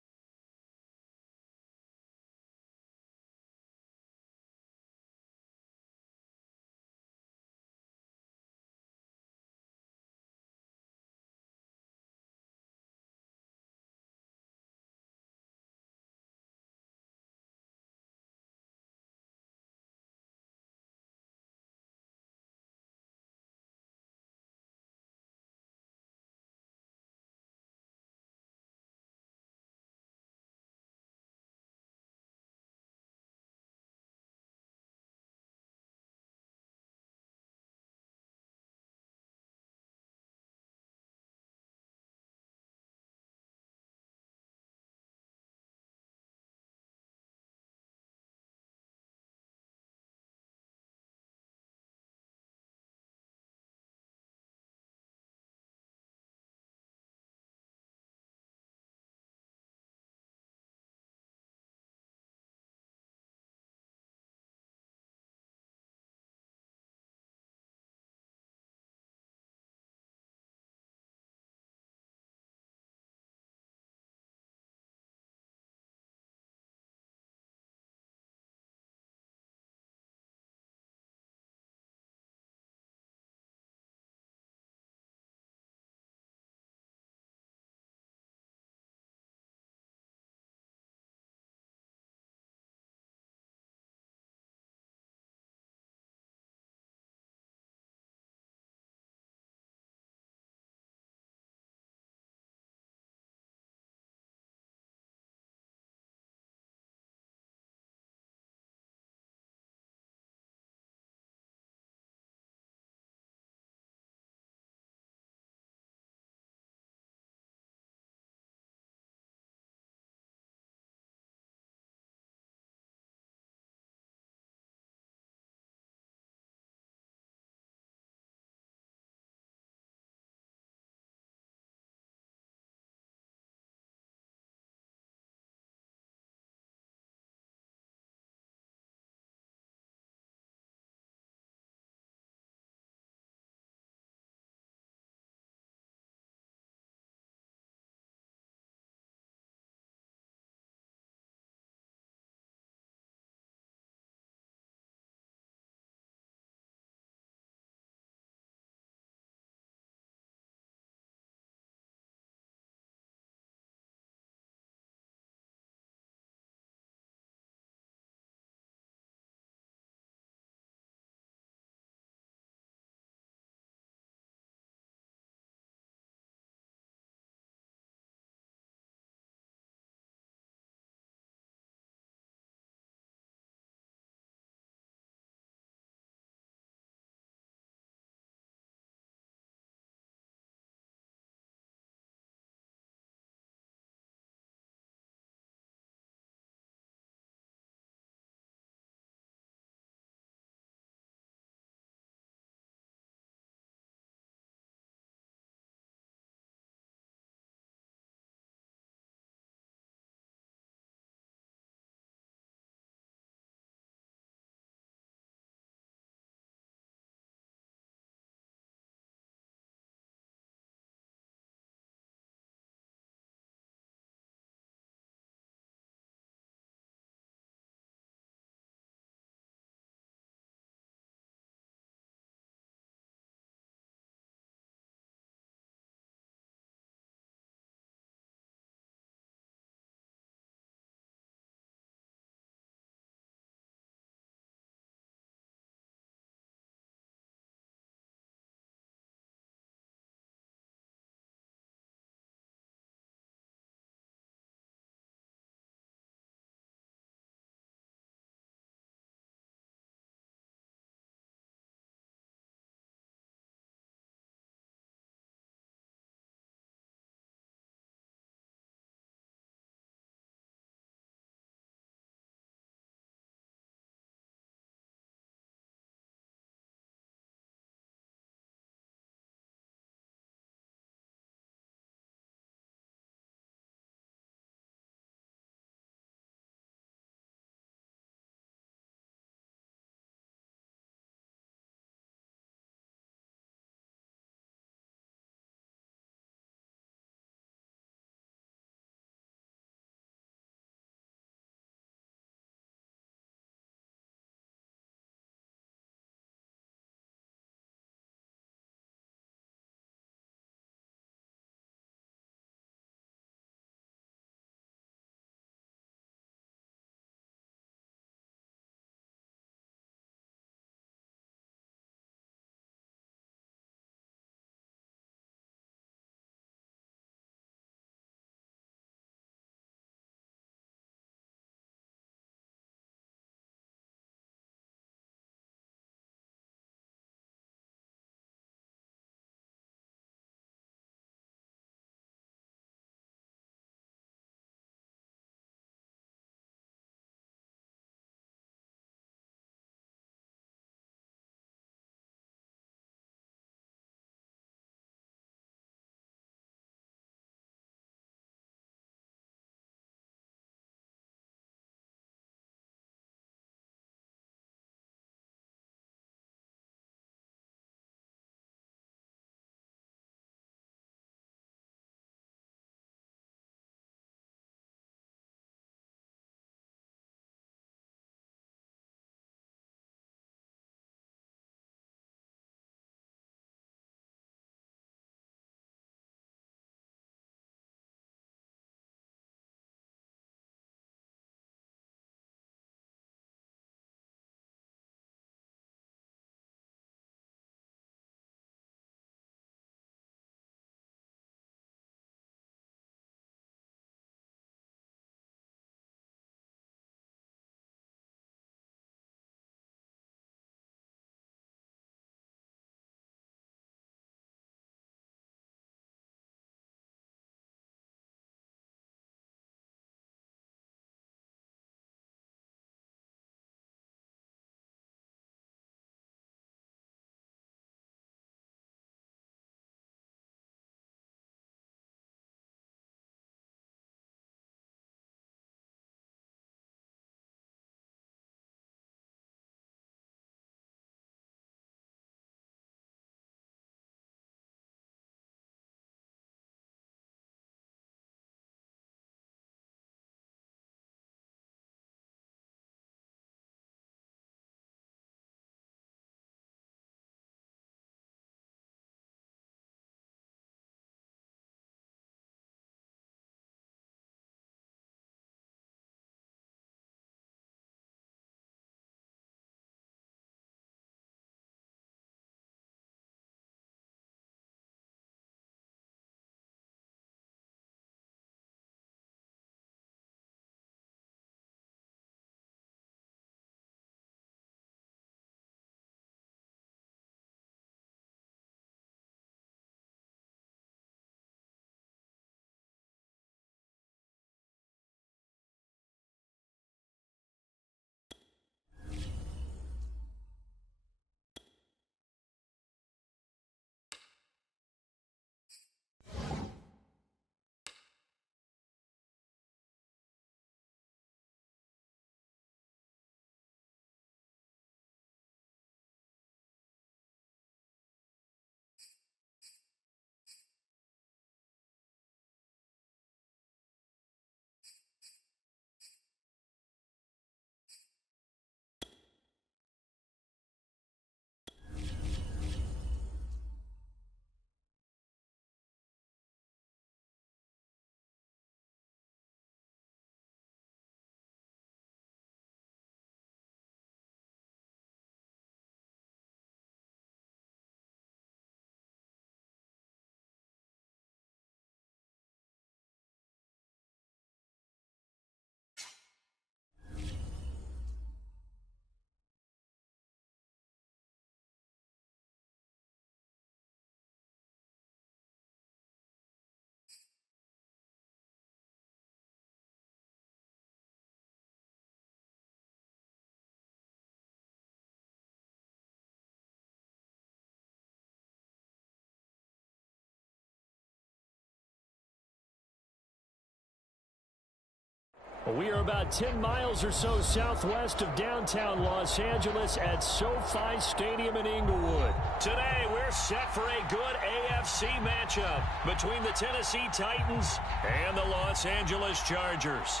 We are about 10 miles or so southwest of downtown Los Angeles at SoFi Stadium in Inglewood. Today, we're set for a good AFC matchup between the Tennessee Titans and the Los Angeles Chargers.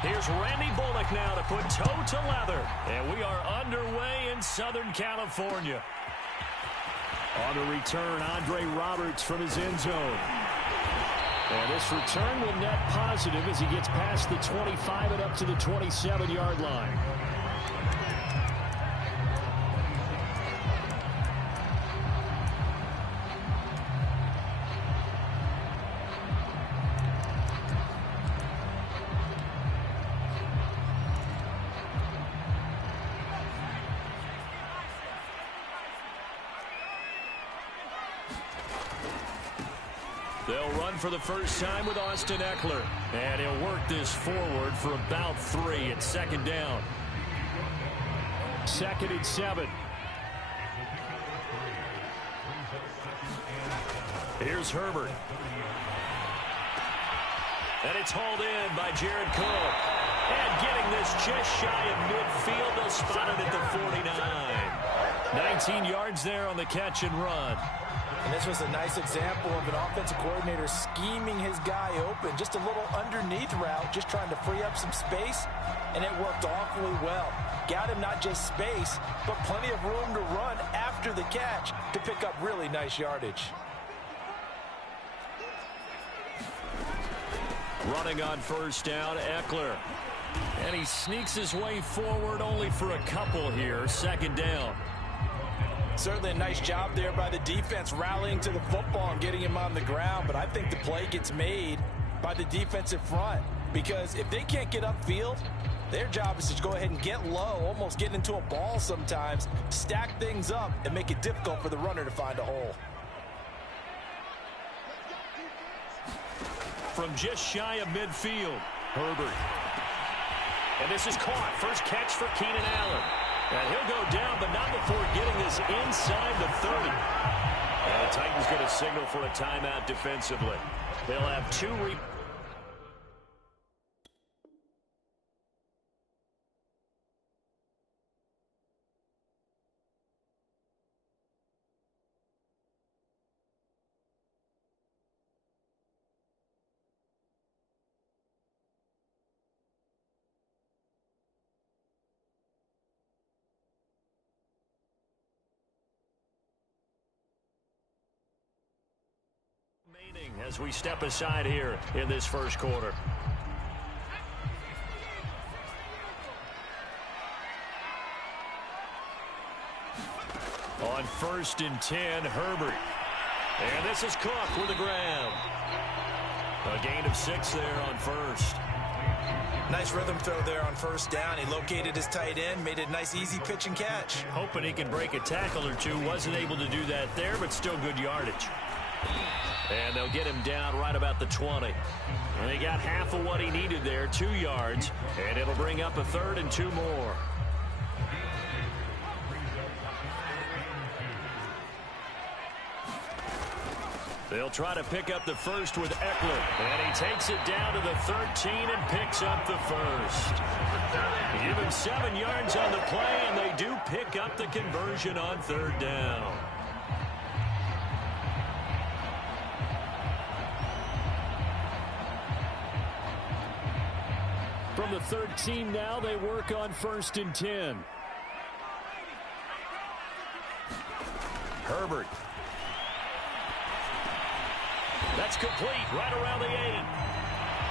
Here's Randy Bullock now to put toe to leather. And we are underway in Southern California. On the return, Andre Roberts from his end zone. And this return will net positive as he gets past the 25 and up to the 27-yard line. They'll run for the first time with Austin Eckler. And he'll work this forward for about 3 at second down. 2nd and 7. Here's Herbert. And it's hauled in by Jared Cook. And getting this just shy of midfield. They'll spot it at the 49. 19 yards there on the catch and run. And this was a nice example of an offensive coordinator scheming his guy open. Just a little underneath route, just trying to free up some space, and it worked awfully well. Got him not just space, but plenty of room to run after the catch to pick up really nice yardage. Running on first down, Eckler. And he sneaks his way forward only for a couple here. Second down. Certainly a nice job there by the defense rallying to the football and getting him on the ground, but I think the play gets made by the defensive front because if they can't get upfield, their job is to go ahead and get low, almost get into a ball sometimes, stack things up, and make it difficult for the runner to find a hole. From just shy of midfield, Herbert. And this is caught. First catch for Keenan Allen. And he'll go down, but not before getting this inside the 30. And the Titans going to signal for a timeout defensively. They'll have 2 as we step aside here in this first quarter. On 1st and 10, Herbert. And this is Cook with the grab. A gain of 6 there on first. Nice rhythm throw there on first down. He located his tight end, made a nice easy pitch and catch. Hoping he can break a tackle or two. Wasn't able to do that there, but still good yardage. And they'll get him down right about the 20. And he got half of what he needed there, 2 yards. And it'll bring up a 3rd and 2 more. They'll try to pick up the first with Eckler. And he takes it down to the 13 and picks up the first. Give him 7 yards on the play, and they do pick up the conversion on 3rd down. From the 13 now, they work on 1st and 10. Herbert. That's complete right around the 8.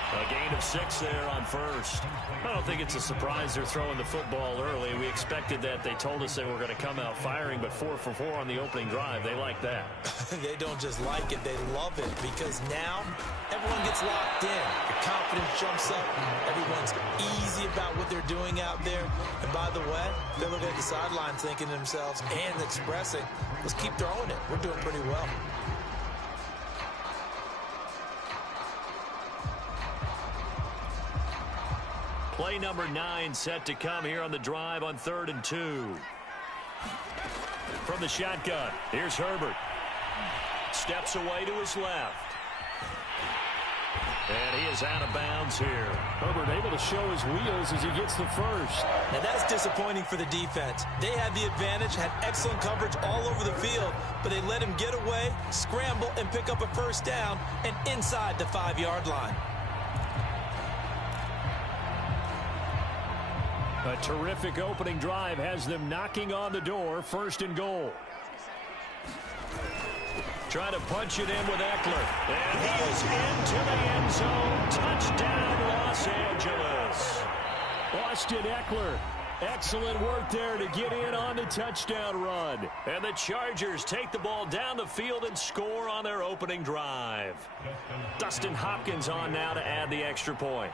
A gain of 6 there on first. I don't think it's a surprise they're throwing the football early. We expected that. They told us they were going to come out firing, but 4 for 4 on the opening drive. They like that. They don't just like it, they love it, because now everyone gets locked in. The confidence jumps up. Everyone's easy about what they're doing out there. And by the way, they're looking at the sideline thinking to themselves and expressing, let's keep throwing it. We're doing pretty well. Play number 9 set to come here on the drive on 3rd and 2. From the shotgun, here's Herbert. Steps away to his left. And he is out of bounds here. Herbert able to show his wheels as he gets the first. And that's disappointing for the defense. They had the advantage, had excellent coverage all over the field, but they let him get away, scramble, and pick up a first down and inside the 5-yard line. A terrific opening drive has them knocking on the door. 1st and goal. Trying to punch it in with Eckler. And he is into the end zone. Touchdown, Los Angeles. Austin Eckler. Excellent work there to get in on the touchdown run. And the Chargers take the ball down the field and score on their opening drive. Dustin Hopkins on now to add the extra point.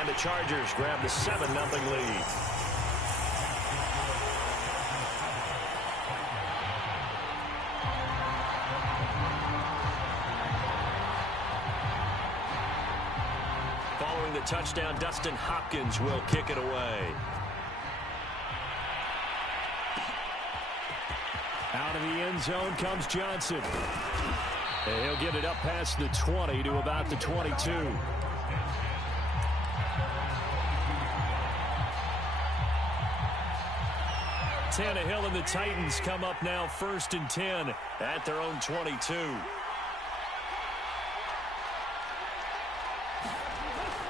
And the Chargers grab the 7-0 lead. Following the touchdown, Dustin Hopkins will kick it away. Out of the end zone comes Johnson. And he'll get it up past the 20 to about the 22. Tannehill and the Titans come up now 1st and 10 at their own 22.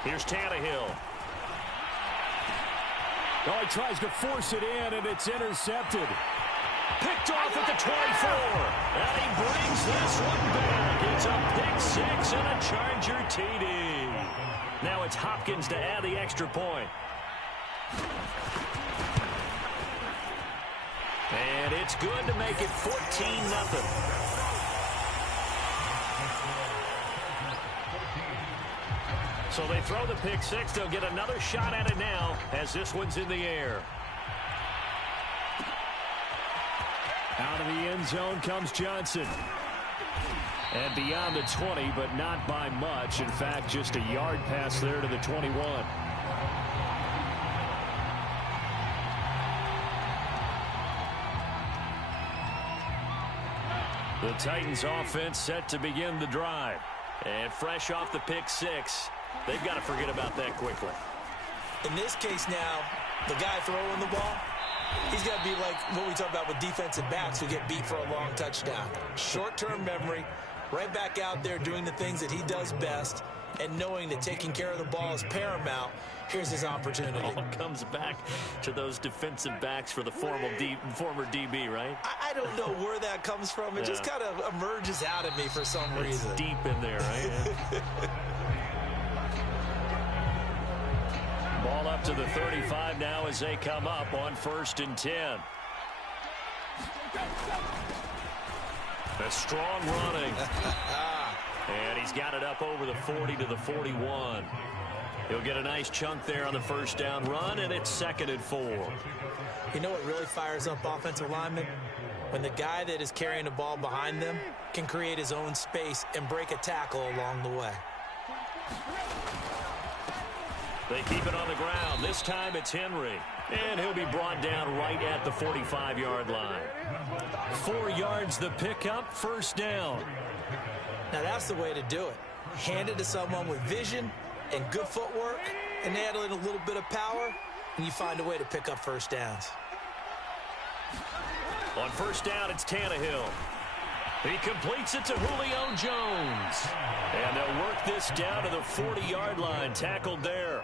Here's Tannehill. Oh, he tries to force it in, and it's intercepted. Picked off at the 24. And he brings this one back. It's a pick 6 and a Charger TD. Now it's Hopkins to add the extra point. And it's good to make it 14-0. So they throw the pick 6. They'll get another shot at it now as this one's in the air. Out of the end zone comes Johnson. And beyond the 20, but not by much. In fact, just a yard pass there to the 21. The Titans offense set to begin the drive. And fresh off the pick 6, they've got to forget about that quickly. In this case now, the guy throwing the ball, he's got to be like what we talk about with defensive backs who get beat for a long touchdown. Short-term memory, right back out there doing the things that he does best, and knowing that taking care of the ball is paramount. Here's his opportunity. All comes back to those defensive backs for the former DB, right? I don't know where that comes from. It just kind of emerges out at me for some reason. It's deep in there, right? Ball up to the 35 now as they come up on 1st and 10. A strong running. And he's got it up over the 40 to the 41. He'll get a nice chunk there on the first down run, and it's 2nd and 4. You know what really fires up offensive linemen? When the guy that is carrying the ball behind them can create his own space and break a tackle along the way. They keep it on the ground. This time it's Henry. And he'll be brought down right at the 45-yard line. 4 yards the pickup, 1st down. Now that's the way to do it. Hand it to someone with vision and good footwork, and add in a little bit of power, and you find a way to pick up first downs. On 1st down, it's Tannehill. He completes it to Julio Jones. And they'll work this down to the 40-yard line, tackled there.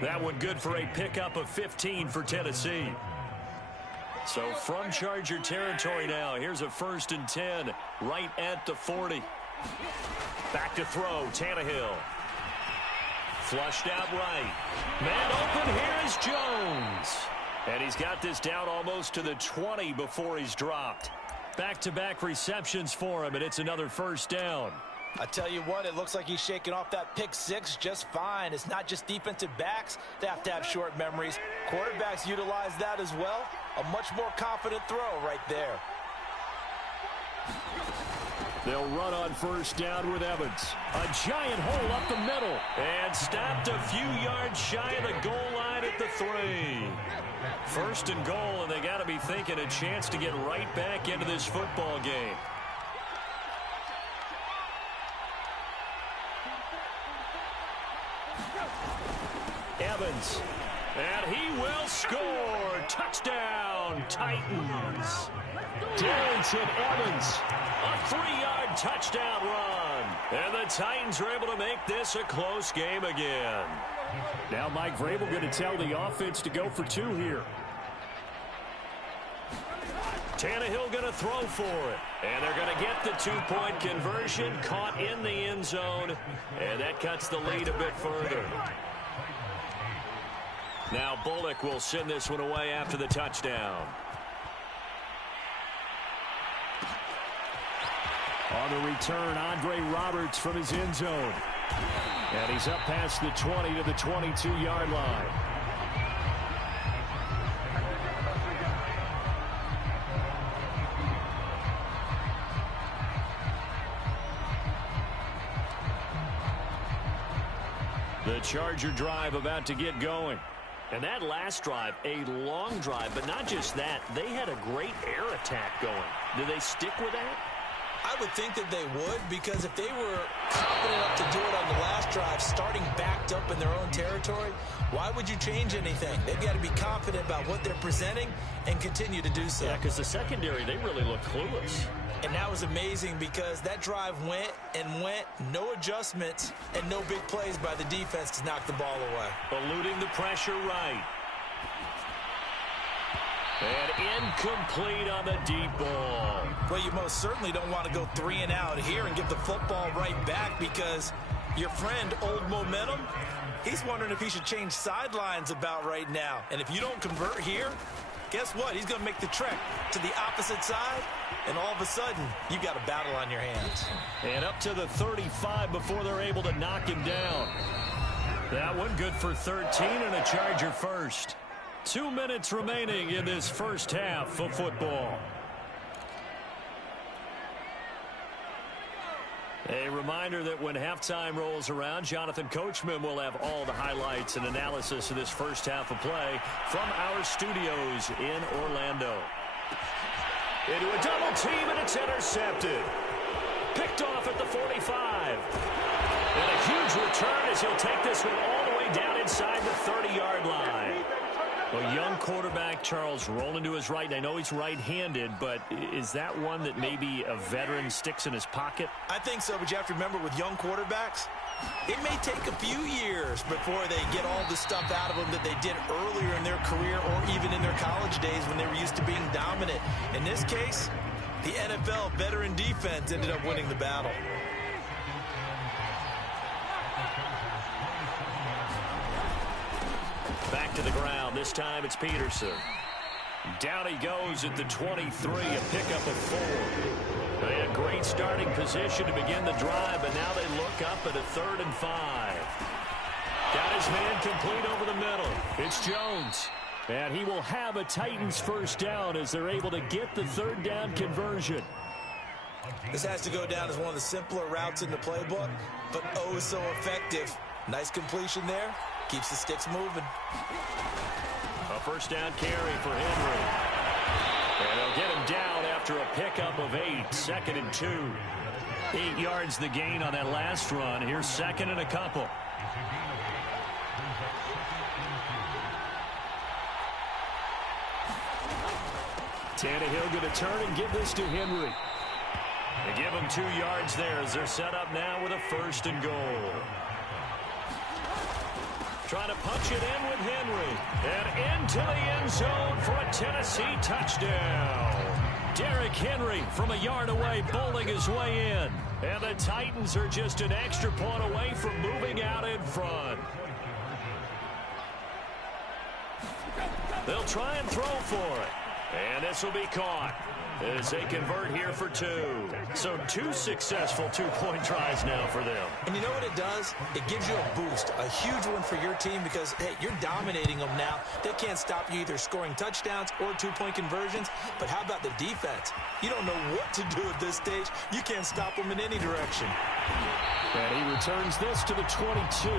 That one good for a pickup of 15 for Tennessee. So from Charger territory now, here's a 1st and 10 right at the 40. Back to throw, Tannehill. Flushed out right. Man open, here is Jones. And he's got this down almost to the 20 before he's dropped. Back-to-back receptions for him, and it's another 1st down. I tell you what, it looks like he's shaking off that pick 6 just fine. It's not just defensive backs that have to have short memories. Quarterbacks utilize that as well. A much more confident throw right there. They'll run on first down with Evans. A giant hole up the middle. And stopped a few yards shy of the goal line at the 3. First and goal, and they got to be thinking a chance to get right back into this football game. Evans. And he will score. Touchdown, Titans. Darrington Evans. A 3-yard touchdown run. And the Titans are able to make this a close game again. Now Mike Vrabel going to tell the offense to go for 2 here. Tannehill going to throw for it. And they're going to get the 2-point conversion. Caught in the end zone. And that cuts the lead a bit further. Now Bullock will send this one away after the touchdown. On the return, Andre Roberts from his end zone. And he's up past the 20 to the 22-yard line. The Charger drive about to get going. And that last drive, a long drive, but not just that. They had a great air attack going. Do they stick with that? I would think that they would, because if they were confident enough to do it on the last drive, starting backed up in their own territory, why would you change anything? They've got to be confident about what they're presenting and continue to do so. Yeah, because the secondary, they really look clueless. And that was amazing because that drive went and went, no adjustments, and no big plays by the defense to knock the ball away. Eluding the pressure right. And incomplete on the deep ball. Well, you most certainly don't want to go 3 and out here and give the football right back, because your friend, Old Momentum, he's wondering if he should change sidelines about right now. And if you don't convert here, guess what? He's going to make the trek to the opposite side, and all of a sudden, you've got a battle on your hands. And up to the 35 before they're able to knock him down. That one good for 13 and a Charger first. 2 minutes remaining in this first half of football. A reminder that when halftime rolls around, Jonathan Coachman will have all the highlights and analysis of this first half of play from our studios in Orlando. Into a double team, and it's intercepted. Picked off at the 45. And a huge return as he'll take this one all the way down inside the 30-yard line. A young quarterback, Charles, rolling to his right. And I know he's right-handed, but is that one that maybe a veteran sticks in his pocket? I think so, but you have to remember with young quarterbacks, it may take a few years before they get all the stuff out of them that they did earlier in their career or even in their college days when they were used to being dominant. In this case, the NFL veteran defense ended up winning the battle. Back to the ground. This time it's Peterson. Down he goes at the 23, a pickup of 4. They had great starting position to begin the drive, but now they look up at a 3rd and 5. Got his man complete over the middle. It's Jones. And he will have a Titans first down as they're able to get the 3rd down conversion. This has to go down as one of the simpler routes in the playbook, but oh so effective. Nice completion there. Keeps the sticks moving. A first down carry for Henry. And they'll get him down after a pickup of 8. 2nd and 2. 8 yards the gain on that last run. Here's 2nd and a couple. Tannehill going to turn and give this to Henry. They give him 2 yards there as they're set up now with a 1st and goal. Trying to punch it in with Henry. And into the end zone for a Tennessee touchdown. Derrick Henry from a yard away bowling his way in. And the Titans are just an extra point away from moving out in front. They'll try and throw for it. And this will be caught. as they convert here for two. So 2 successful two-point tries now for them. And you know what it does? It gives you a boost, a huge one for your team because, hey, you're dominating them now. They can't stop you either scoring touchdowns or two-point conversions. But how about the defense? You don't know what to do at this stage. You can't stop them in any direction. And he returns this to the 22.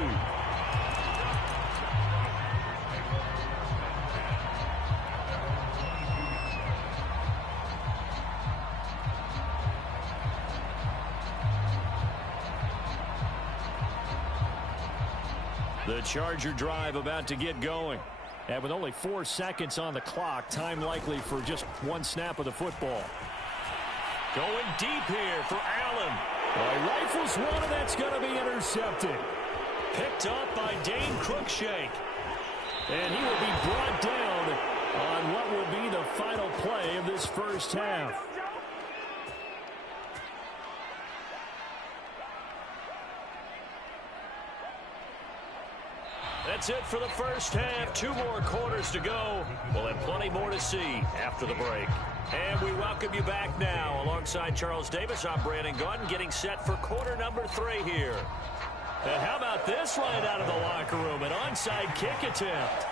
The Charger drive about to get going. And with only 4 seconds on the clock, time likely for just one snap of the football. Going deep here for Allen. He rifles one, and that's going to be intercepted. Picked up by Dane Cruikshank. And he will be brought down on what will be the final play of this first half. That's it for the first half. 2 more quarters to go. We'll have plenty more to see after the break. And we welcome you back now. Alongside Charles Davis, I'm Brandon Gaudin, getting set for quarter number 3 here. And how about this right out of the locker room? An onside kick attempt.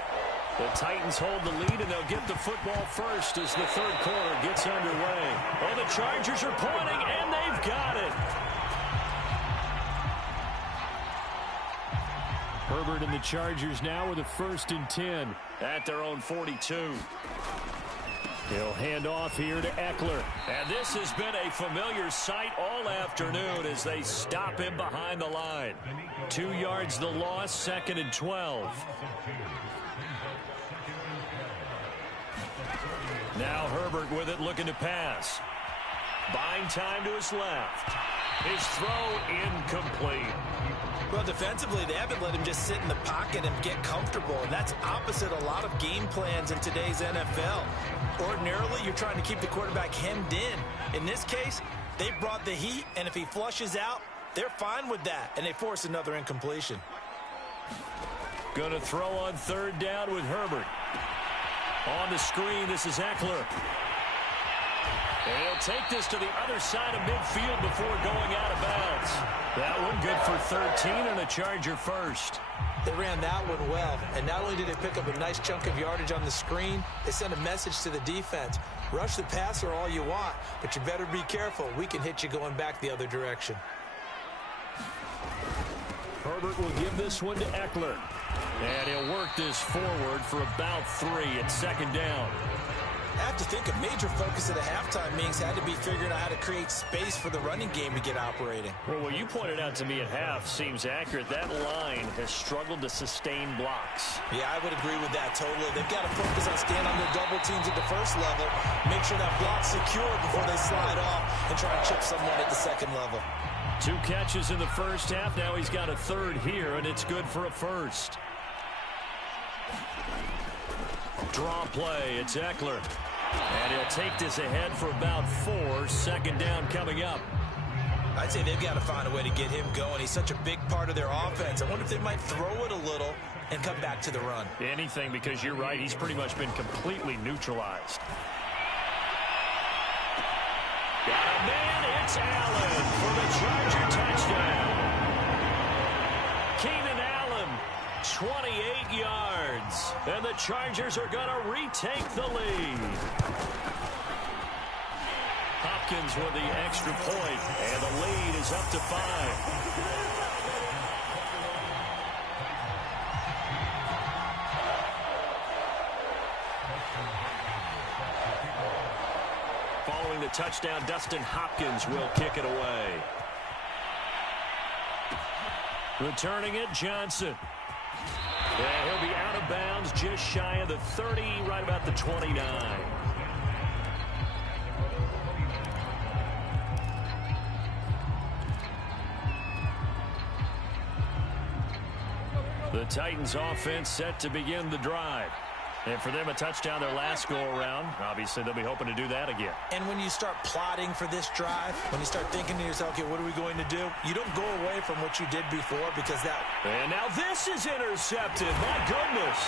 The Titans hold the lead, and they'll get the football first as the third quarter gets underway. Oh, the Chargers are pointing, and they've got it. Herbert and the Chargers now with a 1st and 10 at their own 42. He'll hand off here to Eckler. And this has been a familiar sight all afternoon as they stop him behind the line. 2 yards the loss, 2nd and 12. Now Herbert with it, looking to pass. Buying time to his left. His throw incomplete. Well, defensively, they haven't let him just sit in the pocket and get comfortable, and that's opposite a lot of game plans in today's NFL. Ordinarily, you're trying to keep the quarterback hemmed in. In this case, they brought the heat, and if he flushes out, they're fine with that, and they force another incompletion. Going to throw on 3rd down with Herbert. On the screen, this is Eckler. And he'll take this to the other side of midfield before going out of bounds. That one good for 13 and a Charger first. They ran that one well, and not only did they pick up a nice chunk of yardage on the screen, they sent a message to the defense. Rush the passer all you want, but you better be careful. We can hit you going back the other direction. Herbert will give this one to Eckler. And he'll work this forward for about 3 at 2nd down. I have to think a major focus at the halftime meetings had to be figuring out how to create space for the running game to get operating. Well, what you pointed out to me at half seems accurate. That line has struggled to sustain blocks. Yeah, I would agree with that totally. They've got to focus on staying on their double teams at the first level, make sure that block's secure before they slide off and try to chip someone at the second level. 2 catches in the first half. Now he's got a 3rd here, and it's good for a 1st. Draw play. It's Eckler. And he'll take this ahead for about 4. 2nd down coming up. I'd say they've got to find a way to get him going. He's such a big part of their offense. I wonder if they might throw it a little and come back to the run. Anything, because you're right. He's pretty much been completely neutralized. Got a man. It's Allen for the Charger touchdown. Keenan Allen, 28 yards. And the Chargers are going to retake the lead. Hopkins with the extra point, and the lead is up to 5. Following the touchdown, Dustin Hopkins will kick it away. Returning it, Johnson. And he'll be out of bounds just shy of the 30, right about the 29. The Titans offense set to begin the drive. And for them, a touchdown their last go-around. Obviously, they'll be hoping to do that again. And when you start plotting for this drive, when you start thinking to yourself, okay, what are we going to do? You don't go away from what you did before because that... And now this is intercepted. My goodness.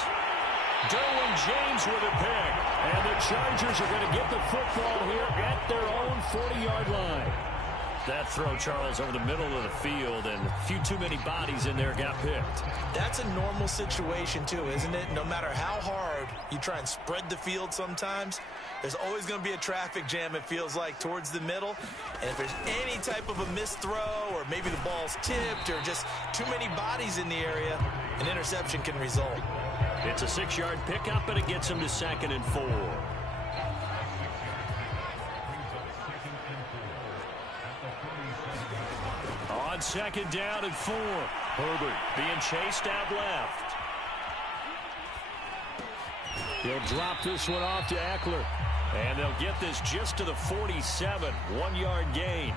Derwin James with a pick. And the Chargers are going to get the football here at their own 40-yard line. That throw, Charles, over the middle of the field, and a few too many bodies in there got picked. That's a normal situation, too, isn't it? No matter how hard you try and spread the field sometimes, there's always going to be a traffic jam, it feels like, towards the middle. And if there's any type of a missed throw, or maybe the ball's tipped, or just too many bodies in the area, an interception can result. It's a 6-yard pickup, and it gets him to 2nd and 4. On 2nd down and 4. Herbert being chased out left. He'll drop this one off to Eckler. And they'll get this just to the 47. 1-yard gain.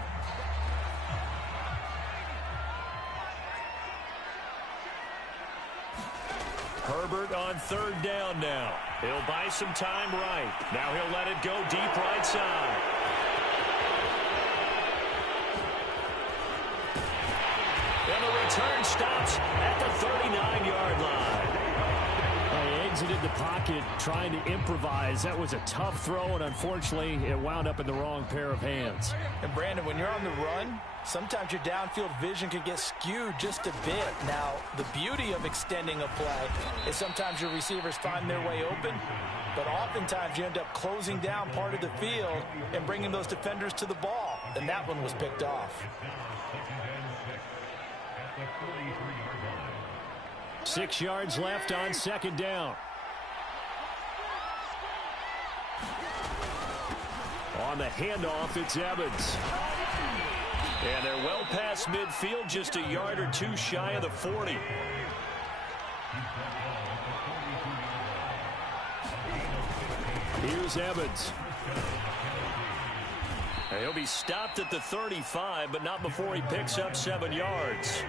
Herbert on 3rd down now. He'll buy some time right. Now he'll let it go deep right side. And the return stops at the 39-yard line. He exited the pocket trying to improvise. That was a tough throw, and unfortunately, it wound up in the wrong pair of hands. And, Brandon, when you're on the run, sometimes your downfield vision can get skewed just a bit. Now, the beauty of extending a play is sometimes your receivers find their way open, but oftentimes you end up closing down part of the field and bringing those defenders to the ball, and that one was picked off. 6 yards left on 2nd down. On the handoff, it's Evans. And they're well past midfield, just a yard or two shy of the 40. Here's Evans. And he'll be stopped at the 35, but not before he picks up 7 yards.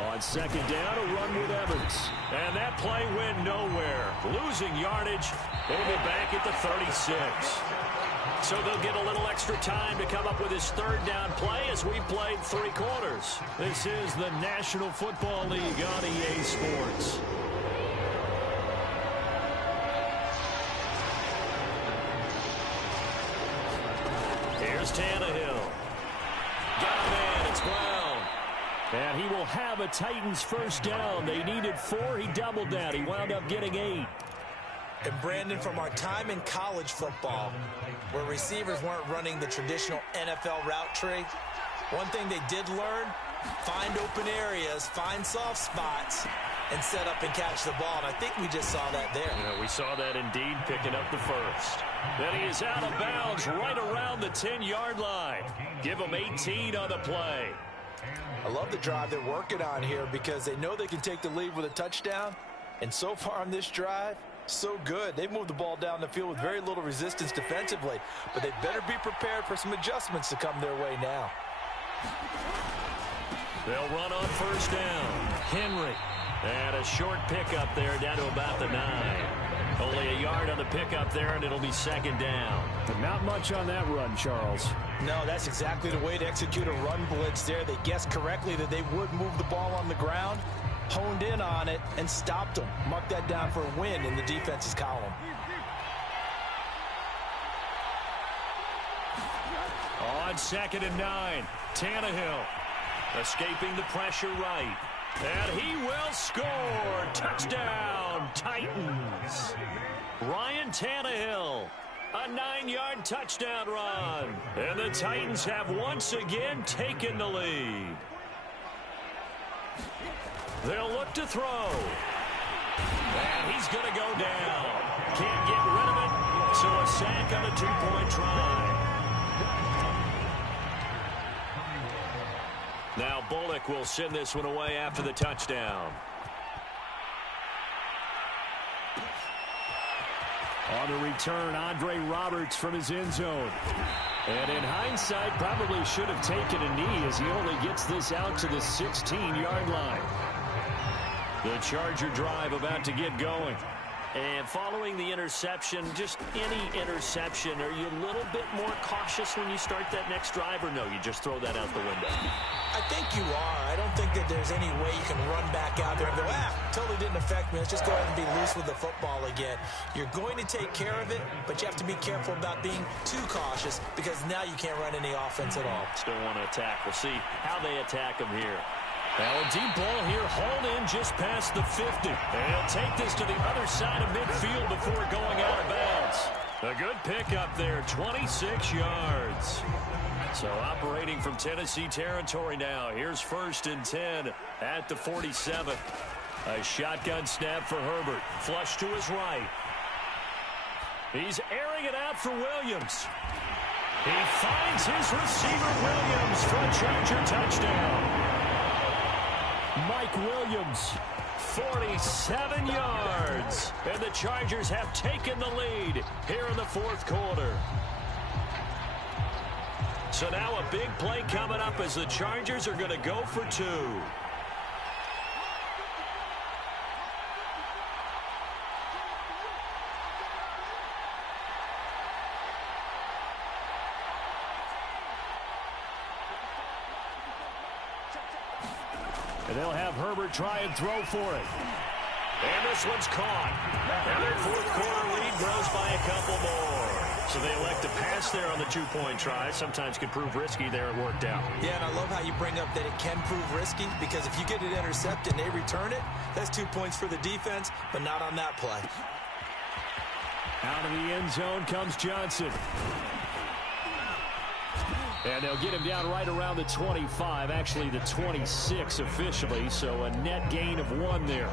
On 2nd down, a run with Evans. And that play went nowhere. Losing yardage. They'll be back at the 36. So they'll get a little extra time to come up with his 3rd down play as we played 3 quarters. This is the National Football League on EA Sports. Here's Tannehill. Got a man. It's Brown. And he will have a Titans 1st down. They needed 4. He doubled that. He wound up getting 8. And, Brandon, from our time in college football, where receivers weren't running the traditional NFL route tree, one thing they did learn, find open areas, find soft spots, and set up and catch the ball. And I think we just saw that there. Yeah, we saw that indeed, picking up the 1st. Then he is out of bounds right around the 10-yard line. Give him 18 on the play. I love the drive they're working on here because they know they can take the lead with a touchdown. And so far on this drive, so good. They've moved the ball down the field with very little resistance defensively. But they better be prepared for some adjustments to come their way now. They'll run on 1st down. Henry. And a short pickup there down to about the 9. Only a yard on the pickup there, and it'll be 2nd down. But not much on that run, Charles. No, that's exactly the way to execute a run blitz there. They guessed correctly that they would move the ball on the ground, honed in on it, and stopped them. Mark that down for a win in the defense's column. On 2nd and 9, Tannehill. Escaping the pressure right. And he will score. Touchdown, Titans. Ryan Tannehill. A 9-yard touchdown run. And the Titans have once again taken the lead. They'll look to throw. And he's going to go down. Can't get rid of it. So a sack on a 2-point try. Now Bullock will send this one away after the touchdown. On the return, Andre Roberts from his end zone. And in hindsight, probably should have taken a knee as he only gets this out to the 16-yard line. The Charger drive about to get going. And following the interception, just any interception, are you a little bit more cautious when you start that next drive, or no, you just throw that out the window? I think you are. I don't think that there's any way you can run back out there and go, totally didn't affect me. Let's just go ahead and be loose with the football again. You're going to take care of it, but you have to be careful about being too cautious because now you can't run any offense at all. Still want to attack. We'll see how they attack them here. Now a deep ball here, hauled in just past the 50. And he'll take this to the other side of midfield before going out of bounds. A good pickup there, 26 yards. So operating from Tennessee territory now. Here's 1st and 10 at the 47. A shotgun snap for Herbert. Flush to his right. He's airing it out for Williams. He finds his receiver, Williams, for a Charger touchdown. Mike Williams, 47 yards. And the Chargers have taken the lead here in the 4th quarter. So now a big play coming up as the Chargers are going to go for 2. And they'll have Herbert try and throw for it. And this one's caught. And their 4th quarter lead grows by a couple more. So they elect to pass there on the 2-point try. Sometimes can prove risky there. It worked out. Yeah, and I love how you bring up that it can prove risky because if you get it intercepted and they return it, that's 2 points for the defense, but not on that play. Out of the end zone comes Johnson. And they'll get him down right around the 25, actually the 26 officially, so a net gain of 1 there.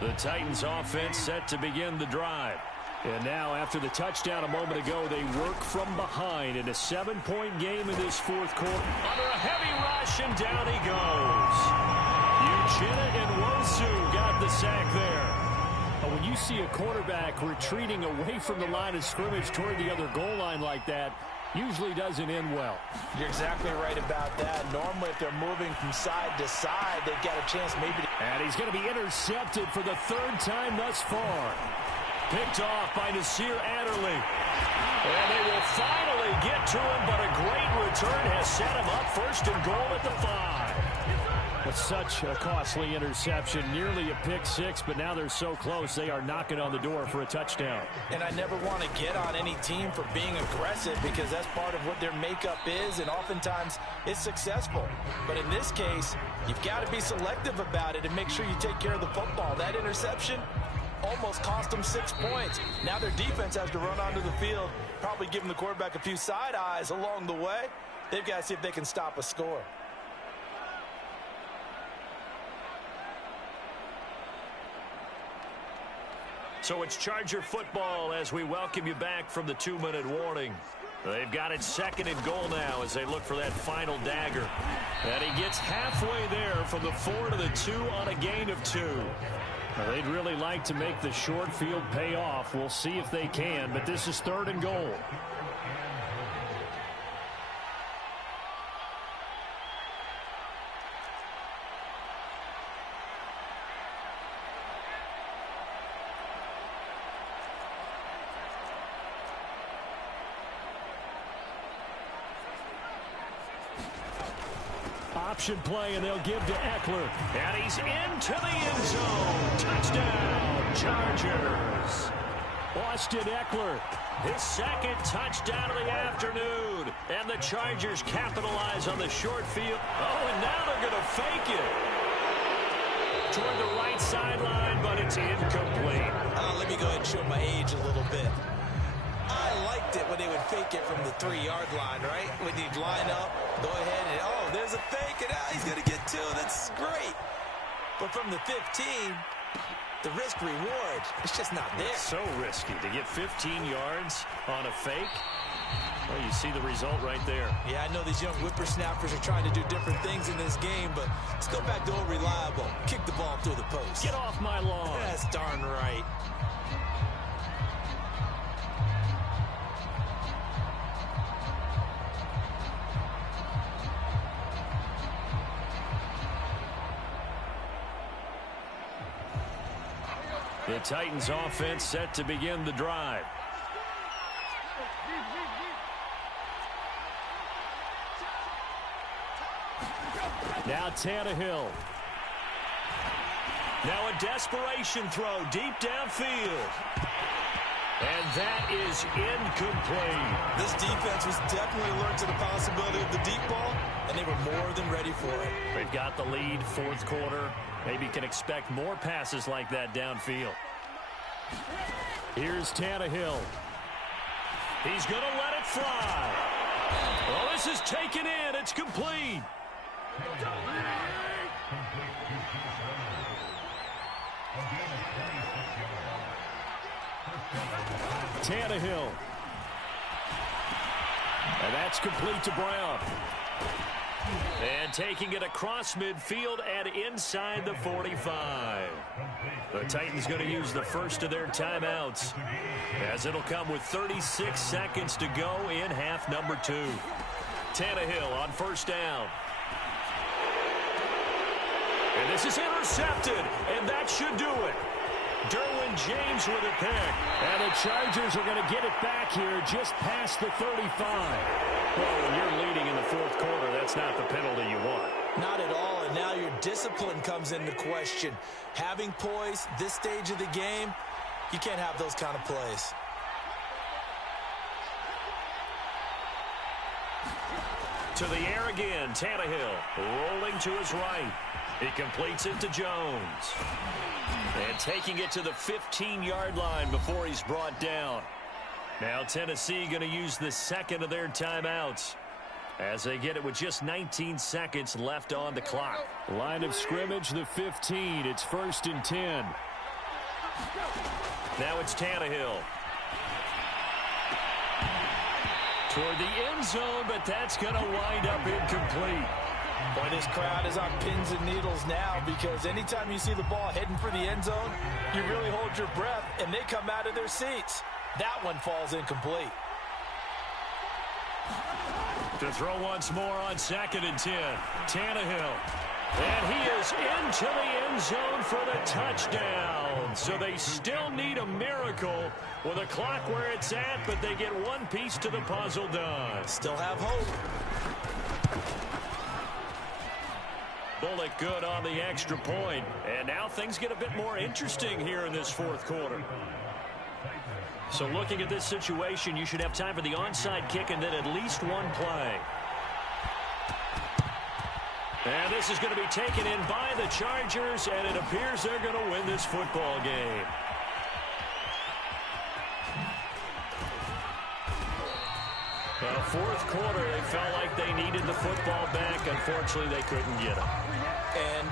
The Titans offense set to begin the drive. And now after the touchdown a moment ago, they work from behind in a 7-point game in this 4th quarter. Under a heavy rush, and down he goes. Uchenna and Wosu got the sack there. When you see a quarterback retreating away from the line of scrimmage toward the other goal line like that, usually doesn't end well. You're exactly right about that. Normally, if they're moving from side to side, they've got a chance maybe to... And he's going to be intercepted for the 3rd time thus far. Picked off by Nasir Adderley. And they will finally get to him, but a great return has set him up 1st and goal at the 5. With such a costly interception, nearly a pick 6, but now they're so close they are knocking on the door for a touchdown. And I never want to get on any team for being aggressive because that's part of what their makeup is, and oftentimes it's successful. But in this case, you've got to be selective about it and make sure you take care of the football. That interception almost cost them 6 points. Now their defense has to run onto the field, probably giving the quarterback a few side eyes along the way. They've got to see if they can stop a score. So it's Charger football as we welcome you back from the 2-minute warning. They've got it 2nd and goal now as they look for that final dagger. And he gets halfway there from the 4 to the 2 on a gain of 2. Now, they'd really like to make the short field pay off. We'll see if they can, but this is 3rd and goal. Option play, and they'll give to Eckler. And he's into the end zone. Touchdown, Chargers. Austin Eckler, his 2nd touchdown of the afternoon. And the Chargers capitalize on the short field. Oh, and now they're going to fake it toward the right sideline, but it's incomplete. Let me go ahead and show my age a little bit. I liked it when they would fake it from the 3-yard line, right? When you'd line up, go ahead and, oh, there's a fake, and he's going to get 2. That's great. But from the 15, the risk-reward, it's just not there. It's so risky to get 15 yards on a fake. Well, you see the result right there. Yeah, I know these young whippersnappers are trying to do different things in this game, but let's go back to old reliable. Kick the ball through the post. Get off my lawn. That's darn right. The Titans offense set to begin the drive. Now Tannehill. Now a desperation throw deep downfield. And that is incomplete. This defense was definitely alert to the possibility of the deep ball, and they were more than ready for it. They've got the lead, fourth quarter. Maybe can expect more passes like that downfield. Here's Tannehill. He's going to let it fly. Well, this is taken in. It's complete. Tannehill. And that's complete to Brown. And taking it across midfield and inside the 45. The Titans going to use the first of their timeouts, as it'll come with 36 seconds to go in half number 2. Tannehill on first down. And this is intercepted, and that should do it. Derwin James with a pick. And the Chargers are going to get it back here just past the 35. Well, when you're leading in the fourth quarter, that's not the penalty you want. Not at all, and now your discipline comes into question. Having poise this stage of the game, you can't have those kind of plays. To the air again, Tannehill rolling to his right. He completes it to Jones. And taking it to the 15-yard line before he's brought down. Now Tennessee going to use the second of their timeouts as they get it with just 19 seconds left on the clock. Line of scrimmage, the 15. It's 1st and 10. Now it's Tannehill. Toward the end zone, but that's going to wind up incomplete. Boy, this crowd is on pins and needles now, because anytime you see the ball heading for the end zone, you really hold your breath, and they come out of their seats. That one falls incomplete. To throw once more on 2nd and 10. Tannehill. And he is into the end zone for the touchdown. So they still need a miracle with a clock where it's at, but they get one piece to the puzzle done. Still have hope. Bullock good on the extra point. And now things get a bit more interesting here in this fourth quarter. So looking at this situation, you should have time for the onside kick and then at least one play. And this is going to be taken in by the Chargers, and it appears they're going to win this football game. Fourth quarter, they felt like they needed the football back. Unfortunately, they couldn't get it. And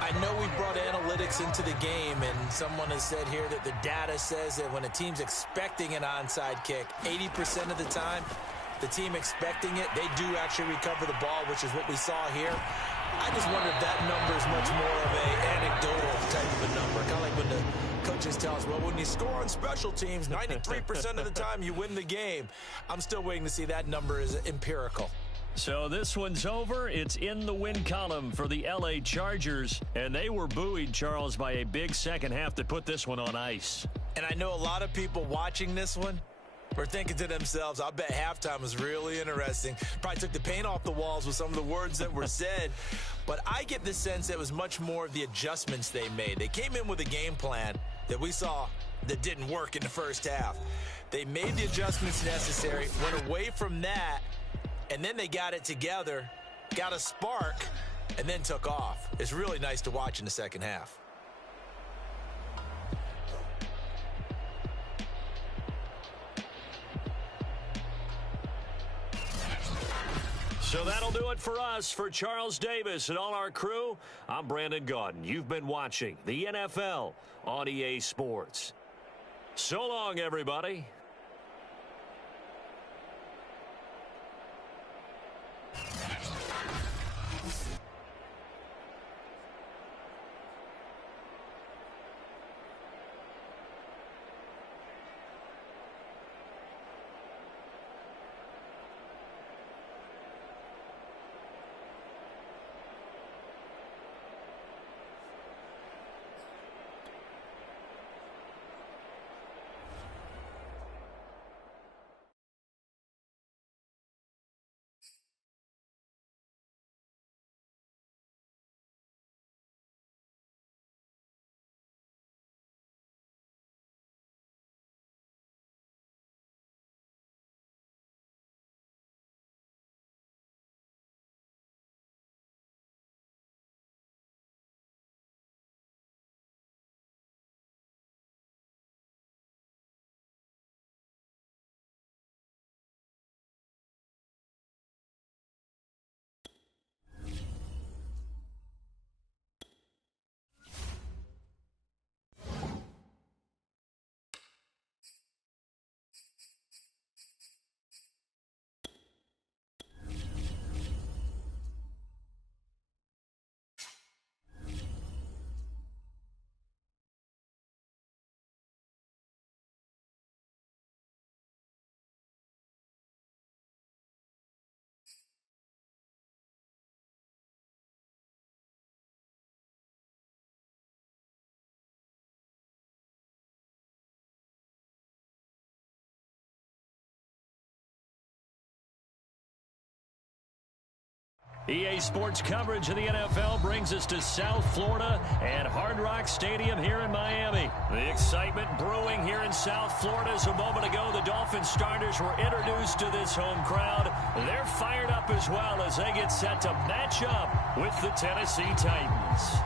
I know we brought analytics into the game, and someone has said here that the data says that when a team's expecting an onside kick, 80% of the time, the team expecting it, they do actually recover the ball, which is what we saw here. I just wonder if that number is much more of an anecdotal type of a number. Kind of like when the coaches tell us, well, when you score on special teams, 93% of the time you win the game. I'm still waiting to see that number is empirical. So this one's over. It's in the win column for the L.A. Chargers. And they were buoyed, Charles, by a big second half that put this one on ice. And I know a lot of people watching this one were thinking to themselves, I bet halftime was really interesting. Probably took the paint off the walls with some of the words that were said. But I get the sense that it was much more of the adjustments they made. They came in with a game plan that we saw that didn't work in the first half. They made the adjustments necessary, went away from that, and then they got it together, got a spark, and then took off. It's really nice to watch in the second half. So that'll do it for us. For Charles Davis and all our crew, I'm Brandon Gaudin. You've been watching the NFL on EA Sports. So long, everybody. EA Sports coverage of the NFL brings us to South Florida and Hard Rock Stadium here in Miami. The excitement brewing here in South Florida as a moment ago the Dolphins starters were introduced to this home crowd. They're fired up as well as they get set to match up with the Tennessee Titans.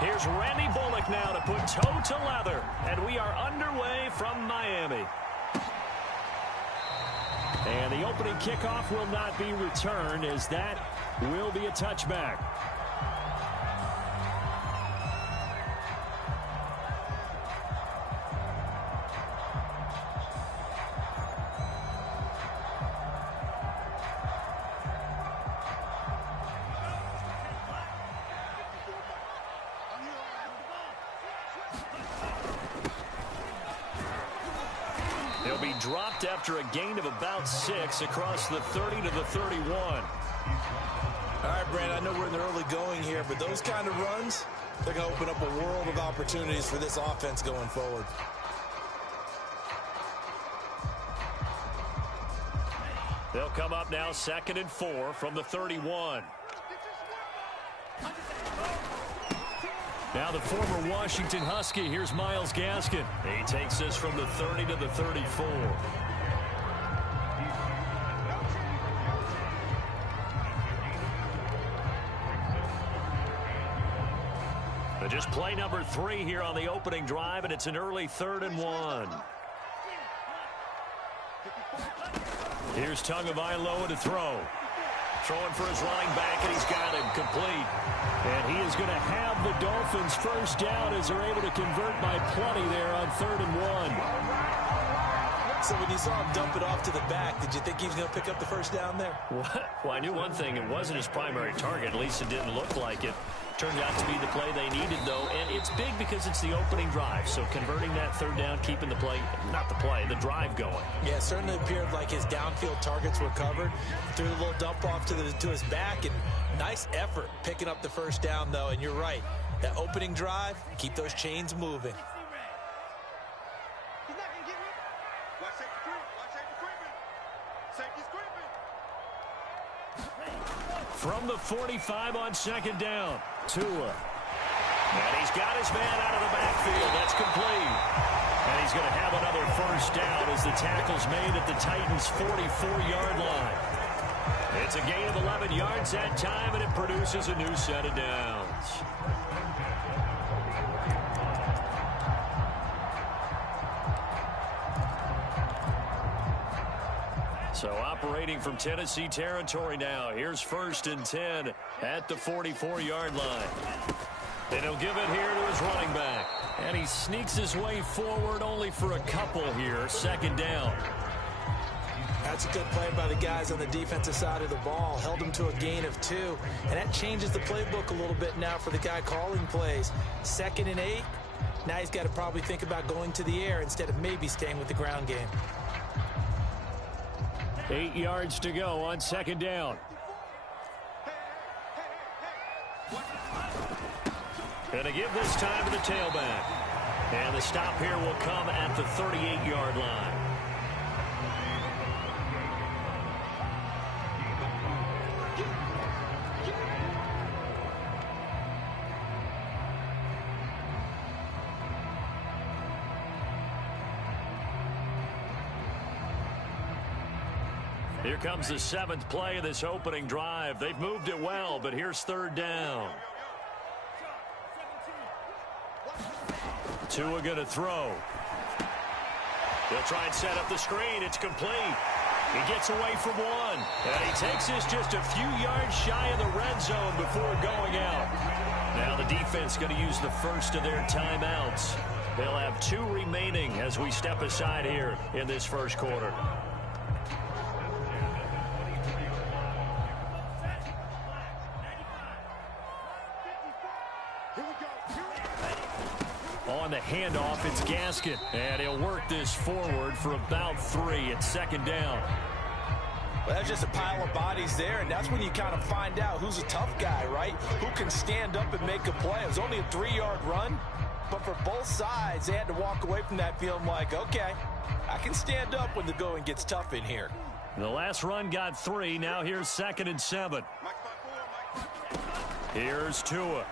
Here's Randy Bullock now to put toe to leather, and we are underway from Miami. And the opening kickoff will not be returned, as that will be a touchback. He'll be dropped after a gain of about 6 across the 30 to the 31. All right, Brandon, I know we're in the early going here, but those kind of runs, they're going to open up a world of opportunities for this offense going forward. They'll come up now 2nd and 4 from the 31. Now the former Washington Husky, here's Myles Gaskin. He takes this from the 30 to the 34. But just play number 3 here on the opening drive, and it's an early 3rd and 1. Here's Tagovailoa to throw. Throwing for his running back, and he's got him complete. And he is going to have the Dolphins first down as they're able to convert by plenty there on 3rd and 1. So when you saw him dump it off to the back, did you think he was going to pick up the first down there? Well, I knew one thing. It wasn't his primary target. At least it didn't look like it. Turned out to be the play they needed, though. And it's big because it's the opening drive. So converting that 3rd down, keeping the play, not the play, the drive going. Yeah, it certainly appeared like his downfield targets were covered. Threw the little dump off to his back, and nice effort picking up the first down, though. And you're right. That opening drive, keep those chains moving. He's not going to get rid of it. Watch safety creeping. Watch safety creeping. Safety's creeping. From the 45 on 2nd down, Tua. And he's got his man out of the backfield. That's complete. And he's going to have another first down as the tackle's made at the Titans' 44-yard line. It's a gain of 11 yards that time, and it produces a new set of downs. So operating from Tennessee territory now. Here's 1st and 10 at the 44-yard line. And he'll give it here to his running back. And he sneaks his way forward only for a couple here. 2nd down. That's a good play by the guys on the defensive side of the ball. Held him to a gain of 2. And that changes the playbook a little bit now for the guy calling plays. 2nd and 8. Now he's got to probably think about going to the air instead of maybe staying with the ground game. 8 yards to go on 2nd down. Gonna give this time to the tailback. And the stop here will come at the 38-yard line. Here comes the 7th play of this opening drive. They've moved it well, but here's 3rd down. Tua going to throw. He'll try and set up the screen. It's complete. He gets away from one. And he takes this just a few yards shy of the red zone before going out. Now the defense going to use the first of their timeouts. They'll have 2 remaining as we step aside here in this first quarter. On the handoff, it's Gaskin. And he'll work this forward for about 3 at 2nd down. Well, that's just a pile of bodies there, and that's when you kind of find out who's a tough guy, right? Who can stand up and make a play. It was only a 3-yard run, But for both sides, they had to walk away from that feeling like, okay, I can stand up when the going gets tough in here. The last run got 3. Now here's 2nd and 7. Here's Tua.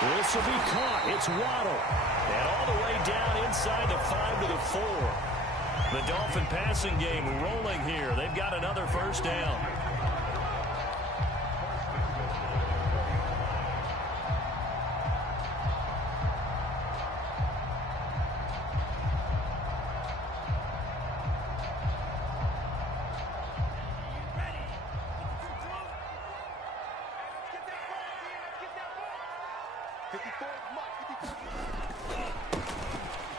This will be caught. It's Waddle. And all the way down inside the 5 to the 4. The Dolphin passing game rolling here. They've got another first down.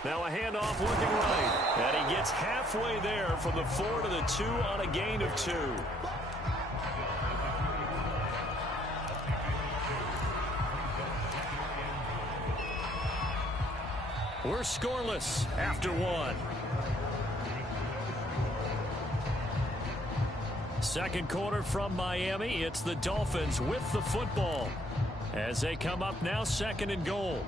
Now a handoff looking right. And he gets halfway there from the 4 to the 2 on a gain of 2. We're scoreless after 1. Second quarter from Miami. It's the Dolphins with the football as they come up now 2nd and goal.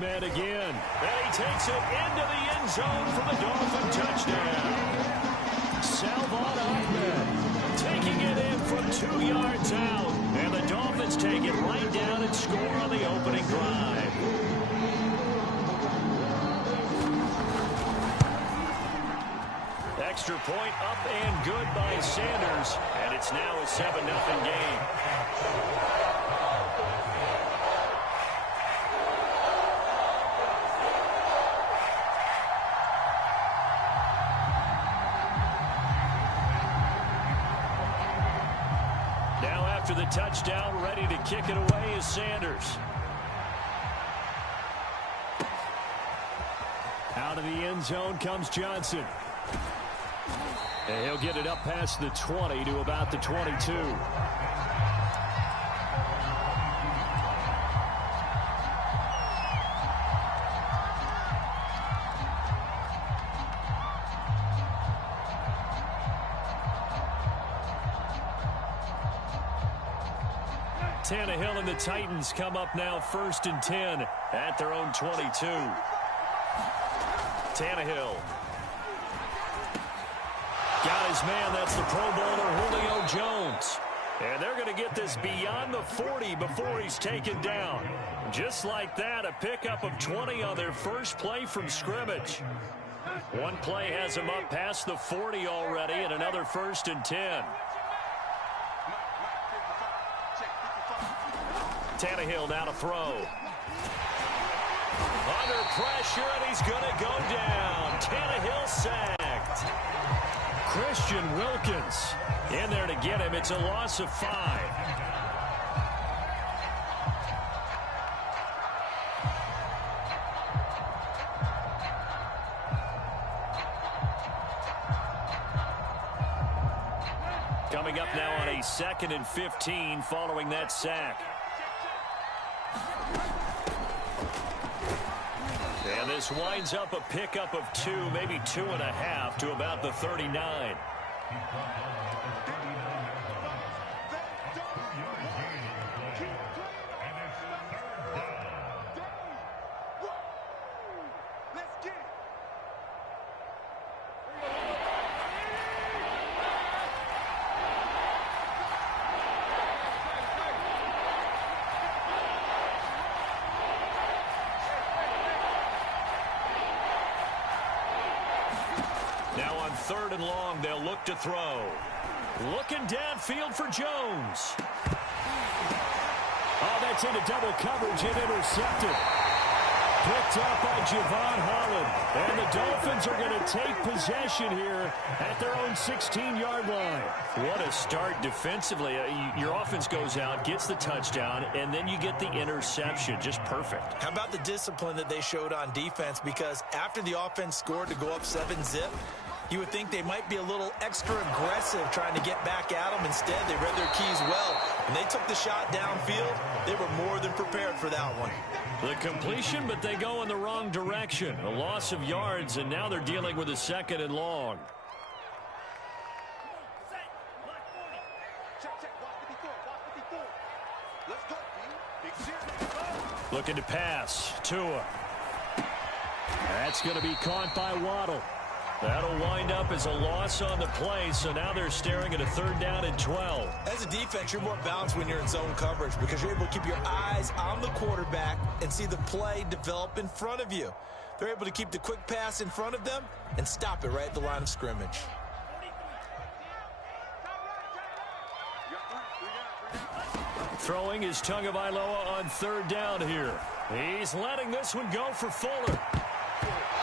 Ahmed again. And he takes it into the end zone for the Dolphin touchdown. Salvon Ahmed taking it in from 2 yards out. And the Dolphins take it right down and score on the opening drive. Extra point up and good by Sanders. And it's now a 7-0 game. After the touchdown, ready to kick it away is Sanders. Out of the end zone comes Johnson. And he'll get it up past the 20 to about the 22. Tannehill and the Titans come up now 1st and 10 at their own 22. Tannehill. Got his man. That's the Pro Bowler Julio Jones. And they're going to get this beyond the 40 before he's taken down. Just like that, a pickup of 20 on their first play from scrimmage. One play has him up past the 40 already and another 1st and 10. Tannehill now to throw. Under pressure, and he's going to go down. Tannehill sacked. Christian Wilkins in there to get him. It's a loss of 5. Coming up now on a 2nd and 15 following that sack. And this winds up a pickup of 2, maybe 2.5 to about the 39. Now on 3rd and long, they'll look to throw. Looking downfield for Jones. Oh, that's into double coverage and intercepted. Picked up by Javon Holland. And the Dolphins are going to take possession here at their own 16-yard line. What a start defensively. Your offense goes out, gets the touchdown, and then you get the interception. Just perfect. How about the discipline that they showed on defense? Because after the offense scored to go up 7-zip, You would think they might be a little extra aggressive trying to get back at them. Instead, they read their keys well. When they took the shot downfield, they were more than prepared for that one. The completion, but they go in the wrong direction. A loss of yards, and now they're dealing with a 2nd and long. Looking to pass. Tua. That's going to be caught by Waddle. That'll wind up as a loss on the play, so now they're staring at a 3rd down and 12. As a defense, you're more balanced when you're in zone coverage because you're able to keep your eyes on the quarterback and see the play develop in front of you. They're able to keep the quick pass in front of them and stop it right at the line of scrimmage. Throwing is Tagovailoa on 3rd down here. He's letting this one go for Fuller.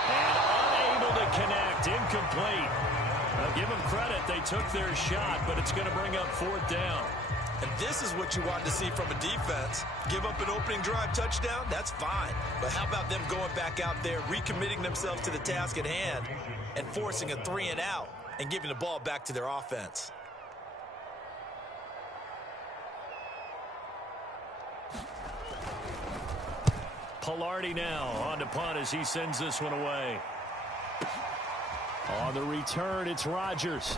And unable to connect. Incomplete. I'll give them credit. They took their shot, but it's going to bring up 4th down. And this is what you want to see from a defense. Give up an opening drive touchdown, that's fine. But how about them going back out there, recommitting themselves to the task at hand, and forcing a 3-and-out and giving the ball back to their offense? Pilardi now on to punt as he sends this one away. On the return, it's Rodgers.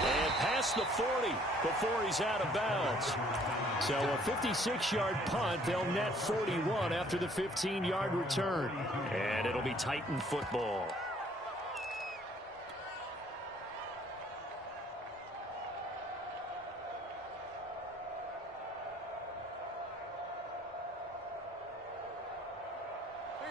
And past the 40 before he's out of bounds. So a 56-yard punt. They'll net 41 after the 15-yard return. And it'll be Titan football.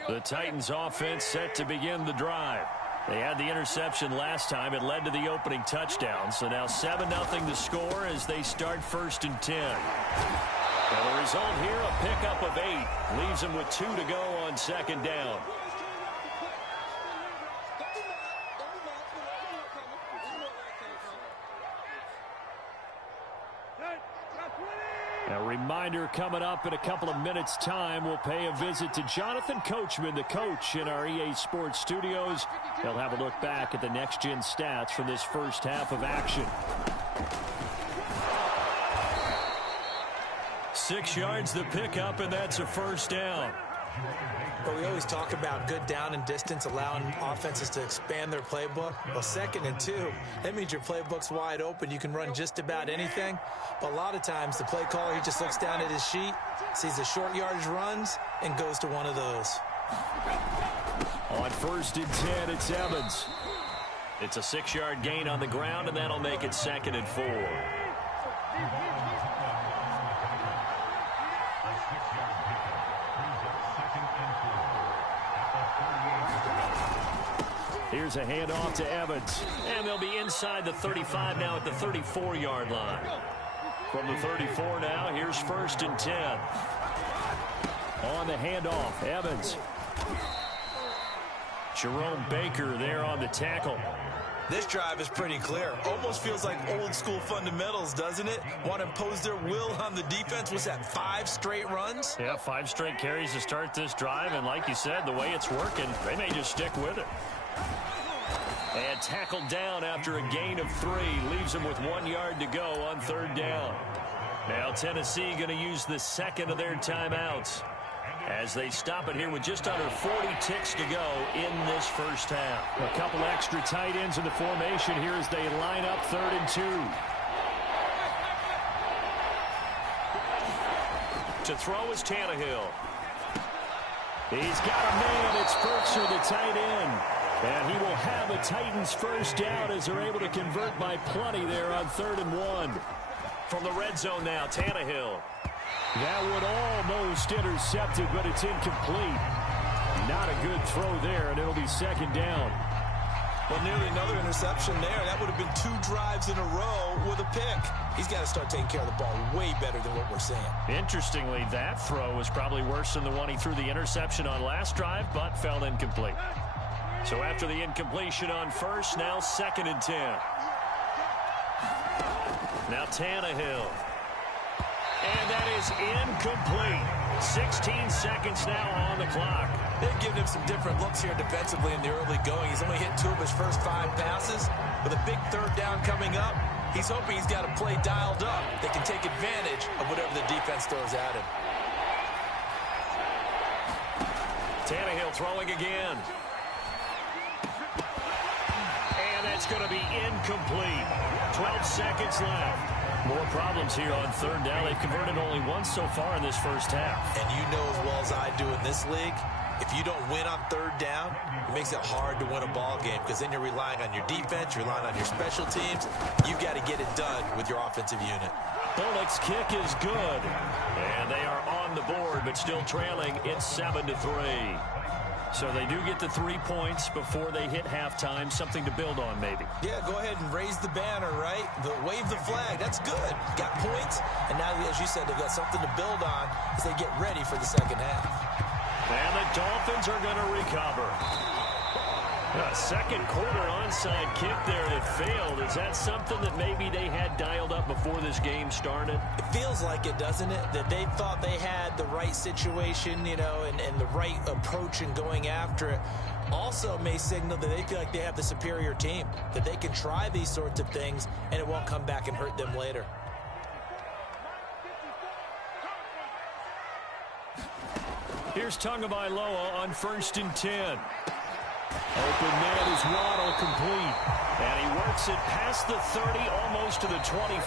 The Titans offense set to begin the drive. They had the interception last time. It led to the opening touchdown. So now 7-0 to score as they start 1st and 10. And the result here, a pickup of 8. Leaves them with 2 to go on 2nd down. A reminder coming up in a couple of minutes' time. We'll pay a visit to Jonathan Coachman, the coach in our EA Sports studios. He'll have a look back at the next-gen stats from this first half of action. 6 yards the pickup, and that's a 1st down. But we always talk about good down and distance, allowing offenses to expand their playbook. Well, 2nd and 2, that means your playbook's wide open. You can run just about anything. But a lot of times, the play caller, he just looks down at his sheet, sees the short yardage runs, and goes to one of those. On 1st and 10, it's Evans. It's a 6-yard gain on the ground, and that'll make it 2nd and 4. Here's a handoff to Evans. And they'll be inside the 35 now at the 34-yard line. From the 34 now, here's 1st and 10. On the handoff, Evans. Jerome Baker there on the tackle. This drive is pretty clear. Almost feels like old school fundamentals, doesn't it? Want to impose their will on the defense. Was that 5 straight runs? Yeah, 5 straight carries to start this drive. And like you said, the way it's working, they may just stick with it. And tackled down after a gain of 3. Leaves them with 1 yard to go on 3rd down. Now Tennessee going to use the 2nd of their timeouts as they stop it here with just under 40 ticks to go in this first half. A couple extra tight ends in the formation here as they line up 3rd and 2. To throw is Tannehill. He's got a man. It's Ferguson, the tight end. And he will have a Titans first down as they're able to convert by plenty there on 3rd and 1. From the red zone now, Tannehill. That would almost intercepted, but it's incomplete. Not a good throw there, and it'll be 2nd down. Well, nearly another interception there. That would have been 2 drives in a row with a pick. He's got to start taking care of the ball way better than what we're seeing. Interestingly, that throw was probably worse than the one he threw the interception on last drive, but fell incomplete. So after the incompletion on 1st, now 2nd and 10. Now Tannehill. And that is incomplete. 16 seconds now on the clock. They've given him some different looks here defensively in the early going. He's only hit 2 of his first 5 passes. With a big third down coming up, he's hoping he's got a play dialed up that can take advantage of whatever the defense throws at him. Tannehill throwing again. And that's going to be incomplete. 12 seconds left. More problems here on third down. They've converted only once so far in this first half. And you know as well as I do in this league, if you don't win on third down, it makes it hard to win a ball game because then you're relying on your defense, you're relying on your special teams. You've got to get it done with your offensive unit. Bullock's kick is good. And they are on the board, but still trailing. It's 7-3. So they do get the 3 points before they hit halftime. Something to build on, maybe. Yeah, go ahead and raise the banner, right? Wave the flag. That's good. Got points. And now, as you said, they've got something to build on as they get ready for the second half. And the Dolphins are going to recover. A second quarter onside kick there that failed. Is that something that maybe they had dialed up before this game started? It feels like it, doesn't it? That they thought they had the right situation, you know, and the right approach in going after it. Also may signal that they feel like they have the superior team, that they can try these sorts of things and it won't come back and hurt them later. Here's Tagovailoa on 1st and 10. Open man is Waddle, complete. And he works it past the 30, almost to the 25.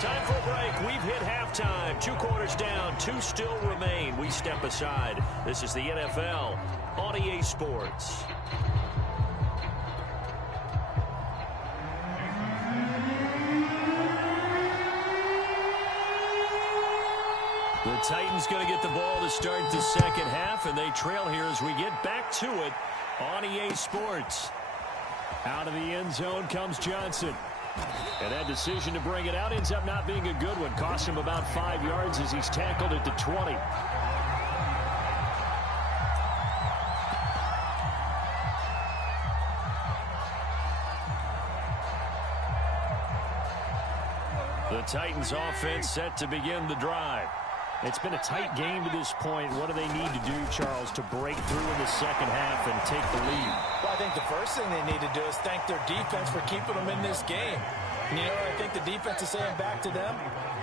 Time for a break. We've hit halftime. 2 quarters down, 2 still remain. We step aside. This is the NFL on EA Sports. The Titans going to get the ball to start the second half, and they trail here as we get back to it on EA Sports. Out of the end zone comes Johnson. And that decision to bring it out ends up not being a good one. Cost him about 5 yards as he's tackled at the 20. The Titans offense set to begin the drive. It's been a tight game to this point. What do they need to do, Charles, to break through in the second half and take the lead? Well, I think the first thing they need to do is thank their defense for keeping them in this game. And, you know, I think the defense is saying back to them,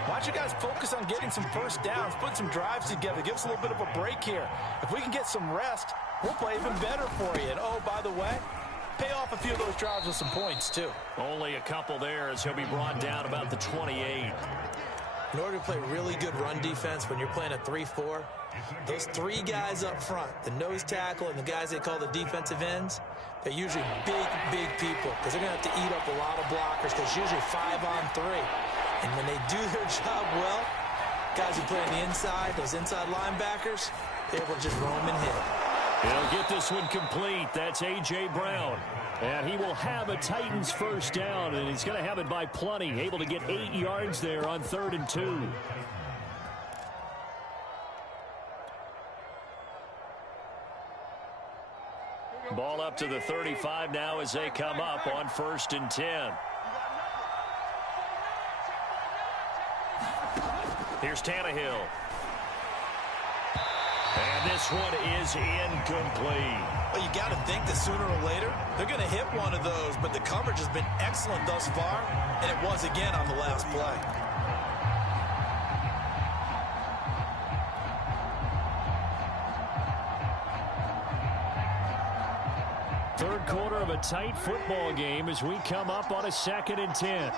why don't you guys focus on getting some first downs, put some drives together, give us a little bit of a break here. If we can get some rest, we'll play even better for you. And, oh, by the way, pay off a few of those drives with some points, too. Only a couple there as he'll be brought down about the 28. In order to play really good run defense when you're playing a 3-4, those 3 guys up front, the nose tackle and the guys they call the defensive ends, they're usually big people because they're going to have to eat up a lot of blockers because it's usually 5-on-3. And when they do their job well, guys who play on the inside, those inside linebackers, they're able to just roam and hit. He'll get this one complete. That's A.J. Brown. And he will have a Titans first down, and he's going to have it by plenty. Able to get 8 yards there on 3rd and 2. Ball up to the 35 now as they come up on 1st and 10. Here's Tannehill. And this one is incomplete. Well, you got to think that sooner or later, they're going to hit one of those, but the coverage has been excellent thus far, and it was again on the last play. Third quarter of a tight football game as we come up on a 2nd and 10.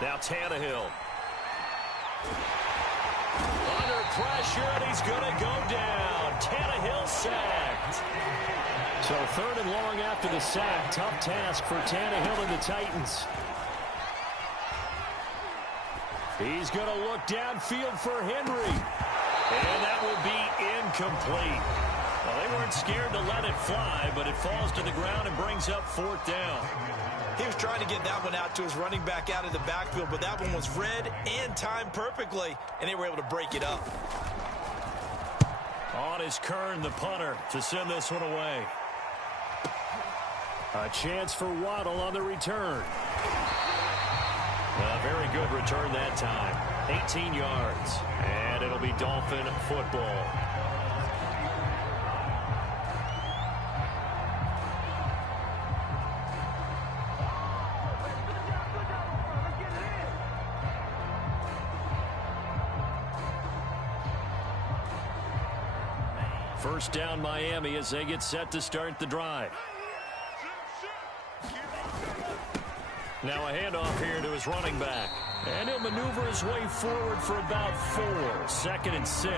Now Tannehill. Under pressure, and he's going to go down. Tannehill sacked. So 3rd and long after the sack. Tough task for Tannehill and the Titans. He's going to look downfield for Henry. And that will be incomplete. Well, they weren't scared to let it fly, but it falls to the ground and brings up 4th down. He was trying to get that one out to his running back out of the backfield, but that one was read and timed perfectly, and they were able to break it up. On is Kern, the punter, to send this one away. A chance for Waddle on the return. A very good return that time. 18 yards. And it'll be Dolphin football. First down Miami as they get set to start the drive. Now a handoff here to his running back. And he'll maneuver his way forward for about 4. 2nd and 6.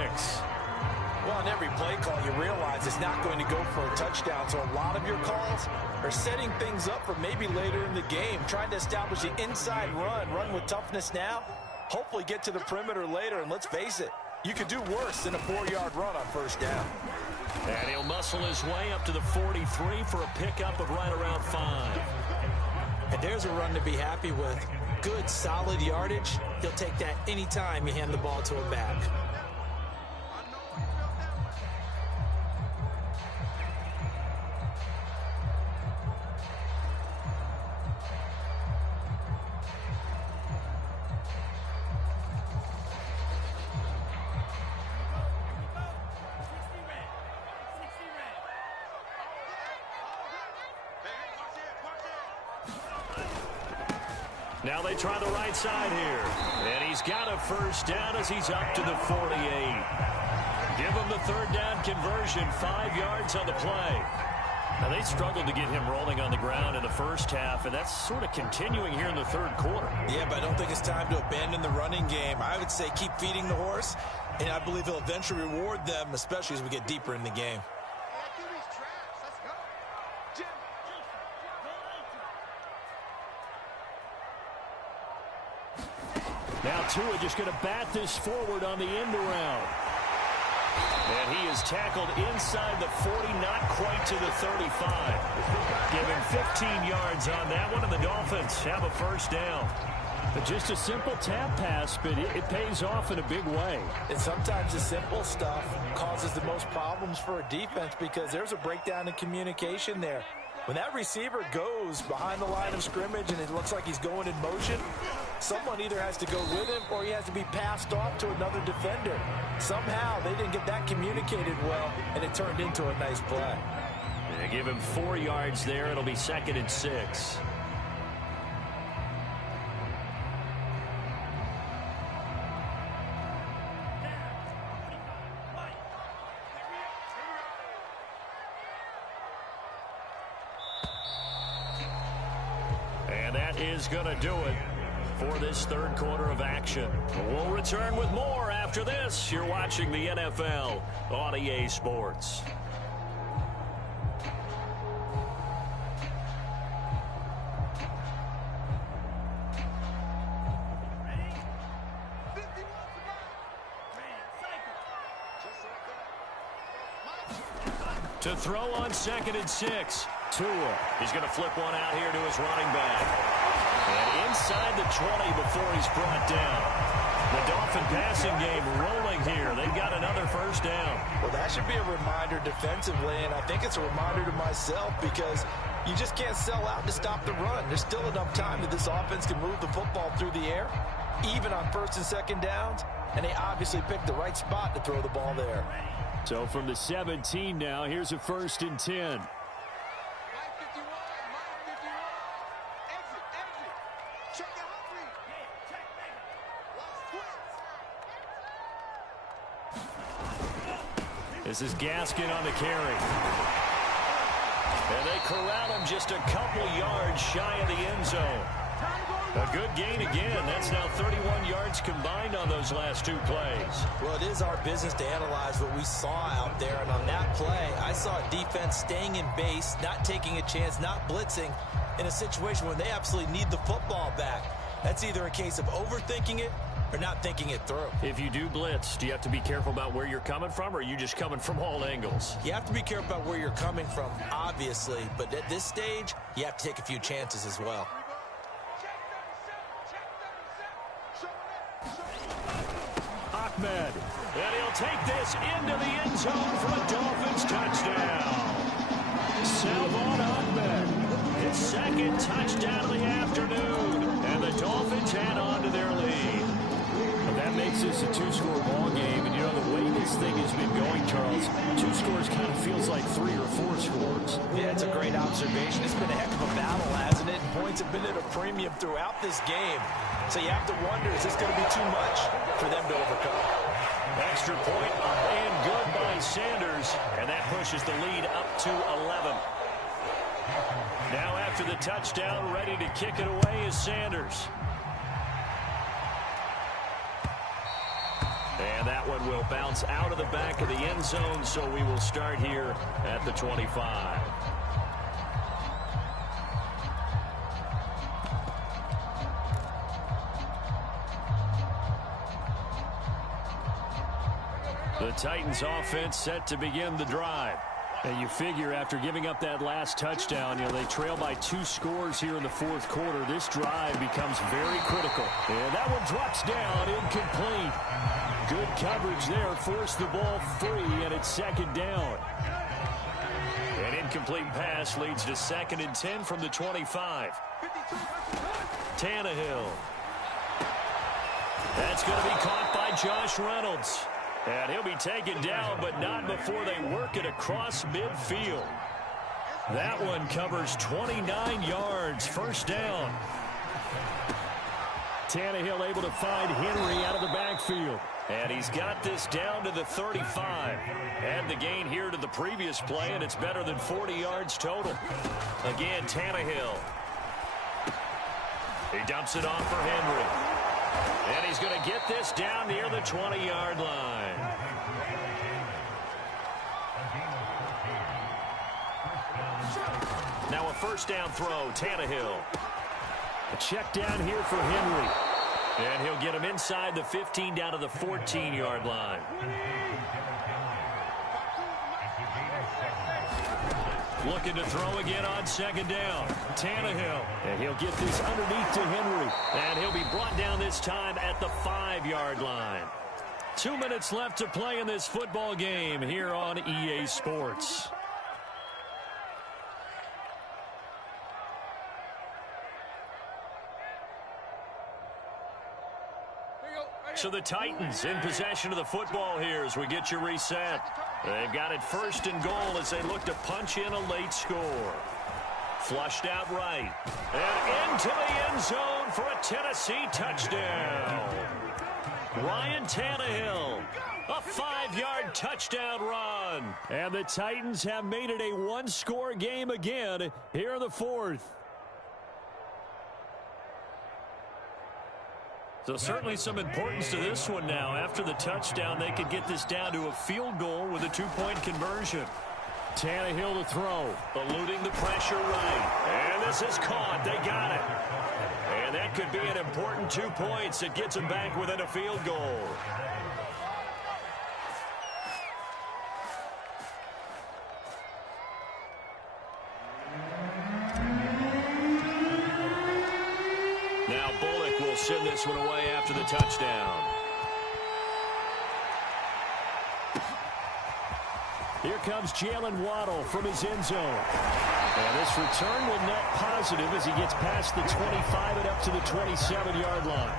Well, on every play call, you realize it's not going to go for a touchdown. So a lot of your calls are setting things up for maybe later in the game, trying to establish the inside run with toughness now, hopefully get to the perimeter later. And let's face it, you could do worse than a 4-yard run on first down. And he'll muscle his way up to the 43 for a pickup of right around 5. And there's a run to be happy with. Good, solid yardage. He'll take that anytime you hand the ball to a back. Now they try the right side here. And he's got a first down as he's up to the 48. Give him the 3rd down conversion, 5 yards on the play. Now they struggled to get him rolling on the ground in the first half, and that's sort of continuing here in the 3rd quarter. Yeah, but I don't think it's time to abandon the running game. I would say keep feeding the horse, and I believe he'll eventually reward them, especially as we get deeper in the game. Now Tua just going to bat this forward on the end around. And he is tackled inside the 40, not quite to the 35. Give him 15 yards on that one, and the Dolphins have a first down. But just a simple tap pass, but it pays off in a big way. And sometimes the simple stuff causes the most problems for a defense because there's a breakdown in communication there. When that receiver goes behind the line of scrimmage and it looks like he's going in motion, someone either has to go with him or he has to be passed off to another defender. Somehow they didn't get that communicated well, and it turned into a nice play. They give him 4 yards there. It'll be 2nd and 6. And that is going to do it for this 3rd quarter of action. We'll return with more after this. You're watching the NFL on EA Sports. To throw on 2nd and 6. Tua. He's going to flip one out here to his running back. And inside the 20 before he's brought down. The Dolphin passing game rolling here. They've got another first down. Well, that should be a reminder defensively, and I think it's a reminder to myself because you just can't sell out to stop the run. There's still enough time that this offense can move the football through the air, even on 1st and 2nd downs, and they obviously picked the right spot to throw the ball there. So from the 17 now, here's a 1st and 10. This is Gaskin on the carry. And they corral him just a couple yards shy of the end zone. A good gain again. That's now 31 yards combined on those last 2 plays. Well, it is our business to analyze what we saw out there. And on that play, I saw a defense staying in base, not taking a chance, not blitzing in a situation where they absolutely need the football back. That's either a case of overthinking it or not thinking it through. If you do blitz, do you have to be careful about where you're coming from, or are you just coming from all angles? You have to be careful about where you're coming from, obviously. But at this stage, you have to take a few chances as well. Ahmed. And he'll take this into the end zone for a Dolphins touchdown. Salvon Ahmed. His 2nd touchdown of the afternoon. And the Dolphins head on to their lead. That makes this a 2-score ball game, and you know the way this thing has been going, Charles, 2 scores kind of feels like 3 or 4 scores. Yeah, it's a great observation. It's been a heck of a battle, hasn't it? And points have been at a premium throughout this game. So you have to wonder, is this going to be too much for them to overcome? Extra point up and good by is Sanders, and that pushes the lead up to 11. Now after the touchdown, ready to kick it away is Sanders. And that one will bounce out of the back of the end zone, so we will start here at the 25. The Titans offense set to begin the drive. And you figure after giving up that last touchdown, they trail by 2 scores here in the fourth quarter. This drive becomes very critical. And that one drops down, incomplete. Good coverage there, forced the ball free, and it's second down. An incomplete pass leads to 2nd and 10 from the 25. Tannehill. That's going to be caught by Josh Reynolds. And he'll be taken down, but not before they work it across midfield. That one covers 29 yards, first down. Tannehill able to find Henry out of the backfield. And he's got this down to the 35. And the gain here to the previous play, and it's better than 40 yards total. Again, Tannehill. He dumps it off for Henry. And he's going to get this down near the 20-yard line. Now a first down throw, Tannehill. A check down here for Henry. And he'll get him inside the 15 down to the 14-yard line. Looking to throw again on second down. Tannehill. And he'll get this underneath to Henry. And he'll be brought down this time at the 5-yard line. 2 minutes left to play in this football game here on EA Sports. So the Titans in possession of the football here as we get you reset. They've got it first and goal as they look to punch in a late score. Flushed out right. And into the end zone for a Tennessee touchdown. Ryan Tannehill. A 5-yard touchdown run. And the Titans have made it a one-score game again here in the fourth. So certainly some importance to this one now. After the touchdown, they could get this down to a field goal with a 2-point conversion. Tannehill to throw, eluding the pressure right. And this is caught. They got it. And that could be an important 2 points. It gets them back within a field goal. Send this one away after the touchdown. Here comes Jalen Waddle from his end zone. And this return will net positive as he gets past the 25 and up to the 27-yard line.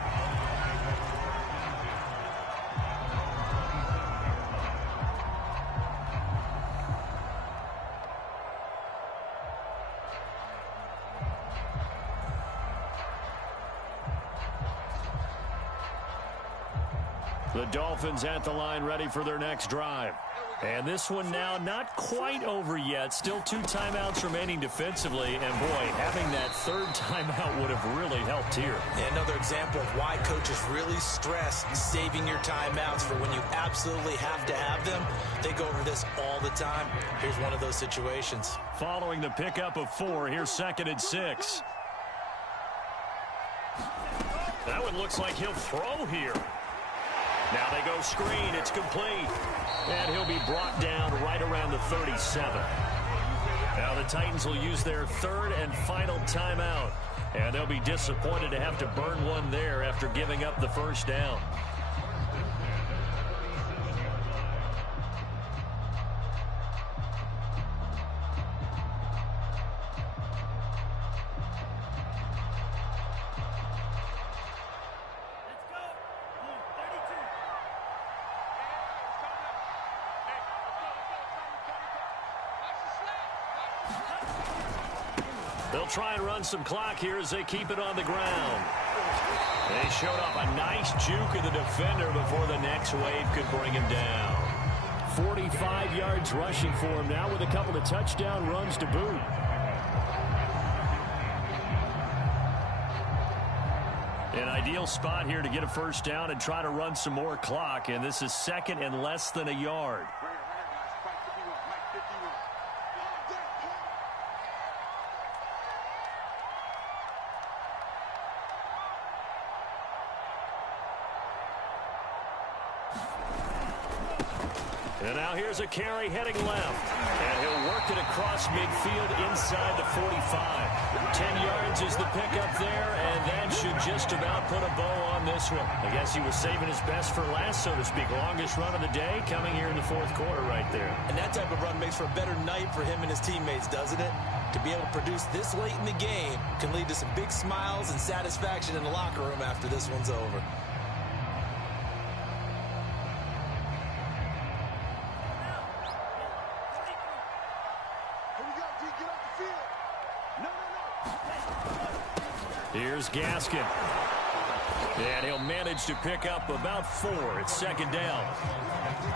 The Dolphins at the line ready for their next drive. And this one now not quite over yet. Still 2 timeouts remaining defensively. And, boy, having that 3rd timeout would have really helped here. Yeah, another example of why coaches really stress saving your timeouts for when you absolutely have to have them. They go over this all the time. Here's one of those situations. Following the pickup of 4, here's 2nd and 6. That one looks like he'll throw here. Now they go screen. It's complete. And he'll be brought down right around the 37. Now the Titans will use their 3rd and final timeout. And they'll be disappointed to have to burn one there after giving up the first down. They'll try and run some clock here as they keep it on the ground. They showed off a nice juke of the defender before the next wave could bring him down. 45 yards rushing for him now with a couple of touchdown runs to boot. An ideal spot here to get a first down and try to run some more clock, and this is second and less than a yard. And now here's a carry heading left. And he'll work it across midfield inside the 45. 10 yards is the pickup there, and that should just about put a bow on this one. I guess he was saving his best for last, so to speak. Longest run of the day coming here in the fourth quarter right there. And that type of run makes for a better night for him and his teammates, doesn't it? To be able to produce this late in the game can lead to some big smiles and satisfaction in the locker room after this one's over. Here's Gaskin. And he'll manage to pick up about 4. It's second down.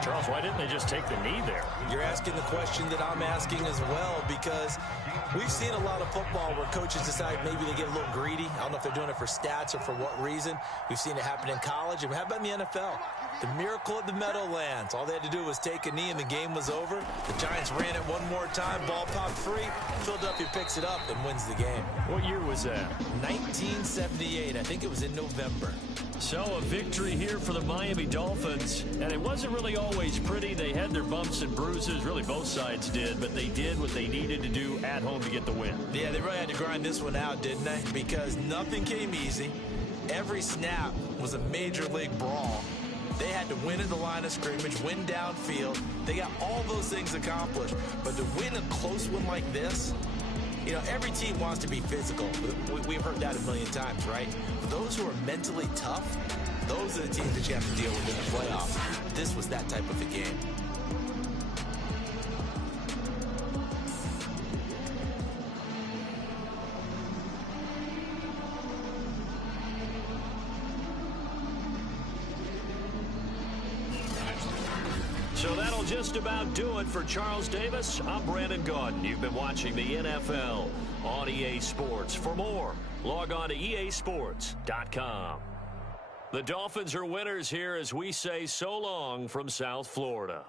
Charles, why didn't they just take the knee there? You're asking the question that I'm asking as well, because we've seen a lot of football where coaches decide maybe they get a little greedy. I don't know if they're doing it for stats or for what reason. We've seen it happen in college. And how about in the NFL? The miracle at the Meadowlands. All they had to do was take a knee and the game was over. The Giants ran it one more time. Ball popped free. Philadelphia picks it up and wins the game. What year was that? 1978. I think it was in November. So a victory here for the Miami Dolphins. And it wasn't really always pretty. They had their bumps and bruises. Really, both sides did. But they did what they needed to do at home to get the win. Yeah, they really had to grind this one out, didn't they? Because nothing came easy. Every snap was a major league brawl. They had to win at the line of scrimmage, win downfield. They got all those things accomplished. But to win a close one like this, you know, every team wants to be physical. We've heard that a million times, right? But those who are mentally tough, those are the teams that you have to deal with in the playoffs. This was that type of a game. So that'll just about do it for Charles Davis. I'm Brandon Gaudin. You've been watching the NFL on EA Sports. For more, log on to easports.com. The Dolphins are winners here as we say so long from South Florida.